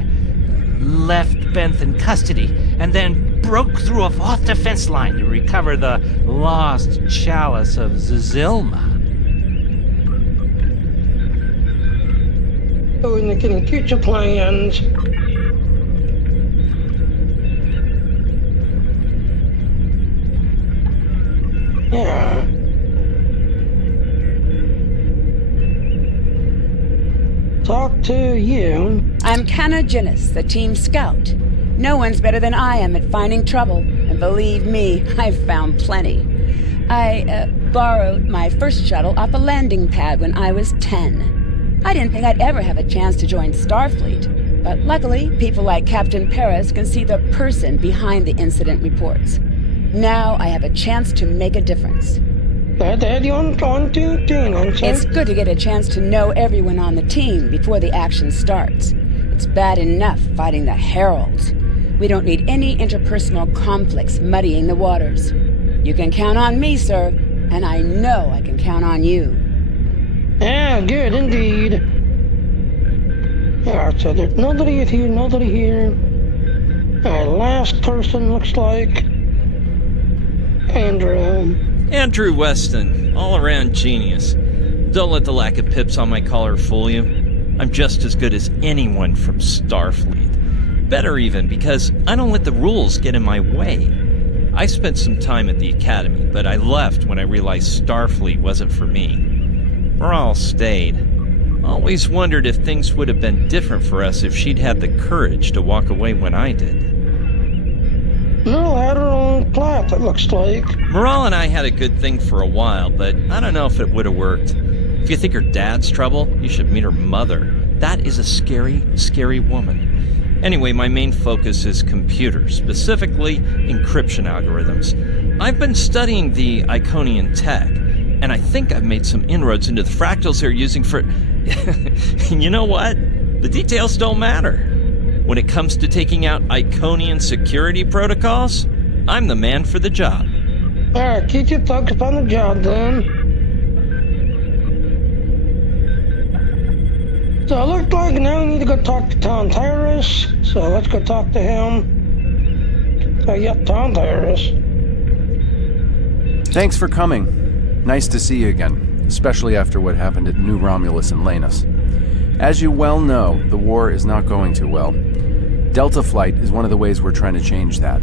left Benth in custody, and then broke through a fourth defense line to recover the lost chalice of Zazilma. So we're getting future plans. Yeah. Talk to you. I'm Canna Ginnis, the team scout. No one's better than I am at finding trouble, and believe me, I've found plenty. I borrowed my first shuttle off a landing pad when I was 10. I didn't think I'd ever have a chance to join Starfleet, but luckily, people like Captain Paris can see the person behind the incident reports. Now I have a chance to make a difference. It's good to get a chance to know everyone on the team before the action starts. It's bad enough fighting the Heralds. We don't need any interpersonal conflicts muddying the waters. You can count on me, sir, and I know I can count on you. Yeah, good indeed. Yeah, so there's nobody here, nobody here. Our last person looks like Andrew Weston, all-around genius. Don't let the lack of pips on my collar fool you. I'm just as good as anyone from Starfleet. Better even, because I don't let the rules get in my way. I spent some time at the Academy, but I left when I realized Starfleet wasn't for me. Morale stayed. Always wondered if things would have been different for us if she'd had the courage to walk away when I did. Morale had her own plot, it looks like. Morale and I had a good thing for a while, but I don't know if it would have worked. If you think her dad's trouble, you should meet her mother. That is a scary, scary woman. Anyway, my main focus is computers, specifically encryption algorithms. I've been studying the Iconian tech, and I think I've made some inroads into the fractals they're using for... You know what? The details don't matter. When it comes to taking out Iconian security protocols, I'm the man for the job. Alright, keep you focused on the job then. So it looks like now we need to go talk to Tom Tyrus. So let's go talk to him. So yeah, Tom Tyrus. Thanks for coming. Nice to see you again, especially after what happened at New Romulus and Lanus. As you well know, the war is not going too well. Delta Flight is one of the ways we're trying to change that.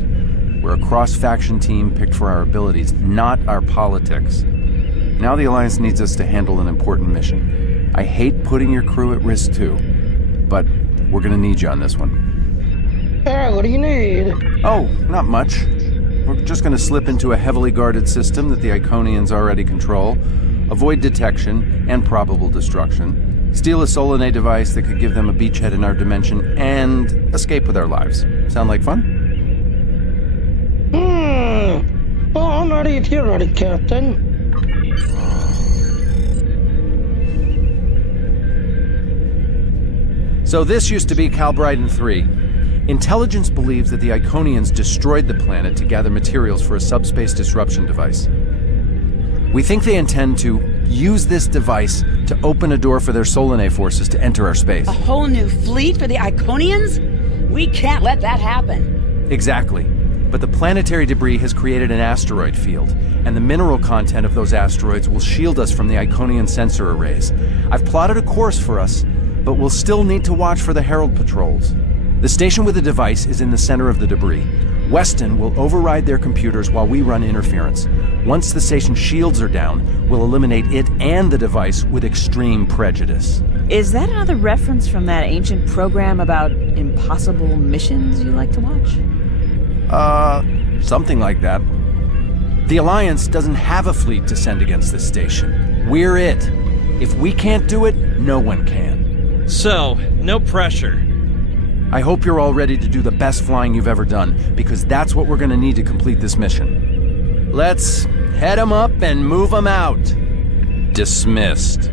We're a cross-faction team picked for our abilities, not our politics. Now the Alliance needs us to handle an important mission. I hate putting your crew at risk too, but we're gonna need you on this one. Alright, what do you need? Oh, not much. We're just gonna slip into a heavily guarded system that the Iconians already control, avoid detection and probable destruction, steal a Solanae device that could give them a beachhead in our dimension, and escape with our lives. Sound like fun? Well, I'm ready if you're ready, Captain. So this used to be Calbriden 3. Intelligence believes that the Iconians destroyed the planet to gather materials for a subspace disruption device. We think they intend to use this device to open a door for their Solanae forces to enter our space. A whole new fleet for the Iconians? We can't let that happen. Exactly. But the planetary debris has created an asteroid field, and the mineral content of those asteroids will shield us from the Iconian sensor arrays. I've plotted a course for us, but we'll still need to watch for the Herald patrols. The station with the device is in the center of the debris. Weston will override their computers while we run interference. Once the station's shields are down, we'll eliminate it and the device with extreme prejudice. Is that another reference from that ancient program about impossible missions you like to watch? Something like that. The Alliance doesn't have a fleet to send against this station. We're it. If we can't do it, no one can. So, no pressure. I hope you're all ready to do the best flying you've ever done, because that's what we're gonna need to complete this mission. Let's head 'em up and move 'em out. Dismissed.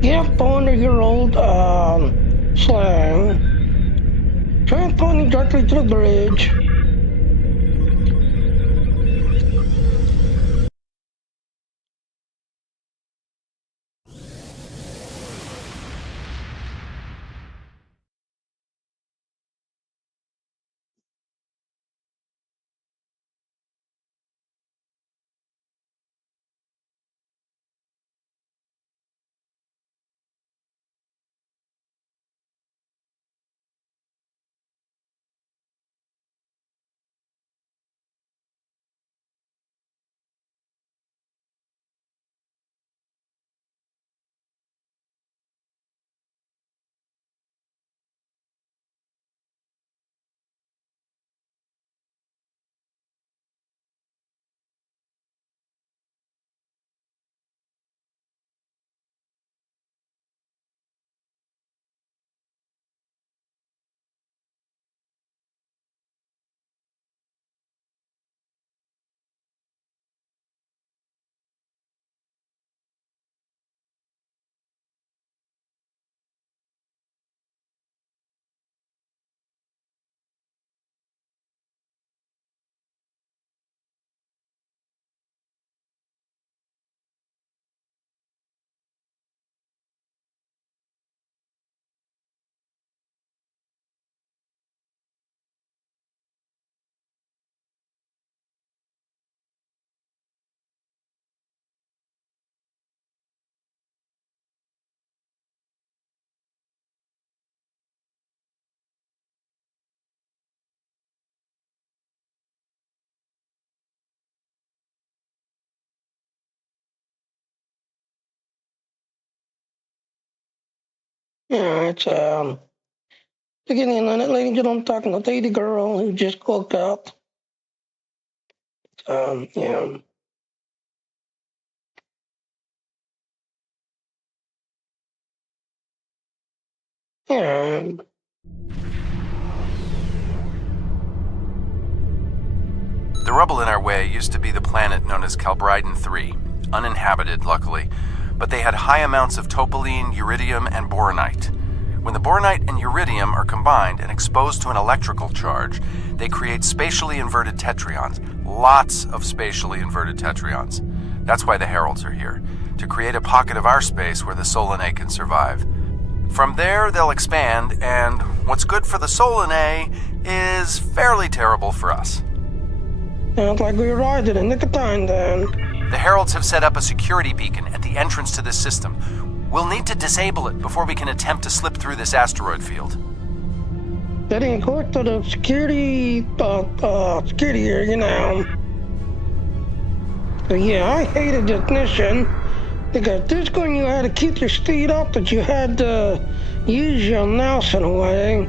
Get under your old, slang. Try pointing directly to the bridge. Yeah, it's, beginning of the night, ladies and gentlemen, I'm talking to the lady girl who just woke up. Yeah. Yeah. The rubble in our way used to be the planet known as Calbriden 3, uninhabited, luckily, but they had high amounts of topaline, uridium, and boronite. When the boronite and uridium are combined and exposed to an electrical charge, they create spatially inverted tetrions, lots of spatially inverted tetrions. That's why the Heralds are here, to create a pocket of our space where the Solanae can survive. From there, they'll expand, and what's good for the Solanae is fairly terrible for us. Sounds like we arrived in the nick of time then. The Heralds have set up a security beacon at the entrance to this system. We'll need to disable it before we can attempt to slip through this asteroid field. Getting close to the security area now. But yeah, I hated this mission because this one you had to keep your speed up, but you had to use your mouse in a way.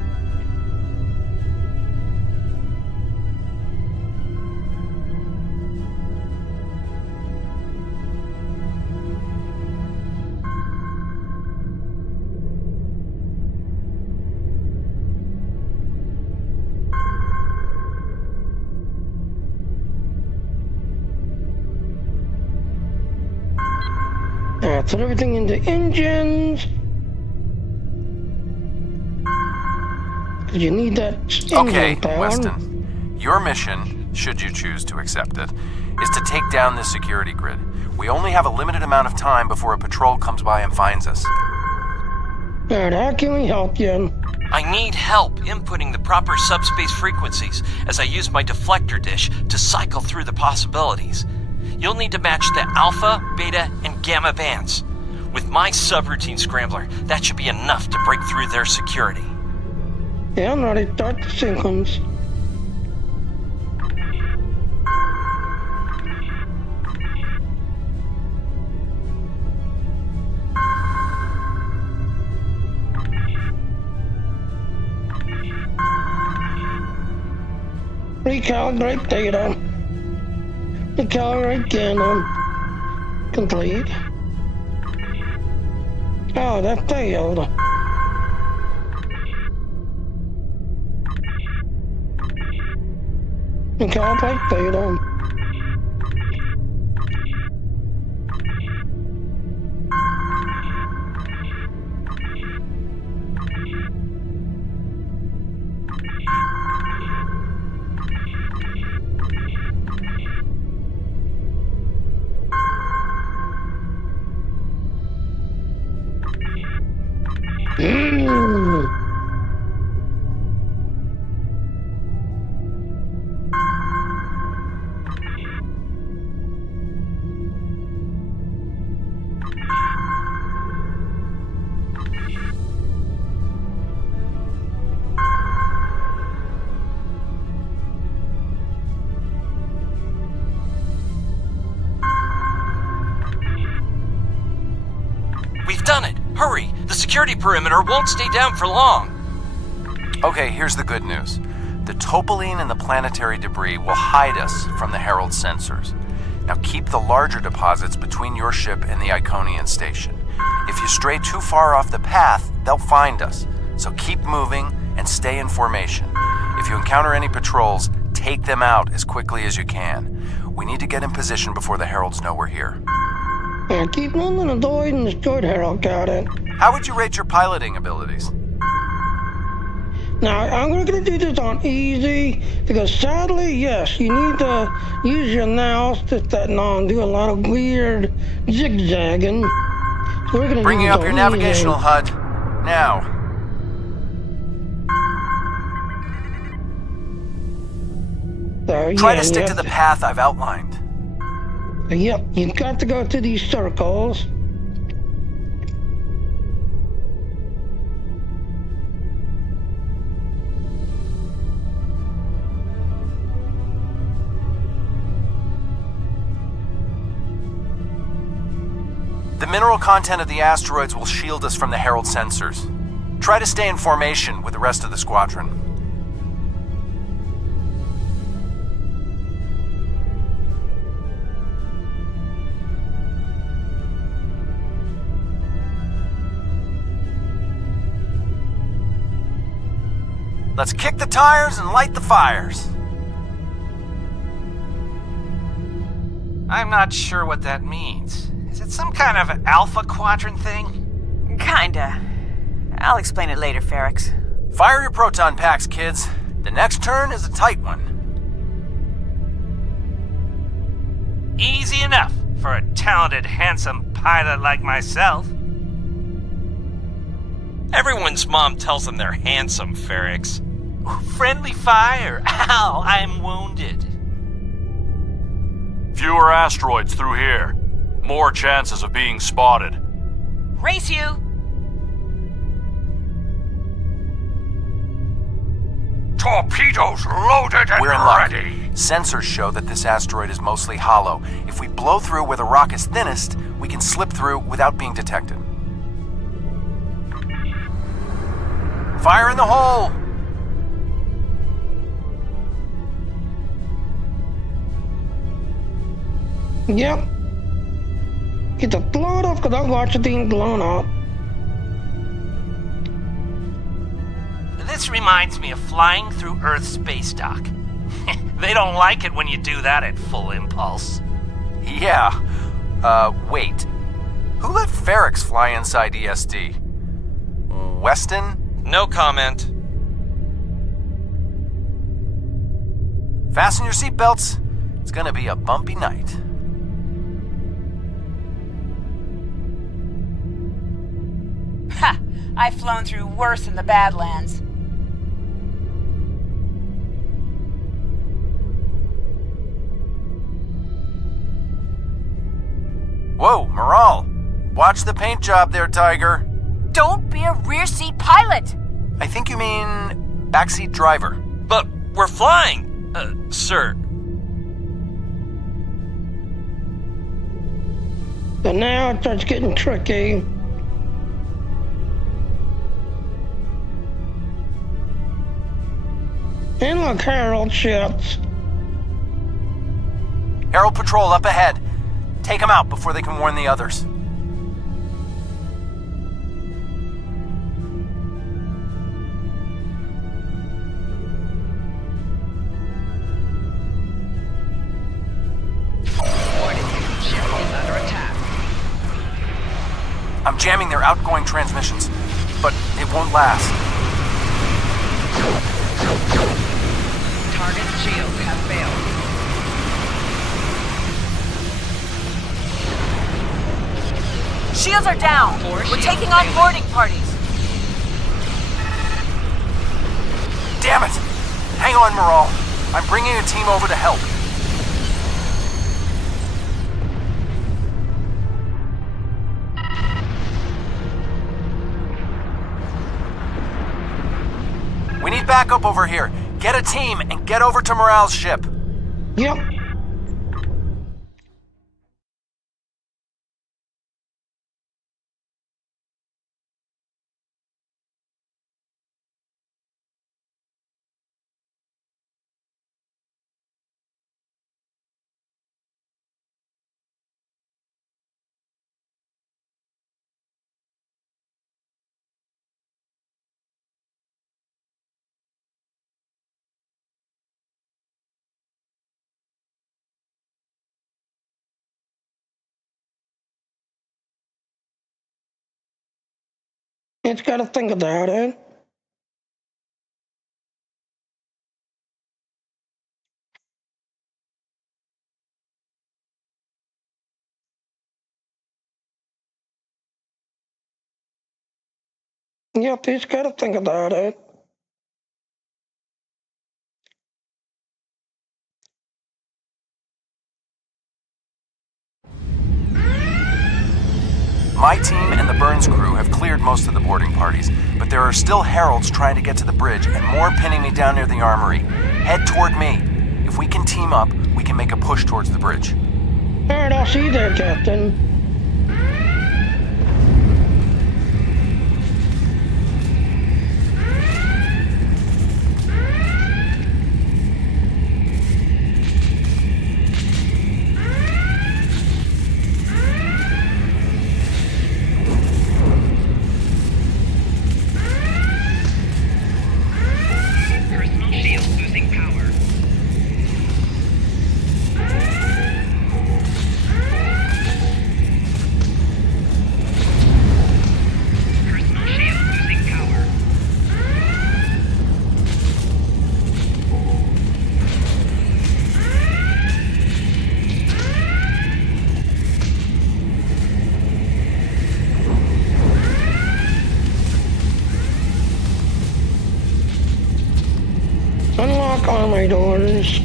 Put everything into engines. Because you need that engine Okay, power. Weston. Your mission, should you choose to accept it, is to take down this security grid. We only have a limited amount of time before a patrol comes by and finds us. Alright, how can we help you? I need help inputting the proper subspace frequencies as I use my deflector dish to cycle through the possibilities. You'll need to match the alpha, beta, and gamma bands. With my subroutine scrambler, that should be enough to break through their security. Yeah, I'm ready. Start the sequence. Recalibrate data. Recalibrate again. Complete. Oh, that failed. Recalibrate data. We've done it! Hurry! The security perimeter won't stay down for long! Okay, here's the good news. The topoline and the planetary debris will hide us from the Herald sensors. Now keep the larger deposits between your ship and the Iconian station. If you stray too far off the path, they'll find us. So keep moving and stay in formation. If you encounter any patrols, take them out as quickly as you can. We need to get in position before the Heralds know we're here. Yeah, keep moving, avoid, and destroy Herald. Got it. How would you rate your piloting abilities? Now, I'm going to do this on easy, because sadly, yes, you need to use your nous to do a lot of weird zigzagging. So we're going to Bringing up your navigational HUD. Now. Try to stick to the path I've outlined. Yep, you've got to go through these circles. The mineral content of the asteroids will shield us from the Herald sensors. Try to stay in formation with the rest of the squadron. Let's kick the tires and light the fires. I'm not sure what that means. Is it some kind of alpha quadrant thing? Kinda. I'll explain it later, Ferrix. Fire your proton packs, kids. The next turn is a tight one. Easy enough for a talented, handsome pilot like myself. Everyone's mom tells them they're handsome, Ferrix. Friendly fire! Ow, I'm wounded. Fewer asteroids through here. More chances of being spotted. Race you! Torpedoes loaded and We're in luck. ready. Sensors show that this asteroid is mostly hollow. If we blow through where the rock is thinnest, we can slip through without being detected. Fire in the hole! Yep. Get the blow it off, because I'll watch the thing blown up. This reminds me of flying through Earth's space dock. They don't like it when you do that at full impulse. Yeah. Wait. Who let Feryx fly inside ESD? Weston? No comment. Fasten your seatbelts. It's gonna be a bumpy night. Ha! I've flown through worse in the Badlands. Whoa, Moral. Watch the paint job there, Tiger. Don't be a rear seat pilot! I think you mean backseat driver. But we're flying, sir. So now it starts getting tricky. And look, Harold ships. Herald Patrol up ahead. Take them out before they can warn the others. I'm jamming their outgoing transmissions, but it won't last. Target's shields have failed. Shields are down. We're taking on boarding parties. Damn it! Hang on, Moral. I'm bringing a team over to help. We need backup over here. Get a team and get over to Morale's ship. Yep. It's got to think about it. Yep, he's got to think about it. My team and the Burns crew have cleared most of the boarding parties, but there are still heralds trying to get to the bridge and more pinning me down near the armory. Head toward me. If we can team up, we can make a push towards the bridge. All right, I'll see you there, Captain. Unlock armory doors.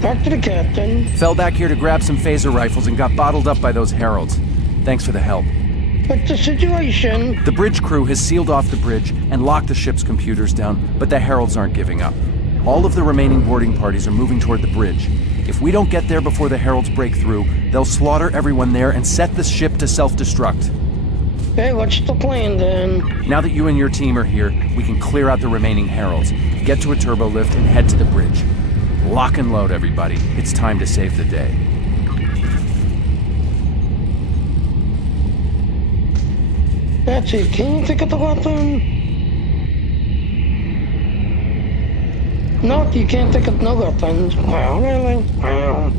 Back to the captain. Fell back here to grab some phaser rifles and got bottled up by those heralds. Thanks for the help. What's the situation? The bridge crew has sealed off the bridge and locked the ship's computers down, but the heralds aren't giving up. All of the remaining boarding parties are moving toward the bridge. If we don't get there before the heralds break through, they'll slaughter everyone there and set the ship to self-destruct. Hey, what's the plan then? Now that you and your team are here, we can clear out the remaining heralds, get to a turbo lift, and head to the bridge. Lock and load, everybody. It's time to save the day. That's it. Can you think of the weapon? Nope, you can't think of no good things. Wow, really? Wow.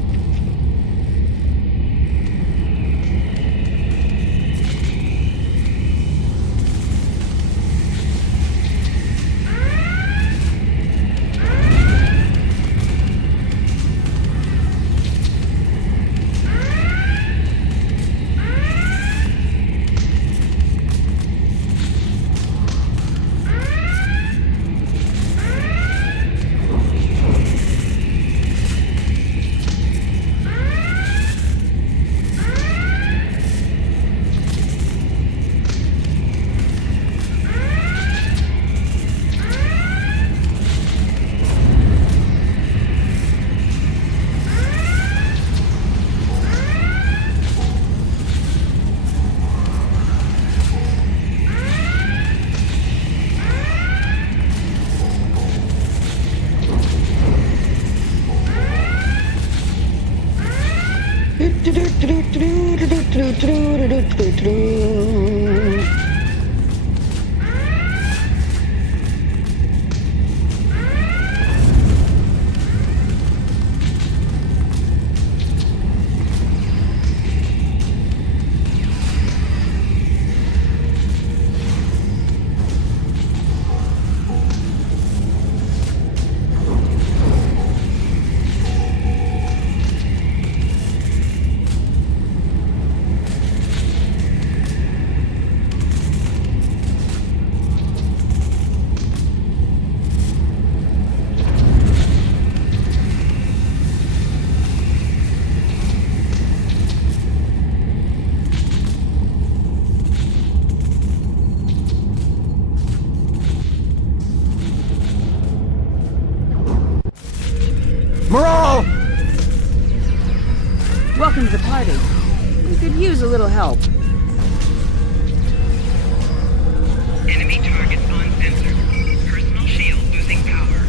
Morale! Welcome to the party. We could use a little help. Enemy targets uncensored. Personal shield losing power.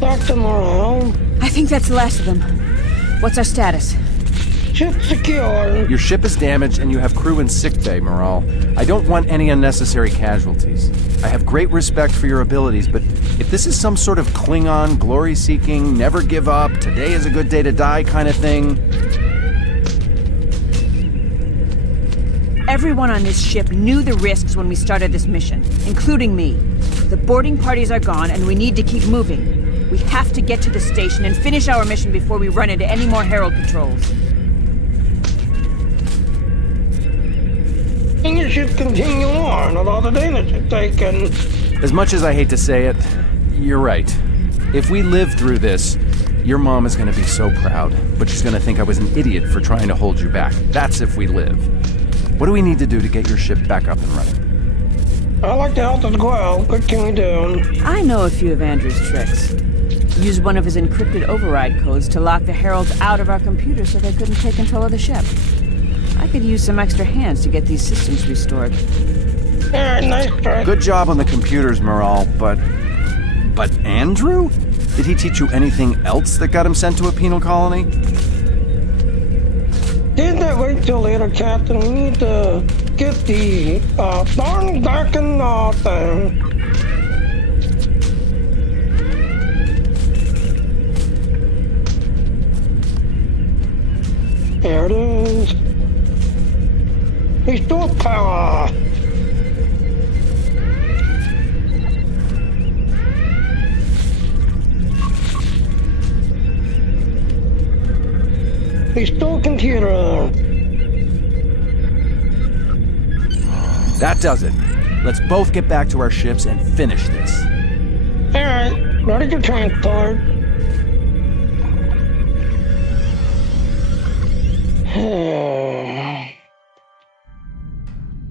Dr. Morale. I think that's the last of them. What's our status? Ship secure. Your ship is damaged and you have crew in sickbay, Morale. I don't want any unnecessary casualties. I have great respect for your abilities, but if this is some sort of Klingon, glory-seeking, never give up, today is a good day to die kind of thing... Everyone on this ship knew the risks when we started this mission, including me. The boarding parties are gone and we need to keep moving. We have to get to the station and finish our mission before we run into any more Herald patrols. And you should continue on with all the damage you've taken. As much as I hate to say it, you're right. If we live through this, your mom is going to be so proud, but she's going to think I was an idiot for trying to hold you back. That's if we live. What do we need to do to get your ship back up and running? I like to help as well. What can we do? I know a few of Andrew's tricks. Use one of his encrypted override codes to lock the Heralds out of our computer so they couldn't take control of the ship. I could use some extra hands to get these systems restored. Nice try. Good job on the computers, Morale, but Andrew? Did he teach you anything else that got him sent to a penal colony? Did that wait till later, Captain? We need to get the barn back in thing. There it is. Restore power. Restore computer. That does it. Let's both get back to our ships and finish this. Alright, ready to transport.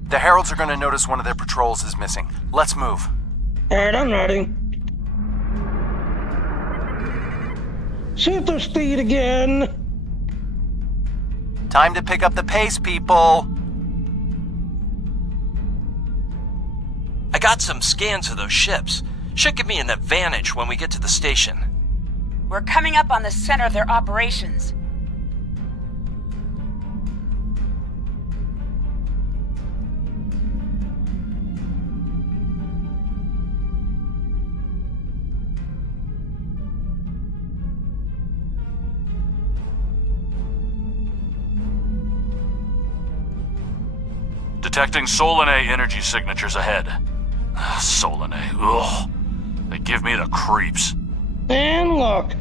The Heralds are going to notice one of their patrols is missing. Let's move. Alright, I'm ready. Super speed again. Time to pick up the pace, people! I got some scans of those ships. Should give me an advantage when we get to the station. We're coming up on the center of their operations. Detecting Solanae energy signatures ahead. Solanae, ugh. They give me the creeps. And look.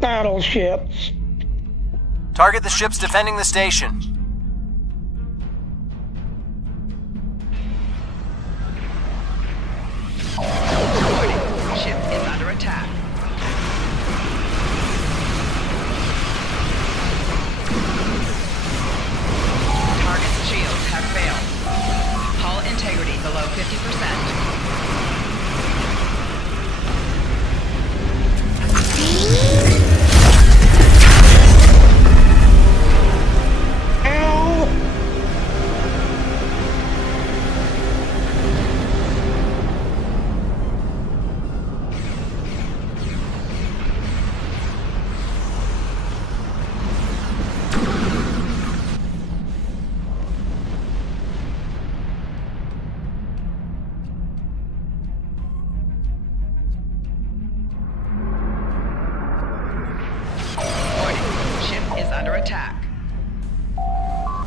Battleships. Target the ships defending the station. Warning, ship is under attack. Target's shields have failed. Hull integrity below 50%.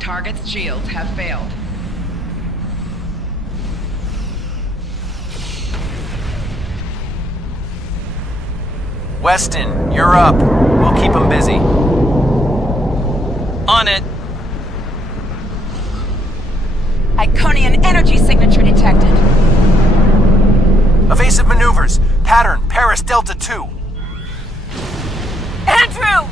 Target's shields have failed. Weston, you're up. We'll keep them busy. On it. Iconian energy signature detected. Evasive maneuvers. Pattern, Paris Delta 2. Andrew!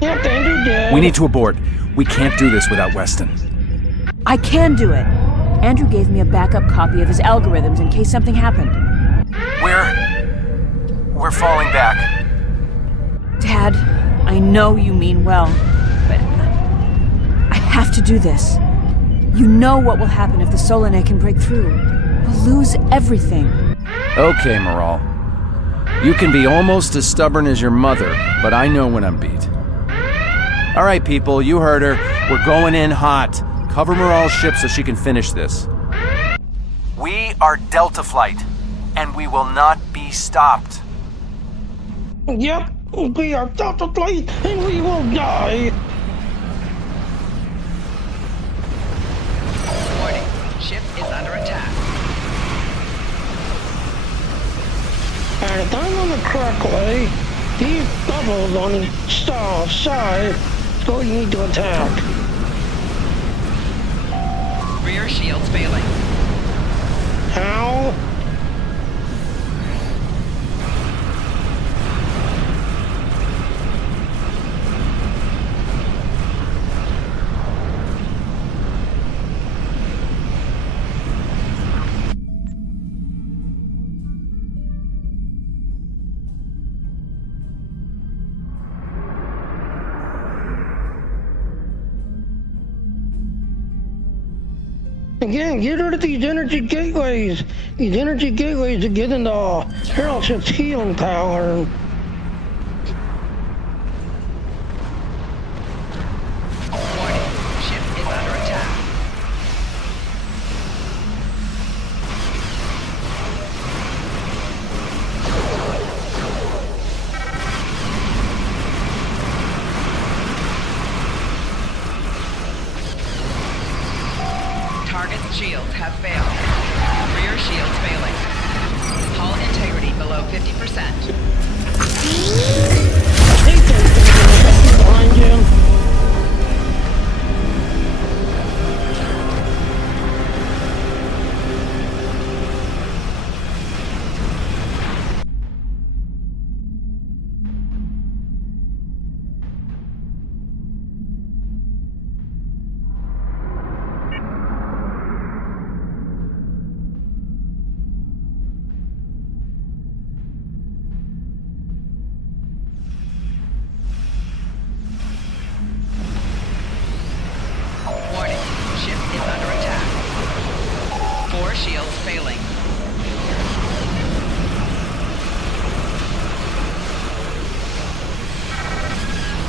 Yep, Andrew did. We need to abort. We can't do this without Weston. I can do it. Andrew gave me a backup copy of his algorithms in case something happened. We're falling back. Dad, I know you mean well, but I have to do this. You know what will happen if the Solanae can break through. We'll lose everything. Okay, Moral. You can be almost as stubborn as your mother, but I know when I'm beat. All right, people, you heard her. We're going in hot. Cover Moral's ship so she can finish this. We are Delta Flight, and we will not be stopped. Yep, we are Delta Flight, and we will die. Warning, ship is under attack. And if I'm on the correct way, these bubbles on the star side going to need to attack. Rear shields failing. How? Again, get rid of these energy gateways. These energy gateways to get into Herald ship's healing power. Warning, ship is under attack. Target's shields have failed. Rear shields failing. Hull integrity below 50%. failing.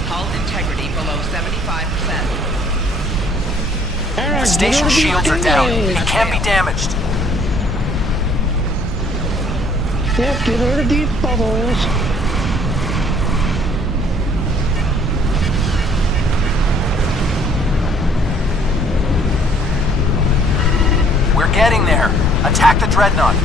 Hull integrity below 75%. The station shields are down. It can't be damaged. Yep, get rid of these bubbles. We're getting there. Attack the dreadnought.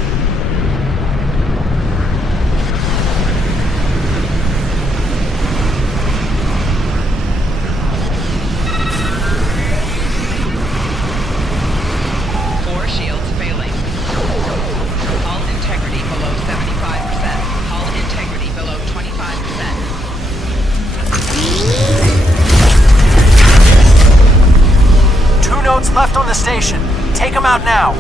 Four shields failing. Hull integrity below 75%. Hull integrity below 25%. Two nodes left on the station. Take them out now.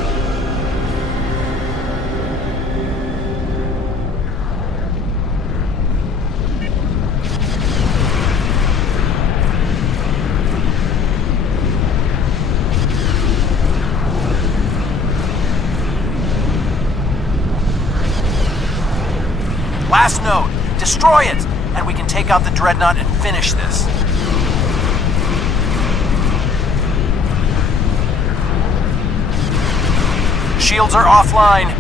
Last node. Destroy it, and we can take out the dreadnought and finish this. Shields are offline.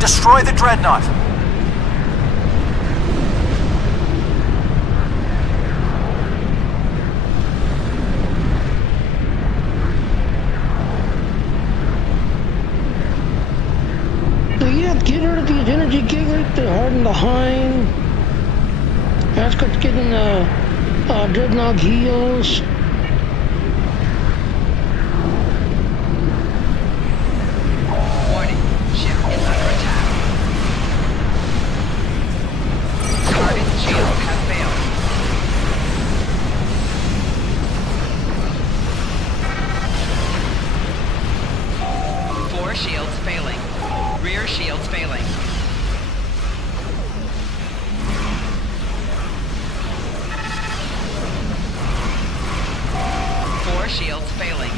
Destroy the dreadnought. So yeah, get rid of these energy gateways to harden the hind. That's what's getting the dreadnought heals. Shields failing. Rear shields failing. Four shields failing.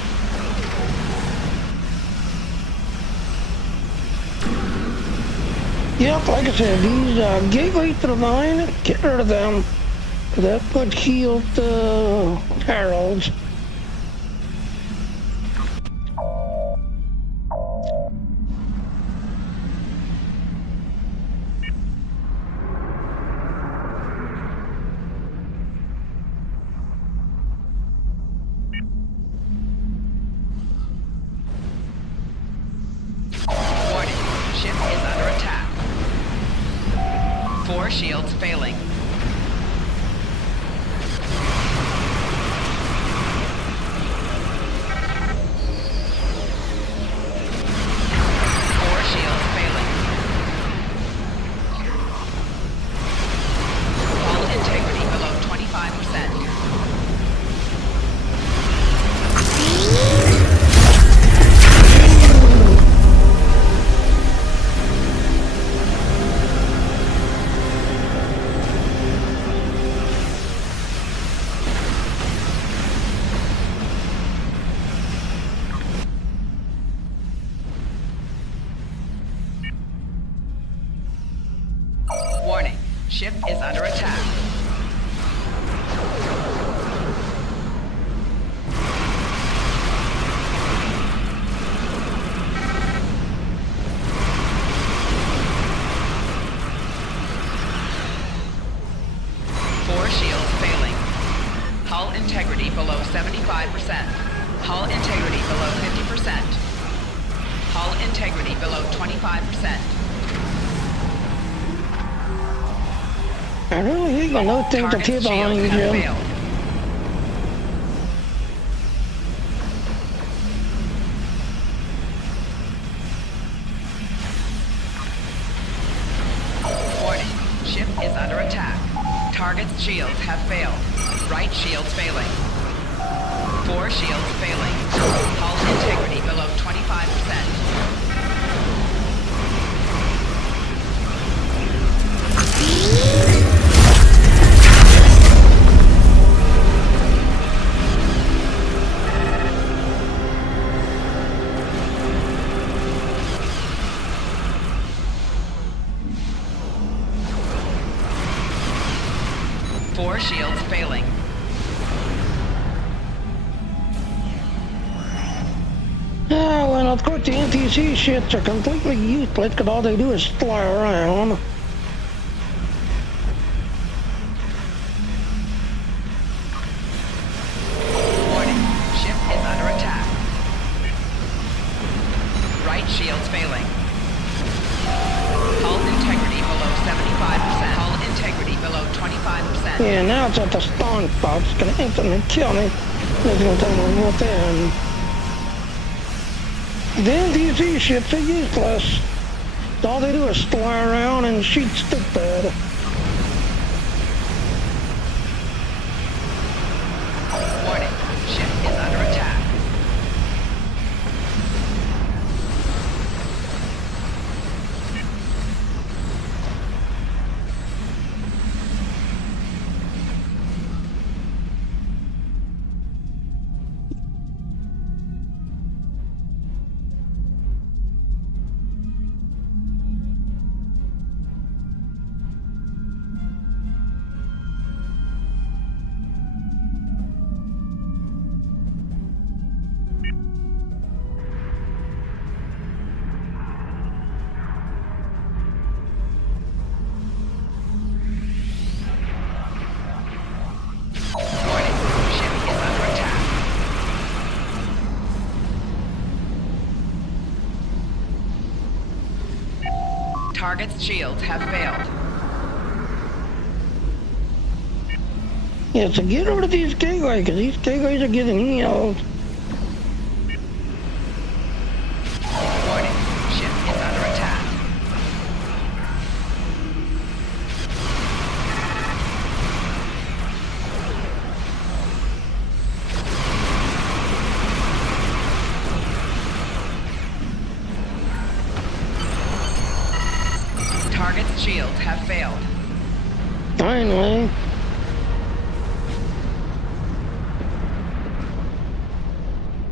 Yep, like I said, these gateways to the line, get rid of them. That would heal the heralds. Four shields failing. Four shields failing. Hull integrity below 25%. Warning, ship is under attack. Four shields failing. Hull integrity below 75%. Hull integrity below 50%. Hull integrity below 25%. I really hate when those things appear behind you. Warning, ship is under attack. Target's shields have failed. Right shields failing. Four shields failing. Hull integrity below 25%. 4 shields failing. Yeah, well, of course the NTC shits are completely useless because all they do is fly around. Warning, ship is under attack. Right shield's failing. Hull integrity below 75%. Hull integrity below 25%. Yeah, now it's at the spawn spot. It's gonna instantly kill me. It's gonna tell me what's in. The NTC ships are useless. All they do is fly around and shoot stupid. Warning, ship is under attack. Target's shields have failed. Yeah, so get over to these gateways, because these gateways are getting healed. Warning, ship is under attack. Target's shields have failed. Finally.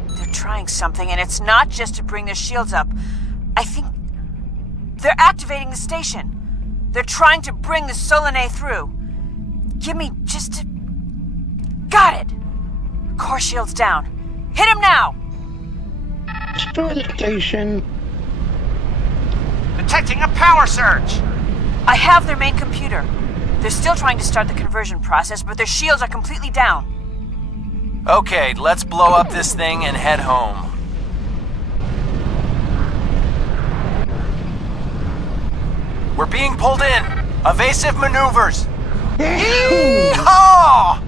They're trying something, and it's not just to bring their shields up. I think they're activating the station. They're trying to bring the Solanae through. Give me just a... Got it! Core shields down. Hit him now! Destroy the station. Detecting a power surge! I have their main computer. They're still trying to start the conversion process, but their shields are completely down. Okay, let's blow up this thing and head home. We're being pulled in! Evasive maneuvers! Yeehaw!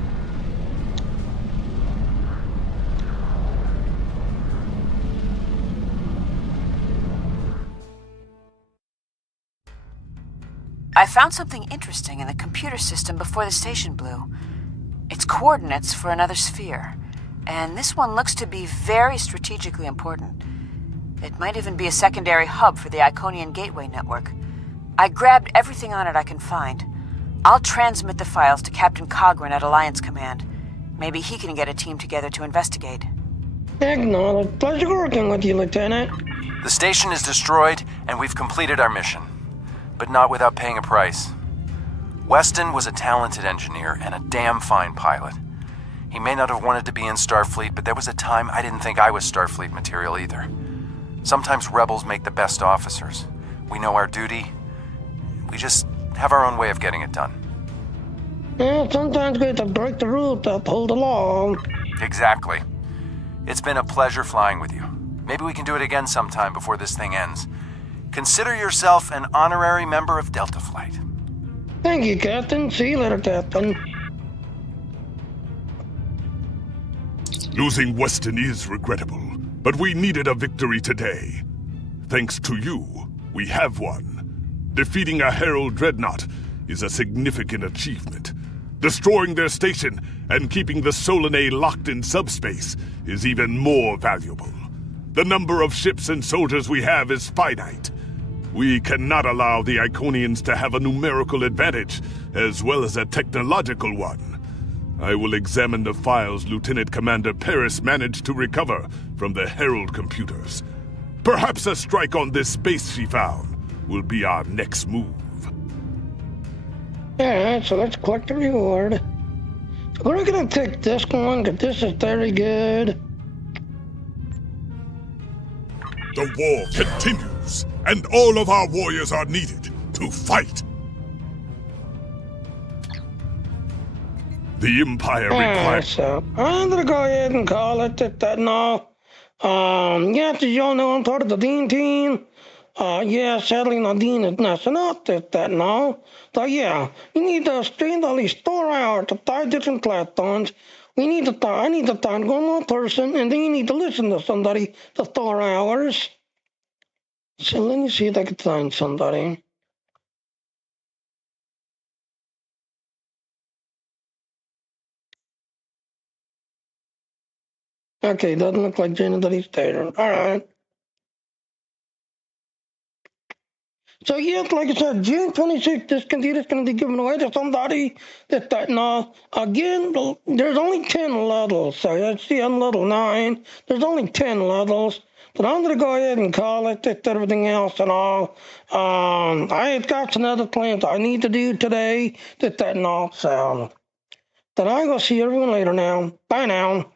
I found something interesting in the computer system before the station blew. It's coordinates for another sphere, and this one looks to be very strategically important. It might even be a secondary hub for the Iconian Gateway network. I grabbed everything on it I can find. I'll transmit the files to Captain Cogran at Alliance Command. Maybe he can get a team together to investigate. Acknowledged. Pleasure working with you, Lieutenant. The station is destroyed, and we've completed our mission. But not without paying a price. Weston was a talented engineer and a damn fine pilot. He may not have wanted to be in Starfleet, but there was a time I didn't think I was Starfleet material either. Sometimes rebels make the best officers. We know our duty. We just have our own way of getting it done. Yeah, sometimes we have to break the rules to uphold the law. Exactly. It's been a pleasure flying with you. Maybe we can do it again sometime before this thing ends. Consider yourself an honorary member of Delta Flight. Thank you, Captain. See you later, Captain. Losing Weston is regrettable, but we needed a victory today. Thanks to you, we have one. Defeating a Herald Dreadnought is a significant achievement. Destroying their station and keeping the Solanae locked in subspace is even more valuable. The number of ships and soldiers we have is finite. We cannot allow the Iconians to have a numerical advantage, as well as a technological one. I will examine the files Lieutenant Commander Paris managed to recover from the Herald computers. Perhaps a strike on this base she found will be our next move. Alright, so let's collect the reward. So we're gonna take this one, because this is very good. The war continues, and all of our warriors are needed to fight. The Empire requires... So I'm gonna go ahead and call it that now. Yes, as y'all know, I'm part of the Dean team. Yeah, sadly, Nadine is messing up that now. So yeah, we need to spend at least 4 hours to 5 different platforms. I need to talk to one person, and then you need to listen to somebody for 4 hours. So let me see if I can find somebody. Okay, doesn't look like anybody's there. All right. So yes, like I said, June 26th, this computer is going to be given away to somebody that now, again, there's only 10 levels. So let's see on level 9, there's only 10 levels. But I'm going to go ahead and call it everything else and all. I've got some other plans I need to do today that and all. So then I'm going to see everyone later now. Bye now.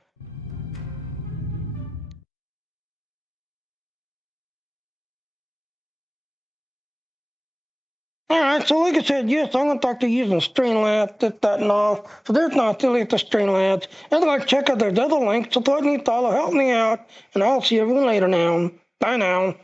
Alright, so like I said, yes, I'm going to talk to you using Streamlabs, that and all. So there's not affiliate to Streamlabs. And like check out there's other links, so please follow, help me out, and I'll see everyone later now. Bye now.